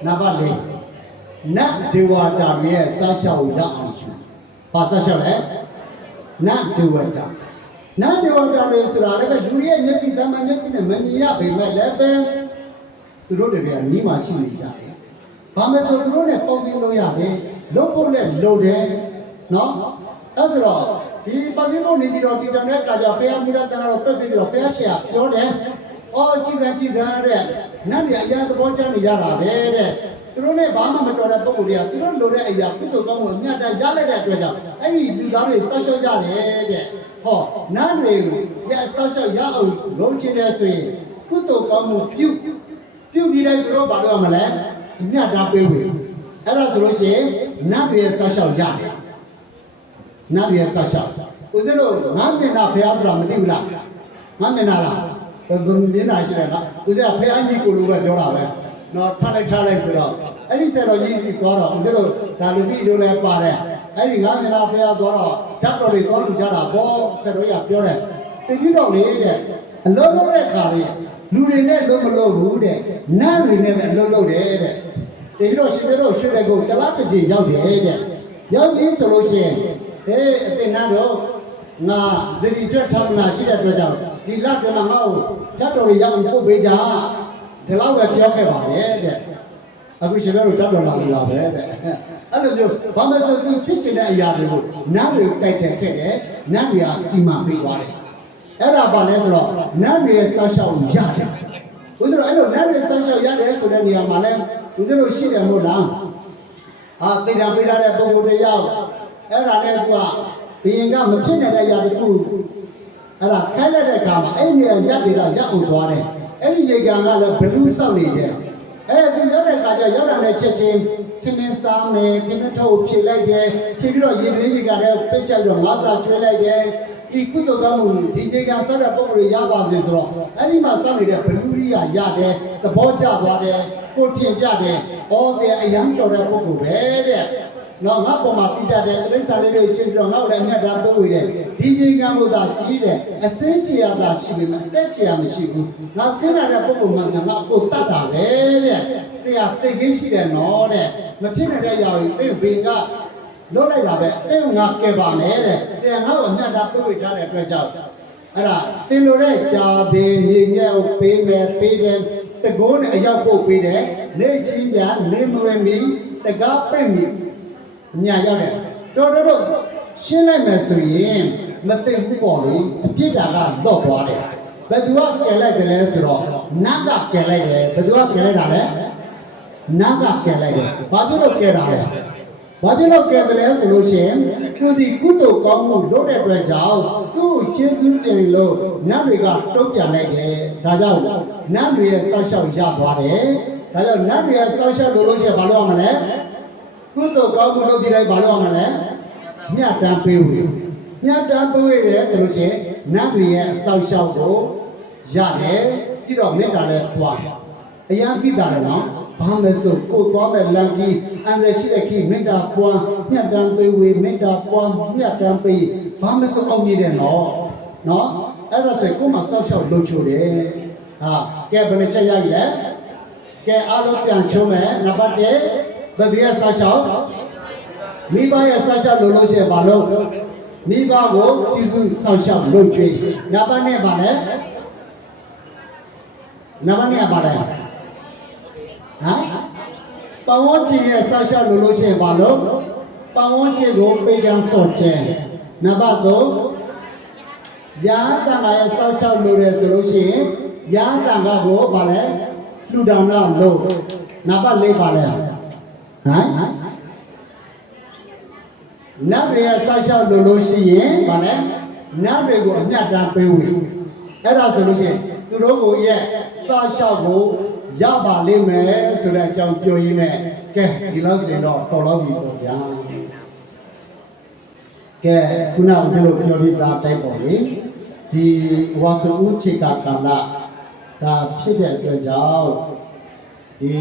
နံပါတ်၄နတ်ဒေဝတာရဲ့ဆောက်ရှောက်ရအောင်ယူဘာဆောက်ရှောက်လဲနတ်ဒေဝတာနတ်ဒေဝတာတွေဆိုတာလည်းပဲလူရဲ့မျက်စိတမန်မျက်စိနဲ့မမြင်ရပေမဲ့လည်းပဲသူတို့တွေကနီးမှရှိနေကြတယ်။ဘာမှဆိုသူတို့နဲ့ပုံသင်းလို့ရတယ်။လုပ်ဖို့လည်းလုပ်တယ်နော်။အဲဆိုတော့ဒီပါဠိတော်နေပြီးတော့တည်တံတဲ့ကာကြဘုရားမူလတန်တော်ပြတ်ပြီးတော့ဘုရားရှင်ကပြောတယ်။အော်ကြည်စံတဲ့နတ်တွေအရာသဘောကျနေကြတာပဲတဲ့။သူတို့နဲ့ဘာမှမတော်တဲ့ပုံကိုယ်တွေကသူတို့လိုတဲ့အရာကုသိုလ်ကောင်းမှုအမြတ်တမ်းရလိုက်တဲ့အတွက်ကြောင့်အဲ့ဒီလူသားတွေဆောက်ရှောက်ကြတယ်တဲ့။ဟောနတ်တွေကိုရဆောက်ရှောက်ရအောင်လုပ်ချင်တယ်ဆိုရင်ကုသိုလ်ကောင်းမှုပြု ပြုတ်ပြီးတိုင်းသူတို့ဘာလို့ရမလဲအမြတ်တာပေးဝေအဲ့ဒါဆိုလို့ရှိရင်နတ်ရဲ့ဆောက်ရှောက်ရတယ်နတ်ရဲ့ဆောက်ရှောက်ဦးဇင်းတို့ငါမျက်နှာဖျားဆိုတာမသိဘူးလားငါမျက်နှာလားဘယ်မျက်နှာရှိလဲကဦးဇင်းကဖျားကြီးကိုလိုပဲပြောတာပဲနော်ထားလိုက်ဆိုတော့အဲ့ဒီဆယ်တော်ကြီးစီသွားတော့ဦးဇင်းတို့ဒါလူကြီးတို့လည်းပါတယ်အဲ့ဒီငါမျက်နှာဖျားသွားတော့ဓာတ်တော်တွေသွားလူကြတာပေါ့ဆယ်တော်ကြီးကပြောတယ်တတိတော်လေးတဲ့အလုံးလုံးတဲ့ခါလေးလူတွေနဲ့လုံးမလုံးဘူးတဲ့နတ်တွေနဲ့ပဲအလုံးလုံးတယ်တဲ့တတိတော်ရှင်ပြတော်ရွှေတဲ့ကိုတလားတစ်ချိန်ရောက်တယ်တဲ့ရောက်ပြီးဆိုလို့ရှိရင်ဟေးအတင်နန်းတော့ငါဇရီတွက်ထမနာရှိတဲ့အတွက်ကြောင့်ဒီလအတွင်းမှာငါ့ကိုဓာတ်တော်တွေရောက်ပို့ပေးကြဒီလောက်ပဲပြောခဲ့ပါတယ်တဲ့အခုရှင်ပြတော်ဓာတ်တော်လာလို့လာပဲတဲ့အဲ့လိုမျိုးဘာမှဆိုသူဖြစ်ချင်တဲ့အရာတွေကိုနတ်တွေတိုက်တက်ခဲ့တယ်နတ်တွေကစီမံပေးသွားတယ်အဲ့ဒါဘာလဲဆိုတော့နတ်တွေဆောက်ရှောက်ရတယ်ဘုရားအဲ့လိုနတ်တွေဆောက်ရှောက်ရတယ်ဆိုတဲ့နေရာမှာလဲဘုရားတို့ရှိတယ်မဟုတ်လားဟာတေတံပေးထားတဲ့ပုဂ္ဂိုလ်တယောက်အဲ့ဒါနဲ့သူကဘယင်ကမဖြစ်နိုင်တဲ့အရာတစ်ခုအဲ့ဒါခိုင်းလိုက်တဲ့အခါမှာအဲ့ဒီရပ်တွေကရပ်အောင်သွားတယ်အဲ့ဒီရေကန်ကလည်းဘလူးဆောက်နေတယ်အဲ့ဒီရောက်တဲ့အခါကျရောက်လာတဲ့ချက်ချင်းတင်မစားမယ်တင်မထုတ်ဖြေလိုက်တယ်ဖြေပြီးတော့ရေတွင်းရေကန်နဲ့ပိတ်ချက်ပြီးတော့ငါးစာကျွေးလိုက်တယ်ဒီကုသိုလ်ကောင်းမှုဒီရေကန်ဆောက်တဲ့ပုံစံတွေရပါစေဆိုတော့အဲ့ဒီမှာဆောက်နေတဲ့ဘလူးရိယာရတယ်သဘောကျသွားတယ်ကိုထင်ပြတယ်ဩတဲ့အယံတော်တဲ့ပုဂ္ဂိုလ်ပဲတဲ့နော်ငါပေါ်မှာတိတတ်တယ်တိရစ္ဆာန်လေးတွေချင်းပြီးတော့ငါ့ကိုလည်းအမြတ်တာပို့ဝေတယ်ဒီရေကန်ကိုသာကြီးတယ်အစင်းချရတာရှိပေမဲ့အတက်ချရမရှိဘူးငါဆင်းလာတဲ့ပုဂ္ဂိုလ်မှငါကိုတတ်တာပဲတဲ့တရားသိခင်းရှိတယ်နော်တဲ့မဖြစ်နိုင်တဲ့ຢာကိုသိဘင်ကလွတ်လိုက်တာပဲသိငါကဲပါမယ်တဲ့တရားငါ့ကိုအမြတ်တာပို့ဝေထားတဲ့အတွက်ကြောင့်အဲ့ဒါသင်တို့ရဲ့ဂျာဘင်မြေညက်ကိုပေးမယ်ပေးတယ်တကိုးနဲ့အရောက်ပို့ပေးတယ်လက်ချင်းပြန်လင်းမွေမီတကားပိတ်မီအညာရောက်တယ်တော်ရှင်းလိုက်မယ်ဆိုရင်မသိဘူးပေါ့လေအပြစ်တာကတော့သွားတယ်ဘယ်သူကကယ်လိုက်တယ်လဲဆိုတော့နတ်ကကယ်လိုက်တယ်ဘယ်သူကကယ်လိုက်တာလဲနတ်ကကယ်လိုက်တယ်ဘာဖြစ်လို့ကယ်တာလဲဘာဖြစ်လို့ကယ်တယ်လဲဆိုလို့ရှိရင်သူဒီကုသိုလ်ကောင်းမှုလုပ်တဲ့အတွက်ကြောင့်သူ့ကျေးဇူးတင်လို့နတ်တွေကတုံ့ပြန်လိုက်တယ်ဒါကြောင့်နတ်တွေရဲ့ဆောက်ရှောက်ရသွားတယ်ဒါကြောင့်နတ်တွေရဲ့ဆောက်ရှောက်လို့ရှိရင်ဘာလုပ်ရမလဲကုသိုလ်ကောင်းမှုလုပ်ပြီးတိုင်းဘာလို့ရမလဲမြတ်တမ်းပေးဝေမြတ်တမ်းပေးဝေတယ်ဆိုလို့ရှိရင်နတ်တွေရဲ့အဆောက်အအုံကိုရတယ်ပြီးတော့မေတ္တာလည်းပွားအရာကိတာလည်းနော်ဘာလဲဆိုကိုသွားမဲ့လမ်းကြီးအန္တရာယ်ရှိတဲ့ကြီးမေတ္တာပွားမြတ်တမ်းပေးဝေမေတ္တာပွားမြတ်တမ်းပေးဘာလဲဆိုအောင်မြည်တယ်နော်အဲ့ဒါဆိုကိုမှဆောက်ရှောက်လုပ်ချိုတယ်ဟာကဲဘယ်နှချက်ရပြီလဲကဲအားလုံးပြန်ချုံးမယ်နံပါတ်1ဘယ်သူရဲ့ဆောက်ရှောက်မိဘရဲ့ဆောက်ရှောက်လို့ရှိရင်ဘာလို့မိဘကိုပြုစုဆောက်ရှောက်လုပ်ကြွေးနံပါတ်2ဘာလဲနံပါတ်2ဘာလဲဟမ်ပဝန်းကျင်ရဲ့ဆောက်ရှောက်လို့ရှိရင်ဘာလို့ပဝန်းကျင်ကိုပေးကမ်းစောင့်ခြင်းနံပါတ်3ရာတန်ခါရဲ့ဆောက်ရှောက်လို့ရဆိုလို့ရှိရင်ရာတန်ခါကိုဘာလဲလူတောင်ကလို့နံပါတ်4ဘာလဲဟမ်နတ်တွေရဲ့ဆောက်ရှောက်လို့ရှိရင်ဗာလဲနတ်တွေကိုအမြတ်တမ်းပေးဝေအဲ့ဒါဆိုလို့ရှိရင်သူတို့ကိုရဲ့ဆောက်ရှောက်ကိုရပါလိမ့်မယ်ဆိုတဲ့အကြောင်းပြောရင်းနဲ့ကဲဒီလောက်ဆိုရင်တော့တော်တော့ပြီပေါ့ဗျာကဲခုနကဦးဇင်းတို့ပြောပြီးသားတိုက်ပေါ့လေဒီဝါစုဥချိကကာလဒါဖြစ်တဲ့အတွက်ကြောင့်ဒီ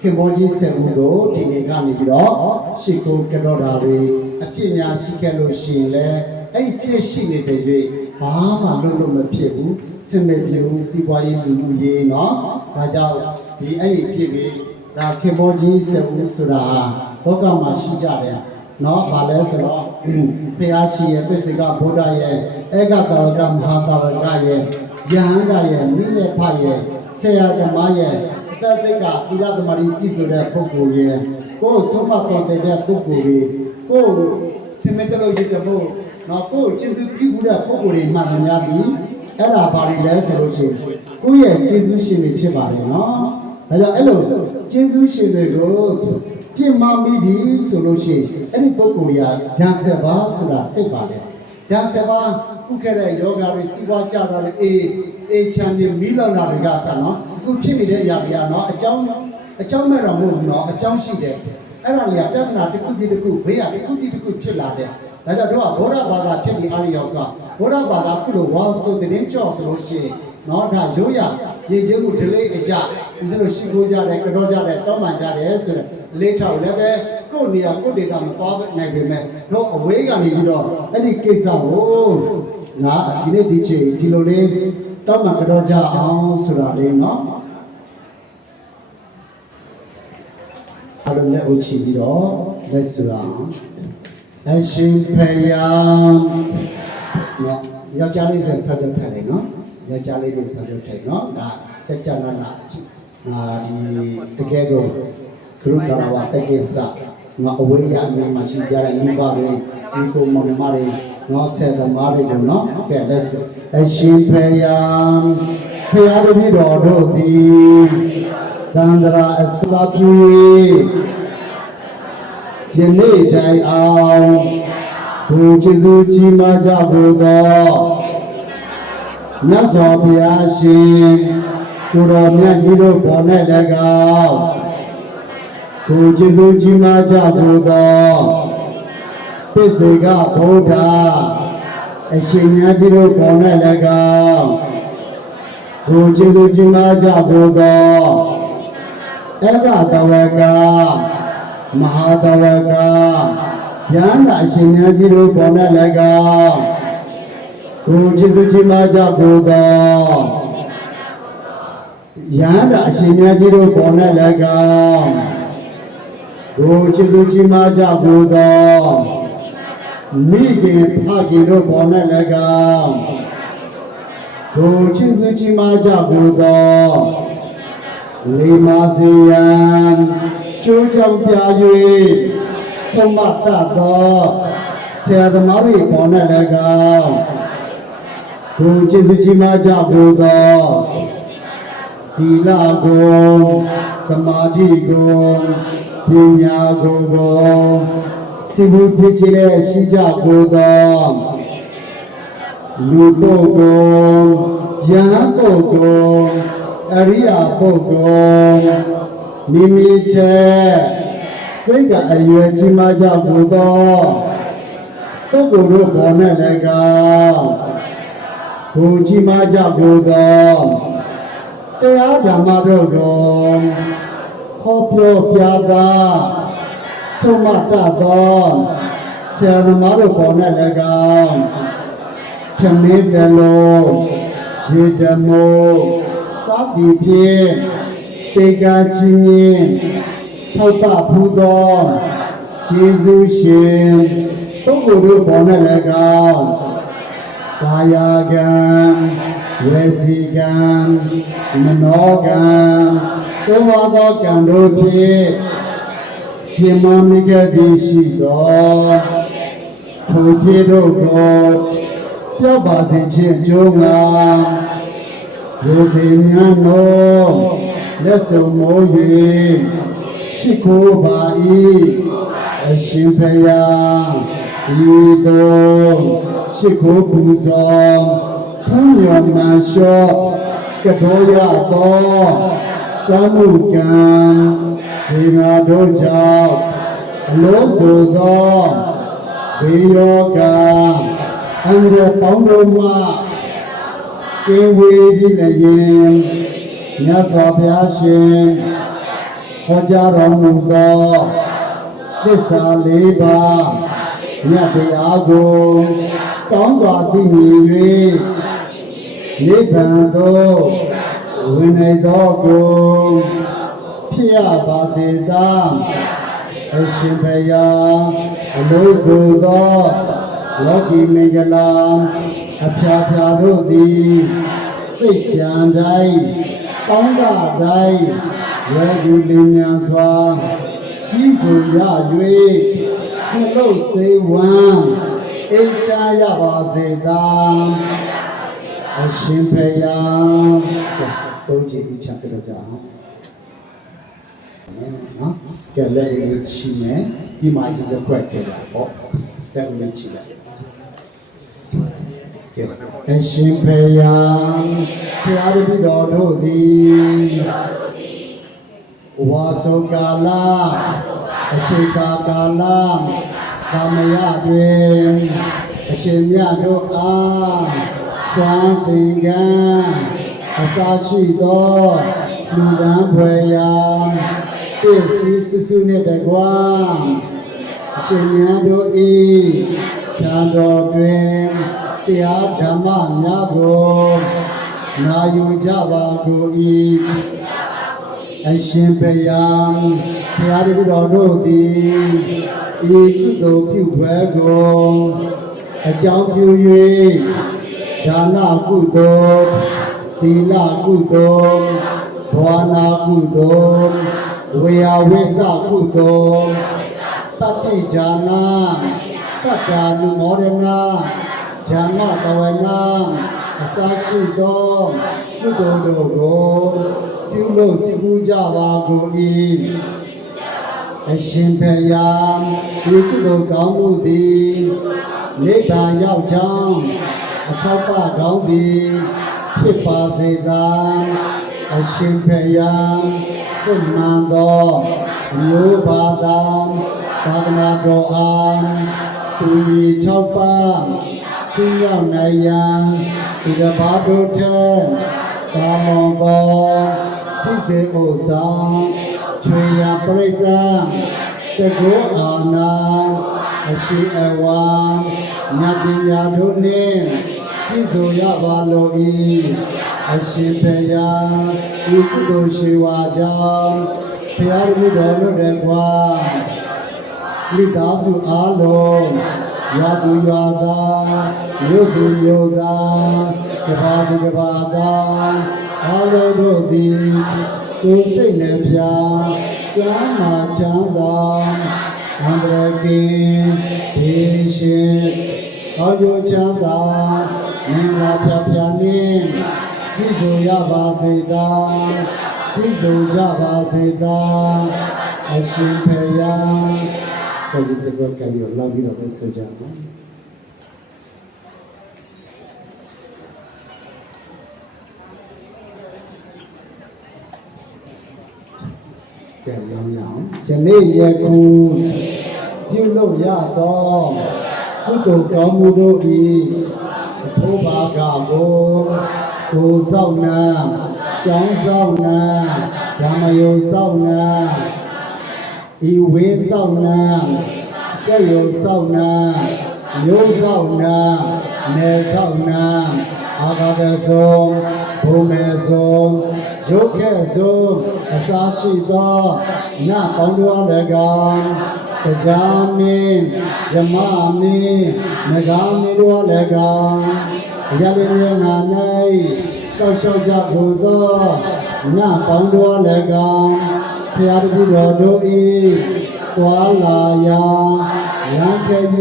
ခင်ဘောကြီးဆက်ဦးတို့ဒီနေ့ကနေပြီးတော့ရှ िख ိုးကြတော့တာတွေအပြစ်များရှိခဲ့လို့ရှိရင်လည်းအဲ့ဒီပြည့်ရှိနေတဲ့၍ဘာမှလုပ်မဖြစ်ဘူးစင်မပြေဘူးစီးပွားရေးလူမှုရေးเนาะဒါကြောင့်ဒီအဲ့ဒီပြည့်ပြီးဒါခင်ဘောကြီးဆက်ဦးဆိုတာဘောကမှာရှိကြတယ်เนาะဘာလဲဆိုတော့ဘုရားရှိရဲ့ပစ္စေကဗုဒ္ဓရဲ့ဧကတာဝကမဟာတာဝကရဲ့ယဟန္တာရဲ့မိညဖရဲ့ဆရာသမားရဲ့တသိက်ကသီလသမารီပြည့်စုံတဲ့ပုဂ္ဂိုလ်ရဲ့ကိုယ်ဆုံးမတော်တဲ့ပုဂ္ဂိုလ်တွေကိုယ်တမင်တလို့ရတဲ့ဘုနော်ကိုယ်ကျေးဇူးပြုတဲ့ပုဂ္ဂိုလ်တွေမှန်တယ်များသည်အဲ့ဒါဘာတွေလဲဆိုလို့ရှိရင်ကိုယ့်ရဲ့ကျေးဇူးရှင်တွေဖြစ်ပါတယ်နော်ဒါကြောင့်အဲ့လိုကျေးဇူးရှင်တွေကိုပြည့်မမိပြီဆိုလို့ရှိရင်အဲ့ဒီပုဂ္ဂိုလ်တွေကဓာတ်ဆက်ပါဆိုတာသိပါတယ်ဓာတ်ဆက်ပါခုခဲ့တဲ့ယောဂါတွေစီးပွားကြတာလေအေးချမ်းမြေမီးလောင်တာတွေကဆန်နော် အခုဖြစ်နေတဲ့အရာတွေကတော့အကြောင်းမဲ့တော့မဟုတ်ဘူးเนาะအကြောင်းရှိတယ်အဲ့ဒါတွေကပြဿနာတစ်ခုပြီးတစ်ခုဘေးကတစ်ခုပြီးတစ်ခုဖြစ်လာတယ်ဒါကြောင့်တို့ကဗုဒ္ဓဘာသာဖြစ်ပြီးအားရရောက်စွာဗုဒ္ဓဘာသာခုလိုဝါဆိုတဲ့ကြောက်ဆိုလို့ရှိရင်เนาะဒါရိုးရရေကျင်းမှု delay အရာဒီလိုရှိခိုးကြတယ်ကြောကြတယ်တောင်းပန်ကြတယ်ဆိုတဲ့လေးထောက်လည်းပဲကိုယ့်နေရာကိုယ့်ဒေသမှာသွားနိုင်ပေမဲ့တို့အဝေးကနေပြီးတော့အဲ့ဒီကိစ္စကိုငါဒီနေ့ဒီချိန်ဒီလိုလေးတောင်းပန်ကြောကြအောင်ဆိုတာလေးเนาะအဲ့လိုလက်ကိုချီပြီးတော့လက်ဆူအောင်အရှင်ဖယားနော်ယောက်ျားလေးဆက်ဆက်ထိုင်လိုက်နော်ယောက်ျားလေးတွေဆက်ထိုင်နော်ဒါကြကြနာနာဒီတကယ်ကိုခရုကရဝတကိစ္စငါအဝေးရအမြင်မရှိကြတဲ့မိဘတွေဒီကိုမောင်နှမတွေနော်ဆက်သမားတွေကိုနော်ကဲလက်ဆူအရှင်ဖယားဖယားတို့သည်သန္တရာအစပြုယနေ့တိုင်အောင်ဘုကျေစုကြီးမားကြဖို့သောမြတ်စွာဘုရားရှင်ကိုတော်မြတ်ကြီးတို့ပေါ်၌၎င်းဘုကျေစုကြီးမားကြဖို့သောပစ္စေကဗုဒ္ဓအရှင်မြတ်ကြီးတို့ပေါ်၌၎င်းဘုကျေစုကြီးမားကြဖို့သောဧကတဝကမဟာတဝကယန္တာအရှင်မြတ်ကြီးတို့ပေါ်၌၎င်းကိုကျေးဇူးကြီးမားကြဖို့သောယန္တာအရှင်မြတ်ကြီးတို့ပေါ်၌၎င်းကိုကျေးဇူးကြီးမားကြဖို့သောမိခင်ဖခင်တို့ပေါ်၌၎င်းကိုကျေးဇူးကြီးမားကြဖို့သောလေမာစေယံကျိုးကြောင့်ပြ၍ဆုံးမတတ်သောဆရာသမားတွေပေါ်၌၎င်းကိုကျေးဇူးကြီးမားကြဖို့သောသီလကိုသမာဓိကိုပညာကိုစိတ်ဝိဖြစ်ခြင်းရှိကြဖို့သောလူပုဂ္ဂိုလ်ယဟန်ပုဂ္ဂိုလ်အရိယာပုဂ္ဂိုလ်မိမိတဲ့သိက္ခာအရွယ်ကြီးမားကြဖို့သောပုဂ္ဂိုလ်တို့ပေါ်၌၎င်းဘုကြီးမားကြဖို့သောတရားဓမ္မတို့ကိုဟောပြောပြတာဆုံးမတတ်သောဆရာသမားတို့ပေါ်၌၎င်းဓမ္မေတလုံးရေဓမ္မောစာတိဖြင့်တေကာချင်းထောက်ပဖူးသောကျေးဇူးရှင်ပုဂ္ဂိုလ်တို့ပေါ်၌၎င်းကာယကံဝစီကံမနောကံသို့သောကံတို့ဖြင့်ပြမမိခဲ့သည်ရှိသောထိုဖြစ်တို့ကိုပြောပါစေခြင်းအကျိုးငှာယုတိမြတ်တော်လက်စုံမိုး၍ရှိခိုးပါ၏အရှင်ဘုရားဤသို့ရှိခိုးပူဇော်ဘုရားမန်လျှော့ကတော်ရသောတောမှုကံစေနာတို့ကြောင့်အလို့ဆိုသောဘေးရောဂါအန္တရာယ်ပေါင်းတို့မှကင်းဝေးပြီးလည်းမြတ်စွာဘုရားရှင်ဟောကြားတော်မူသောသစ္စာ၄ပါးမြတ်တရားကိုကောင်းစွာသိမြင်၍နိဗ္ဗာန်သို့ဝင်နိုင်သောကိုဖြစ်ရပါစေသာအရှင်ဘုရားအလို့ဆိုသောလောကီမင်္ဂလာအဖျားဖျားတို့သည်စိတ်ကြံတိုင်းကောင်းတာတိုင်းဝေကူလင်းမြန်စွာပြီးဆိုရ၍နှလုံးစိတ်ဝမ်းအိမ်ချရပါစေသာအရှင်ဘုရားတုံးကြည့်ပြီးချက်ပြကြအောင်နော်ကဲလက်လေးချီမယ်ဒီမှာကြီးစက်ခွက်ခဲ့တာပေါ့ကဲဦးလေးချီလိုက် အရှင်ဖေယံဖျားတပိတော်တို့သည်ဝါစုကာလအခြေကာကာလကာမယတွင်အရှင်မြတ်တို့အားစွမ်းသင်္ကန်းအစာရှိသောလူဒန်းဖွယ်ရာပစ္စည်းစုစုနှင့်တကွာအရှင်မြတ်တို့၏ထံတော်တွင်တရားဓမ္မများကိုနာယူကြပါကုန်၏အရှင်ဘုရားဘုရားတပည့်တော်တို့သည်ဤကုသိုလ်ပြုပွဲကိုအကြောင်းပြု၍ဒါနကုသိုလ်သီလကုသိုလ်ဘာဝနာကုသိုလ်ဝေယဝိသကုသိုလ်ပတ္တိဒါနပတ္တာနုမောဒနာဓမ္မတဝနာအစရှိသောကုသိုလ်တို့ကိုပြုလို့စီပူကြပါကုန်၏အရှင်ဘုရားဒီကုသိုလ်ကောင်းမှုသည်နိဗ္ဗာန်ရောက်ကြောင်းအထောက်ပံ့ကောင်းသည်ဖြစ်ပါစေသာအရှင်ဘုရားစစ်မှန်သောအမျိုးဘာသာသာသနာတော်အားသူဤထောက်ပံ့ချင်းရောက်နိုင်ရန်ဒီတစ်ပါးတို့ထက်တာမွန်သောစိစေဥစ္စာချွေရပရိသတ်တကောအာနာအရှိအဝါမြတ်ပညာတို့နှင့်ပြည့်စုံရပါလို၏အရှင်ဘုရားဤကုသိုလ်ရှိဝါကြောင့်ဘုရားတပည့်တော်တို့တည်းကွာမိသားစုအားလုံးရွာသူရွာသားမြို့သူမြို့သားကဘာသူကဘာသားအားလုံးတို့သည်ကိုယ်စိတ်နှပြကျမ်းမာချမ်းသာအန္တရာယ်ကင်းဘေးရှင်ကောင်းကျိုးချမ်းသာမင်္ဂလာဖြာဖြာနှင့်ပြည့်စုံရပါစေသာပြည့်စုံကြပါစေသာအရှင်ဘုရားကိုယ်စကားကပြောလောက်ပြီးတော့ပဲဆိုကြပါကဲရောင်းရအောင်ယနေ့ယခုပြုလုပ်ရသောကုသိုလ်ကောင်းမှုတို့၏အဖို့ဘာကကိုစောင့်နာကျောင်းစောင့်နာဓမ္မယုံစောင့်နာဤဝေးစောင့်နာဆက်ယုံစောင့်နာမျိုးစောင့်နာနယ်စောင့်နာအာဂတဆုံးဘုံမဲ့ဆုံးရုပ်ခဲ့ဆုံးအစာရှိသောနတ်ပေါင်းတော်၎င်းတရားမင်းယမမင်းနဂါမင်းတို့၎င်းရတဲ့မျက်နှာ၌စောက်ရှောက်ကြဖို့သောနတ်ပေါင်းတော်၎င်းဖျားတပည့်တော်တို့၏တွာလာရာရံခဲ့၏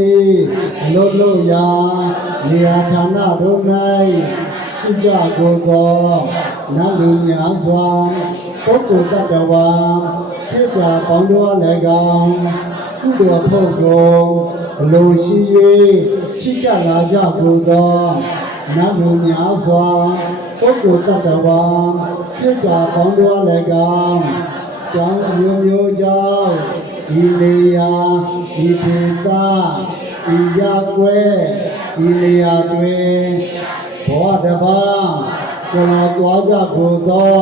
အလို့လို့ရာနေရာဌာနတို့၌ရှိကြကုန်သောနတ်လူများစွာပုဂ္ဂိုလ်တ attva ဖြစ်တာပေါင်းတော်၎င်းကုသိုလ်ဖို့ကိုအလိုရှိ၍ချိကပ်လာကြကုန်သောနတ်လူများစွာပုဂ္ဂိုလ်တ attva ဖြစ်တာပေါင်းတော်၎င်းကျောင်းအမျိုးမျိုးကြောင့်ဤနေရာဤဒေသဤရပ်ကွက်ဤနေရာတွင်ဘောဓဘာကိုလာသွားကြကုန်သော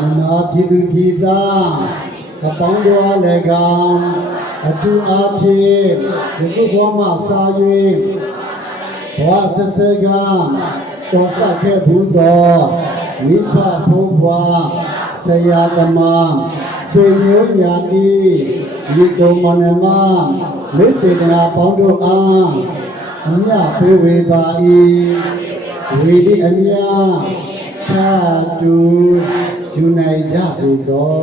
မနာပြည်သူပြည်သားအပေါင်းတော်၎င်းအထူးအားဖြင့်ဒီခုဘဝမှာစာ၍ဘဝဆက်ဆက်ကတော်ဆက်ခဲ့ဘူးသောမိဘဘုရားဆရာသမားဆွေမျိုးညာတိဒီကုံမနမမိစေတနာပေါင်းတို့အားအမြပေးဝေပါ၏ဝေဒီအမြသာတူယူနိုင်ကြစေသော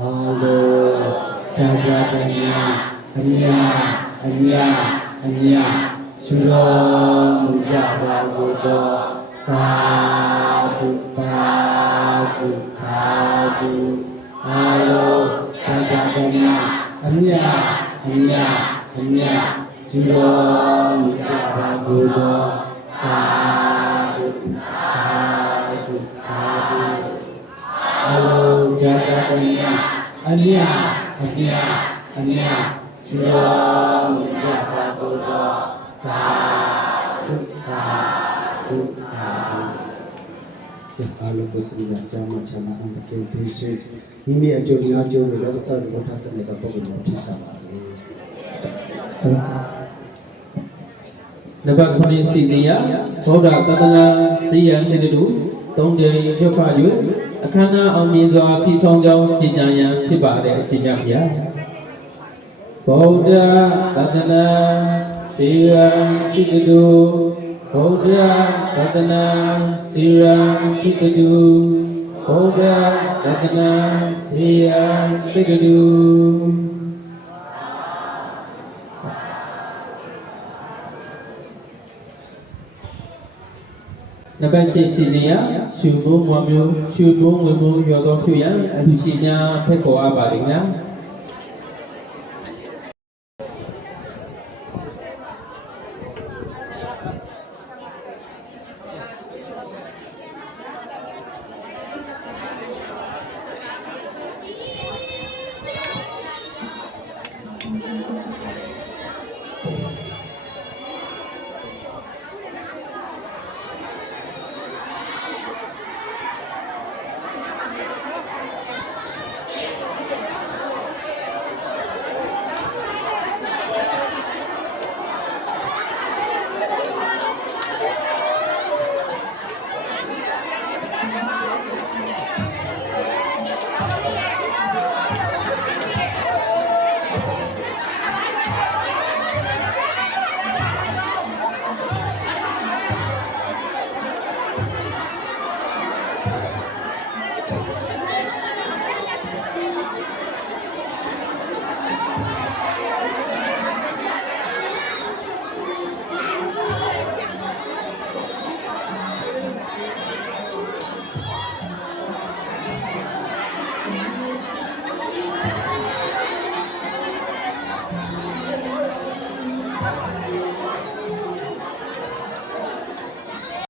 အာလောကြာကြာတည်းအမြရှုတော်မူကြပါကုန်သောသာဓုအာလောကြာကြာတည်းအမြ အမြတ်ရှိတော်မူကြပါကုန်သောသာဓုသာဓုသာဓုအလုံးကြာကြာတည်းအမြတ်အမြတ်အမြတ်ရှိတော်မူကြပါကုန်သောသာဓုသာဓုသာဓုအားလုံးကိုစရိယာကျမ်းမှာချမ်းသာအောင်ကြင်ပေးရှိမိမိအကျိုးများကျိုးတွေလည်းစောင့်လို့ထားစနေတဲ့ပုံစံဖြစ်ရှာပါစေ။ နံပါတ်9စီစီယဗုဒ္ဓသတ္တနာစီယံတတူသုံးတယ်ရွတ်ဖတ်၍အခမ်းအနားအောင်မြင်စွာဖြည့်ဆောင်ကြောင်းကြီးညာရန်ဖြစ်ပါတဲ့အရှင်မြတ်ဗျာဗုဒ္ဓသတ္တနာစီယံတတူဗုဒ္ဓသတ္တနာစီယံတတူဗုဒ္ဓသတ္တနာစီယံတတူနံပါတ်10စီစဉ်ရရှုမိုးမွားမျိုးရှုမိုးဝင်မိုးရောတော်ဖြစ်ရန်အလူရှိများဖက်ခေါ်အားပါလိမ့်များ